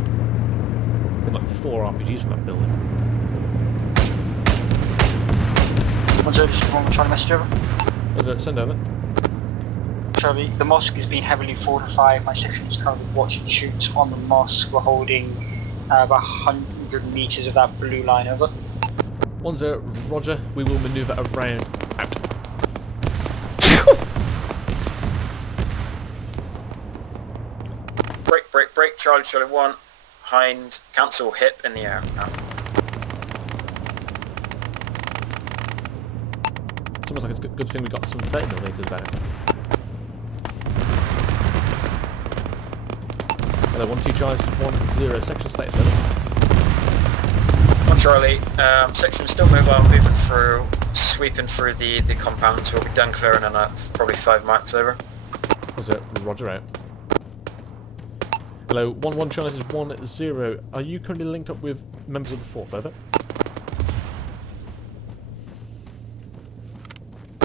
Been like 4 RPGs from that building. 1-0, this is one we're trying to miss Joe. 1-0, send over. Charlie, the mosque is being heavily fortified. My section is currently watching shoots on the mosque. We're holding about 100 meters of that blue line, over. 1-0, Roger, we will manoeuvre around. Out. Break, Charlie 1. Hind, cancel, hip in the air. Out. It's almost like it's a good thing we got some fentanyl back. Hello, 1-2 Charlie, 1-0, section status, over. 1 Charlie, section still mobile, moving through, sweeping through the compounds. We'll be done clearing in probably 5 marks, over. 1-0, Roger out. Hello, 1-1 Charlie, this is 1-0. Are you currently linked up with members of the 4th, over?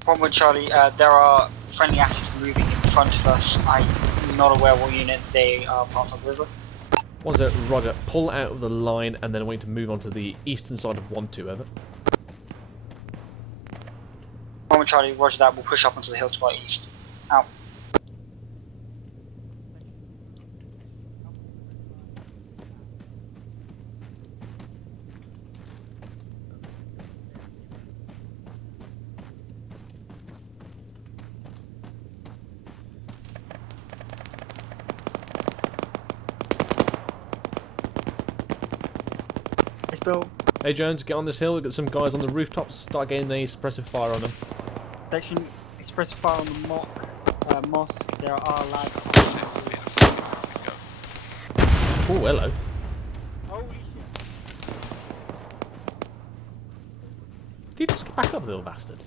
1-1 Charlie, there are friendly assets moving in front of us. I'm not aware what unit they are part of, over. 1-0, Roger. Pull out of the line and then wait to move on to the eastern side of 1-2, over. 1-1 Charlie, roger that. We'll push up onto the hill to our east. Out. Bill. Hey Jones, get on this hill, we've got some guys on the rooftops, start getting a suppressive fire on them. Section suppressive fire on the mosque. There are lads. Oh, hello. Holy shit. Did you just get back up, little bastard?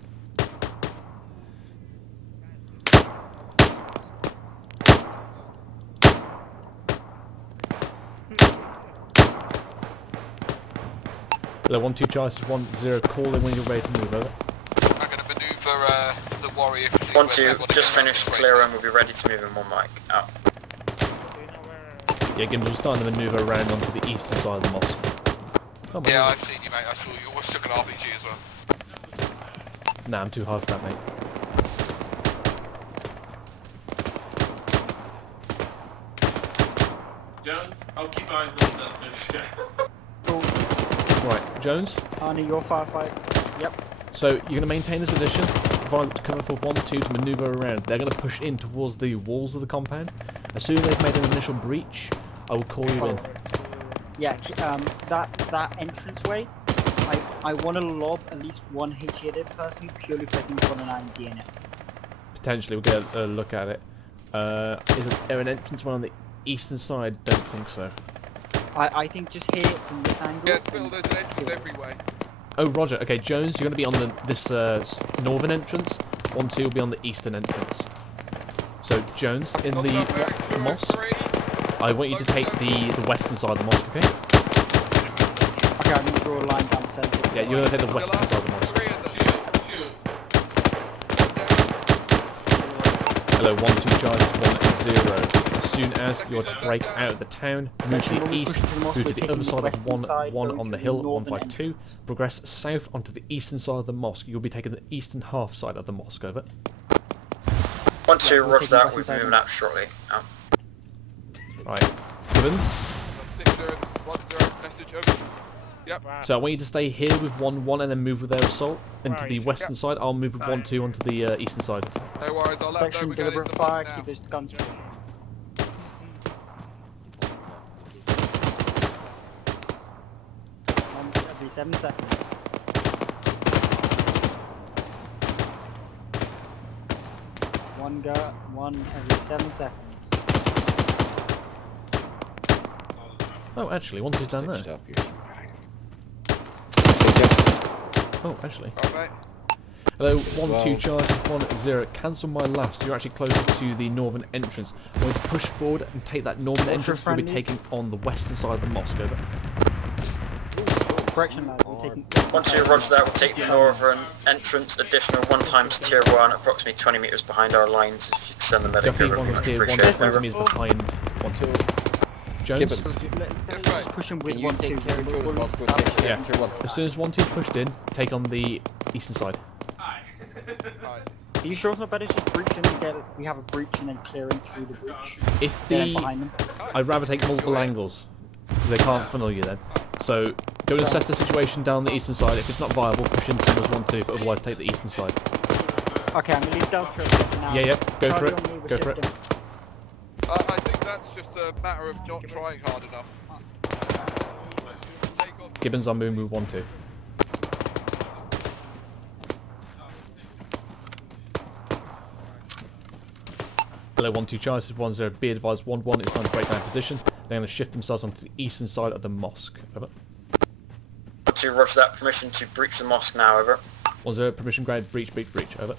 Hello, 1-2 Charles 1-0. Call in when you're ready to move over. I'm going to maneuver the warrior. 1-2, just finished clear and we'll be ready to move in 1 mic. Out. Yeah, Gimbal, we're starting to maneuver around onto the eastern side of the mosque. Oh, Yeah, I've seen you, mate. I saw you. Almost took an RPG as well. Nah, I'm too hard for that, mate. Jones, I'll keep eyes on the shit. Right, Jones. Arnie, your firefight. Yep. So you're going to maintain this position, provide cover for 1-2 to maneuver around. They're going to push in towards the walls of the compound. As soon as they've made an initial breach, I will call you in. Yeah, that entranceway, I want to lob at least one HE person purely because I think it's got an IMD in it. Potentially, we'll get a look at it. Is there an entrance one on the eastern side? Don't think so. I think just here from this angle. Yes, Bill, there's an entrance everywhere. Oh, Roger. Okay, Jones, you're going to be on this northern entrance. 1-2 will be on the eastern entrance. So, Jones, in the mosque, I want you to take the western side of the mosque, okay? Okay, I'm going to draw a line down the centre. Yeah, you're going to take the western side of the mosque. Hello, 1-2 Charles 1-0. As soon as you're to break out of the town, move to the east, move to the other side of 1-1 on the hill, 152. Progress south onto the eastern side of the mosque. You'll be taking the eastern half side of the mosque, over. 1-2, roger that, we'll be moving out shortly. Out. Right, Gibbons? 6-0, message over. Yep. So I want you to stay here with 1-1 and then move with their assault into the western side. I'll move with 1-2 onto the eastern side. No worries, I'll let them know we're going into the fire, keep those guns. Once every 7 seconds. One every 7 seconds. Oh, actually, 1-2's down there. Oh, actually. Alright. Hello, 1-2 Charles 1-0. Cancel my last. You're actually closer to the northern entrance. I'm going to push forward and take that northern entrance. We'll be taking on the western side of the mosque, over. Correction, lad. We're taking 1-2, roger that, we'll take the northern entrance, additional 1 times tier 1, approximately 20 metres behind our lines. If you could send the medic Duffy, over, 1 we was much tier 1, appreciate 20 it. meters behind 1-2. Jones? Let's just push him with 1-2. Yeah. As soon as 1-2's pushed in, take on the eastern side. Are you sure it's not better just breaching and we have a breach and then clearing through the breach? If behind them? I'd rather take multiple angles, because they can't funnel you then. So, go and assess the situation down the eastern side. If it's not viable, push in same as 1-2, but otherwise take the eastern side. Okay, I'm going to leave Delta for now. Yeah, go for it. Go for it. I think that's just a matter of not trying hard enough. Gibbons on move 1-2. Hello, 1-2 Charles 1-0. Be advised, 1-1 is time to break down position. They're going to shift themselves onto the eastern side of the mosque. Over. 1-2, roger that, permission to breach the mosque now, over. 1-0, permission granted, breach, over.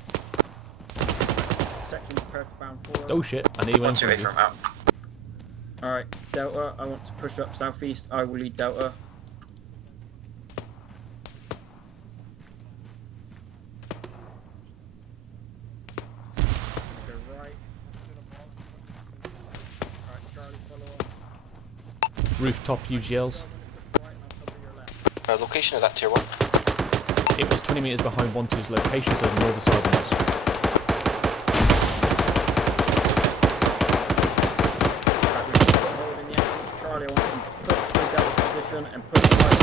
Section Perth bound forward. Oh shit, I need one. Alright, Delta, I want to push up southeast. I will lead Delta. Go right. Alright, Charlie, follow up. Rooftop UGLs. Location of that tier 1? It was 20 meters behind 1-2's location, so the northern side of the mosque. Charlie, I want to push the Delta position and push right.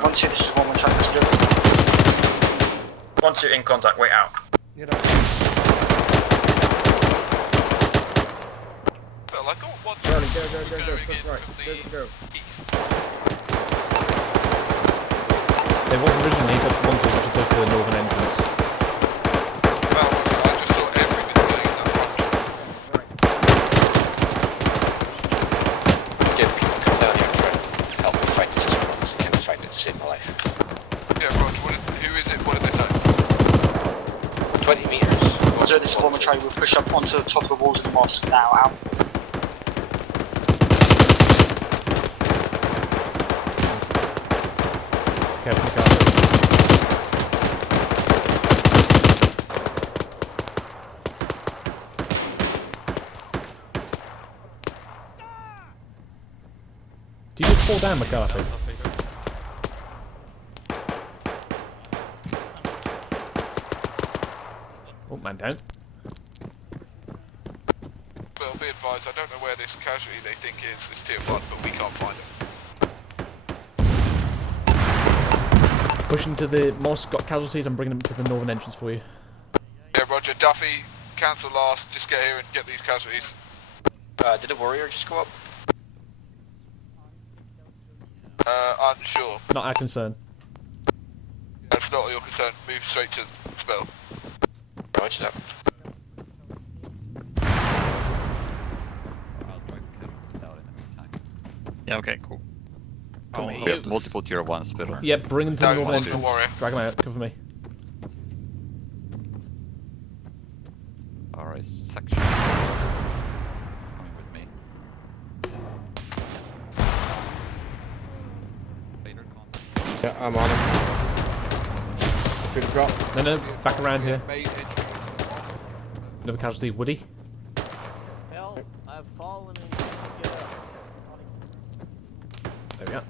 1-2, this is 1-1 trackers driven. 1-2 in contact, wait out. Charlie, go, push right, go. There was originally, but 1-2 was supposed to the northern entrance. Charlie, we'll push up onto the top of the walls of the mosque now, out. Careful, careful. Do you just fall down, McCarthy? Oh, man down. Well, be advised, I don't know where this casualty they think is. It's tier 1, but we can't find it. Pushing to the mosque, got casualties, I'm bringing them to the northern entrance for you. Yeah, Roger. Duffy, cancel last. Just get here and get these casualties. Did a warrior just go up? Unsure. Not our concern. That's not your concern. Move straight to spell. Roger that. Yeah, okay, cool. Come here. We have multiple tier 1 Sparrow. Yeah, bring them to the northern Muscle entrance. warrior. Drag them out, cover me. Alright, section. Coming with me. Later contact. Yeah, I'm on it. Should drop. No, back around here. Another casualty, Woody. Help! I've fallen and can't get up. There we are.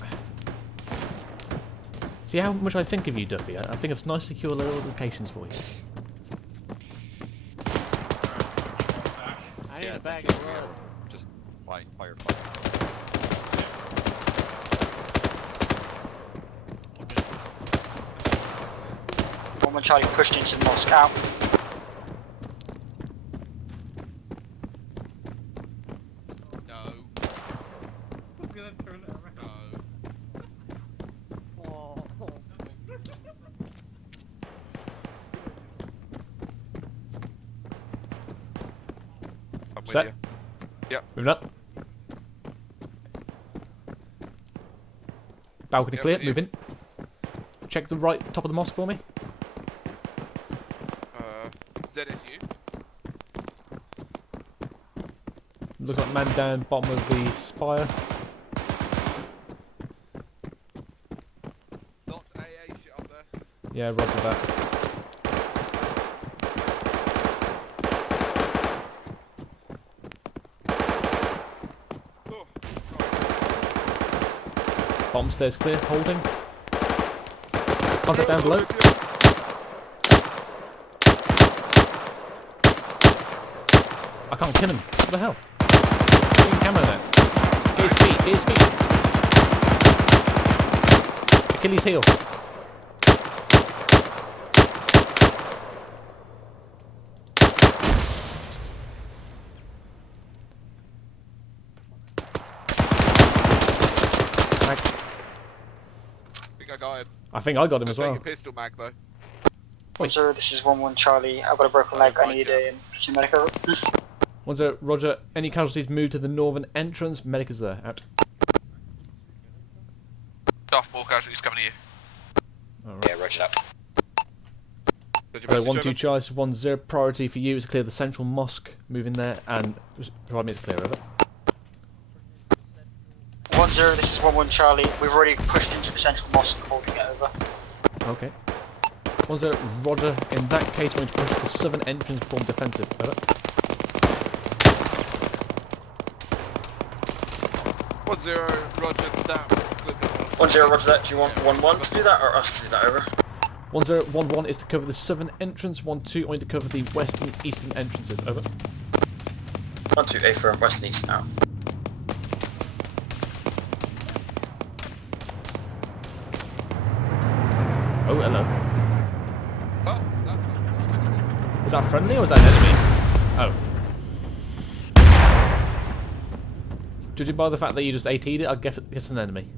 See how much I think of you, Duffy? I think of nice, secure little locations for you. I need a bag of blood. Just fire. Woman Charlie pushed into the mosque, out. Set. Yep. Moving up. Balcony clear, move in. Check the right top of the mosque for me. ZSU. Look like man down bottom of the spire. Not AA shit up there. Yeah, roger that. Bottom stairs clear, holding. Contact down below. I can't kill him. What the hell? Get your camera there. Get his feet, get his feet. Achilles heel. I think I got him as well. Take a pistol mag though. Wait. Sir, this is 1-1 Charlie. I've got a broken leg. I need a medic over. 1-0, Roger. Any casualties move to the northern entrance? Medic is there. Out. More casualties coming to you. Alright. Yeah, roger that. Hello, 1-2 Charlie. 1-0. Priority for you is to clear the central mosque. Move in there and provide me to clear over. 1-0, this is 1-1 Charlie. We've already pushed into the central mosque and holding it over. Okay. 1-0, Roger. In that case, we're going to push the southern entrance form defensive. Over. 1-0, roger that. 1-0, roger that. Do you want 1-1 to do that or us to do that? Over. 1-0, 1-1 is to cover the southern entrance. 1-2, only to cover the western, eastern entrances. Over. 1-2, A firm, west and east now. Oh, hello. Is that friendly or is that enemy? Oh. Judging by the fact that you just AT'd it, I guess it's an enemy.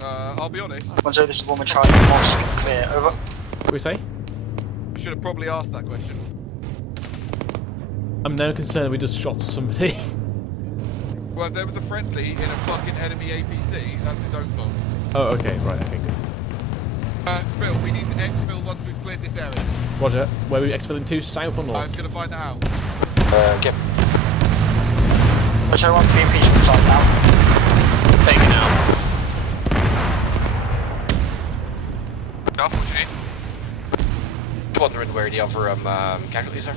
I'll be honest. 1-0, this is 1-1 Charlie. Mosque clear. Over. What do we say? I should have probably asked that question. I'm now concerned we just shot somebody. Well, if there was a friendly in a fucking enemy APC, that's his own fault. Oh, okay, right, okay, good. Spill, we need to exfil once we've cleared this area. Roger. Where are we exfilling to? South or north? I'm gonna find that out. Yep. Which I want 3 impeachments on now. Take it now. Duff, what you need? Wondering where the other casualties are.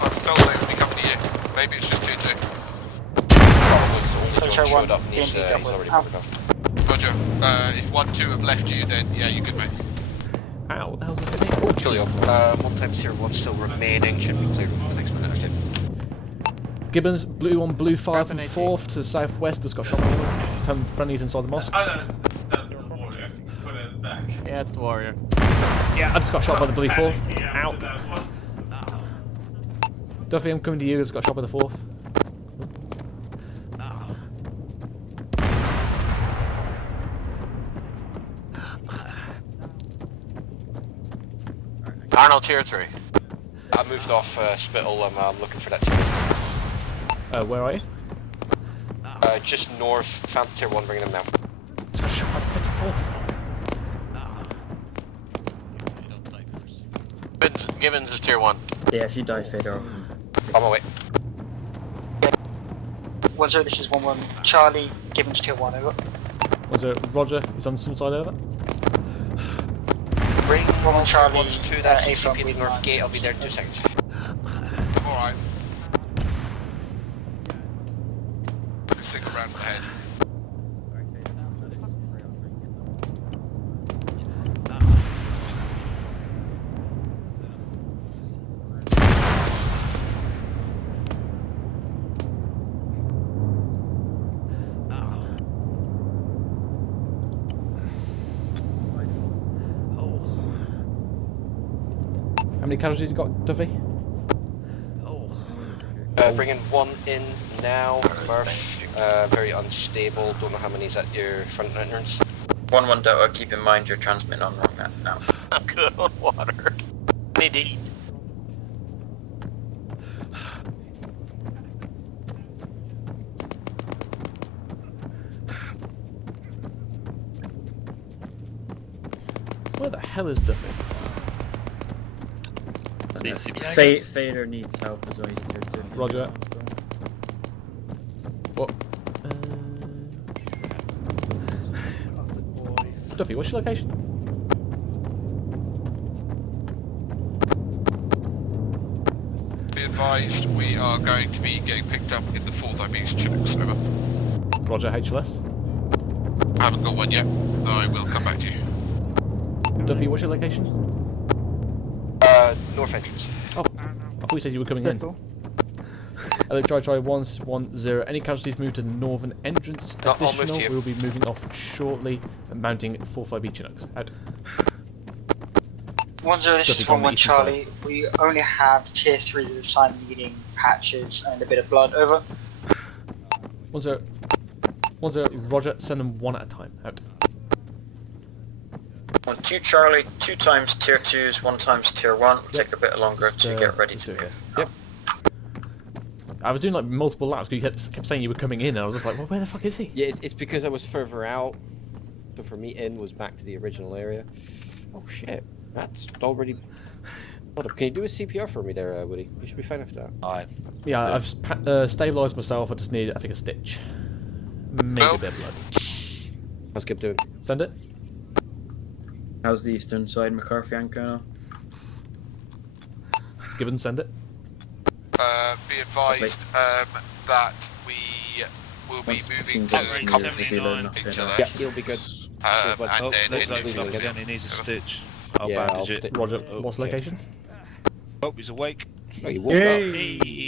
I'm still there when we come to you. Maybe it's just 2-2. Probably Which I want he's already broken off. Roger. If 1-2 have left you, then yeah, you're good, mate. Ow, what the hell's this thing? Chilly off. 1 times tier 1 still remaining. Should be clear in the next minute or two. Gibbons, blue on blue fire from 4th to southwest. Has got shot. 10 friendlies inside the mosque. Oh, that's the warrior. Put it back. Yeah, it's the warrior. Yeah, I just got shot by the blue 4th. Ow. Duffy, I'm coming to you. Has got shot by the 4th. Arnold tier 3. I moved off Spittle. I'm looking for that tier. Where are you? Just north. Found tier 1. Bringing him now. He's got shot by the fucking 4th. Gibbons is tier 1. Yeah, if you die, Fader. On my way. 1-0, this is 1-1. Charlie, Gibbons tier 1, over. Was it Roger? He's on some side over. Bring 1-1 Charlie, to that A ACP the north gate. I'll be there in 2 seconds. Alright. Stick around ahead. How many casualties you got, Duffy? Bringing 1 in now. Murph. Very unstable. Don't know how many's at your front entrance. 1-1 Delta, keep in mind you're transmitting on wrong map now. I'm good on water. Need to eat. Where the hell is Duffy? Fader needs help as well. He's tier 2. Roger. What? Duffy, what's your location? Be advised, we are going to be getting picked up in the 4th Ibis Chinook. Over. Roger, HLS. I haven't got one yet. I will come back to you. Duffy, what's your location? North entrance. Oh, I thought you said you were coming in. Try 110. Any casualties move to the northern entrance? Additional, we will be moving off shortly and mounting 4-5 Chinooks. Out. 1-0, this is 1-1 Charlie. We only have tier 3 at the time, meaning patches and a bit of blood, over. 1-0. Roger, send them 1 at a time. Out. 1-2 Charlie, 2 times tier 2s, 1 times tier 1. Take a bit longer to get ready to move. Yep. I was doing like multiple laps because you kept saying you were coming in and I was just like, well, where the fuck is he? Yeah, it's because I was further out. So for me in was back to the original area. Oh shit, that's already... Hold up, can you do a CPR for me there, Woody? You should be fine after that. Alright. Yeah, I've stabilised myself, I just need, I think, a stitch. Maybe a bit of blood. How's Gib doing? Send it. How's the eastern side, McCarthy and Colonel? Gibbons, send it. Be advised that we will be moving to each other. Yeah, he'll be good. And then again, he needs a stitch. I'll bandage it. Roger, what's locations? Oh, he's awake. Oh, you woke up.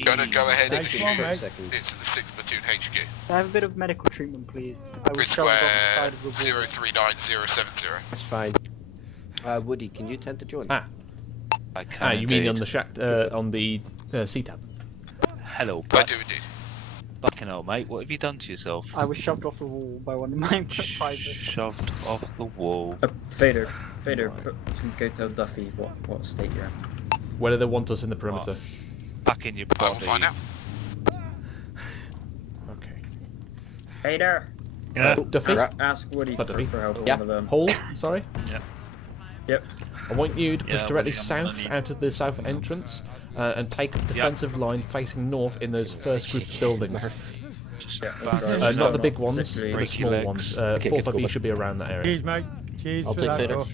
Gonna go ahead and shoot into the Nice. 6th Platoon HQ. I have a bit of medical treatment, please. I was Grid shoved off the square side of the wall. 039070. That's fine. Woody, can you tend to join? Ah. I can You mean indeed. on the shack, on the C-tab? Hello, I do indeed. Fucking hell, mate. What have you done to yourself? I was shoved off the wall by one of my pilots. Shoved off the wall. Fader, go tell Duffy what state you're in. Where do they want us in the perimeter? Back in your I will body. find out. Okay. Fader! Duffy? Ask Woody for help with one of them. Hall, sorry? Yeah. Yep. I want you to push Yeah, directly Woody, I'm south gonna need- out of the south entrance and take up defensive line facing north in those first group of buildings. Not the big ones, but the small ones. 4-5B should be around that area. Cheers, mate. Cheers I'll for take that. Vader. bro.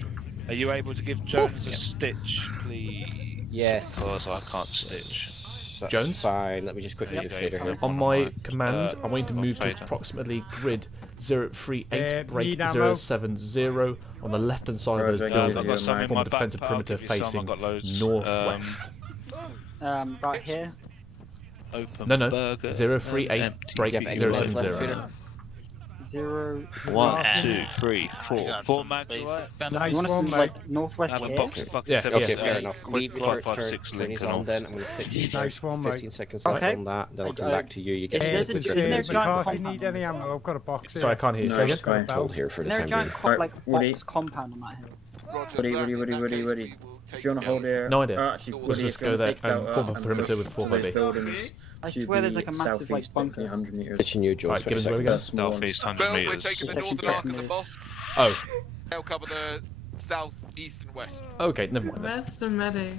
Are you able to give Jones a stitch, please? Yes. Because I can't stitch. That's Jones? fine. Let me just quickly do Fader here. On my command, I want you to on move to Fader. approximately grid 038 break need ammo? 070 on the left-hand side of those Right, buildings. I've got some in Form my a defensive backpack, perimeter I'll give you some, facing I've got loads. northwest. Right here. Open No, burger. 038 empty. break Do you have any left, 070. Fader? 0. 1, 2, 3, 4. 4 mags away. Nice You want us one, to mate. like northwest Have a here? box of fucking Yeah, 7, Okay, yeah. fair enough. Leave your 5, turn, 5, 6 turn is Lincoln on on. then. I'm going to stitch you Nice one, mate. 15 seconds left Okay. on that. Then I'll come back to you. You get There's some a- good isn't there a drift. giant If you compound need any ammo, I've got a box here. Sorry, I can't hear you. No, Say it's again? fine. Hold here for Isn't the there a time giant being. Right, like Woody. box compound on that hill? Roger Woody, that. Woody, In Woody, that Woody, case, Woody. we will If take you want to it hold down. there, No idea. actually, Let's Woody, just if you wanna go there take that and out form a and perimeter push with to those 4-5B. buildings I to swear there's the like a massive like southeast, about bunker. 100 meters. Stitching you, Jones. Right, give us 20 where we go. seconds. Southeast 100 Bill, we're metres. taking the Section northern arc of the move. boss. Oh, They'll cover the south, east, and west. okay, never mind then. Where's the medic?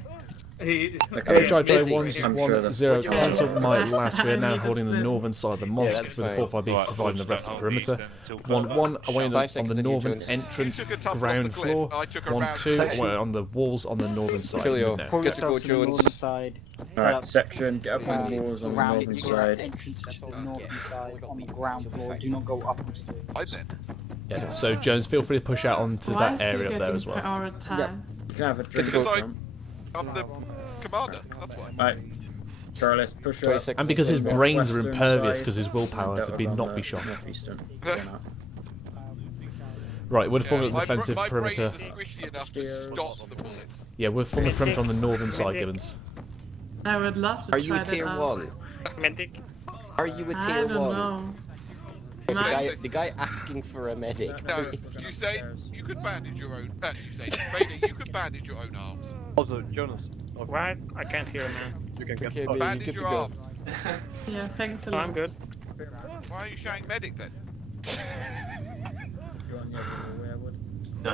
Okay, Charlie busy. 110, fine. cancel my Yeah. last. We are now I need holding to the split. northern side of the Yeah, mosque that's with the fine. 4-5B Right, providing the we'll rest of the start perimeter. holding these then until 1-1, I want 5 on seconds the on you, northern Jones. entrance, You took a tumble off ground the cliff, floor. I took a 1-2, round. I want on the walls on the northern side. Coolio. No. Pull Good to go, yourself to the Jones. northern side. Set Alright, up section, get up on the walls on the around northern the side. entrance to the northern side on the ground floor. Do not go up onto the. I then. Yeah, so Jones, feel free to push out onto Why that is he area up there getting as well. prioritized? You can have a drink Because from. I'm the commander, that's why. Right, Charlie, let's push 20 up. seconds. And because his North brains are western impervious side, because his willpower and to be around not the be shot. northeastern. Going up. Right, we're forming a my defensive brains perimeter. are squishy enough to stop the bullets. Yeah, we're forming a perimeter on the northern side, Gibbons. I would love to Are you try a tier that 1? Medic. Are you a I tier don't 1? know. The guy asking for a medic. No, you say you could bandage your own. You say, Vader, you could bandage your own arms. Also, Jonas. What? I can't hear, man. You can Okay, get man, Bandage good to your go. arms. Yeah, thanks a Oh, lot. I'm good. Why are you shouting medic then?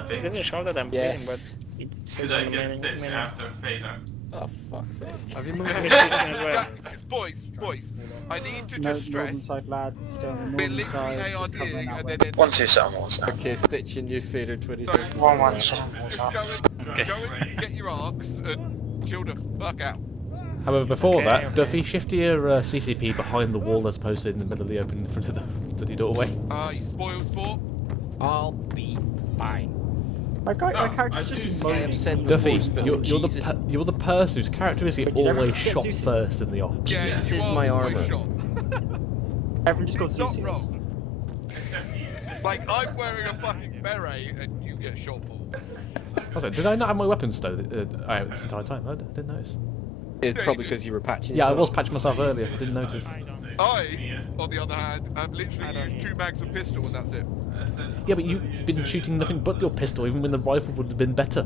It doesn't show that I'm Yes. bleeding, but it says on the menu. Oh, fuck's sake. Have you moved me stitching as well? Boys, I need to No, just northern stress. side lads, stay on the We're northern literally side. ARDing covering that and way. then 1271. Okay, stitching you, Fader, 20 seconds. 117. just go and get your arcs and chill the fuck out. However, before Okay, that, okay. Duffy, shift your CCP behind the wall as opposed to in the middle of the open in front of the bloody doorway. You spoil sport. I'll be fine. My character's just I moaning. have said the Duffy, force, but you're Jesus. the person whose characteristic But you never always get shot Susie. first in the op. Yeah, This you is are my always armor. shot. Everyone just It's goes not Lucy. wrong. Like, I'm wearing a fucking beret and you get shot for. I was like, did I not have my weapons stowed out this entire time? I didn't notice. It's probably because you were patching Yeah, I yourself. was patching myself earlier. I didn't notice. I, on the other hand, have literally used 2 mags of pistol and that's it. Yeah, but you've been shooting nothing but your pistol, even when the rifle would have been better.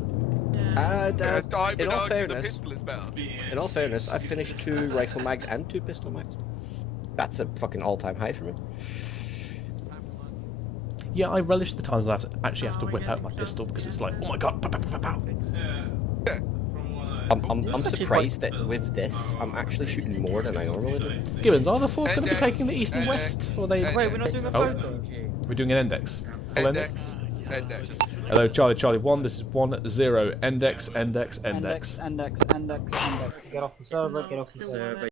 I in would all argue the fairness, pistol is better. in all fairness, I finished 2 rifle mags and 2 pistol mags. That's a fucking all-time high for me. Yeah, I relish the times I actually have to whip out my pistol because it's like, oh my god, pow, pow, pow, pow. I'm surprised that with this, I'm actually shooting more than I normally do. Gibbons, are the fourth going to be taking the east and west? Or are they... Wait, we're not doing a Oh, photo. we're doing an index. Full index? Index. Hello, Charlie 1, this is 1-0, index. Index. Get off the server, get off the server.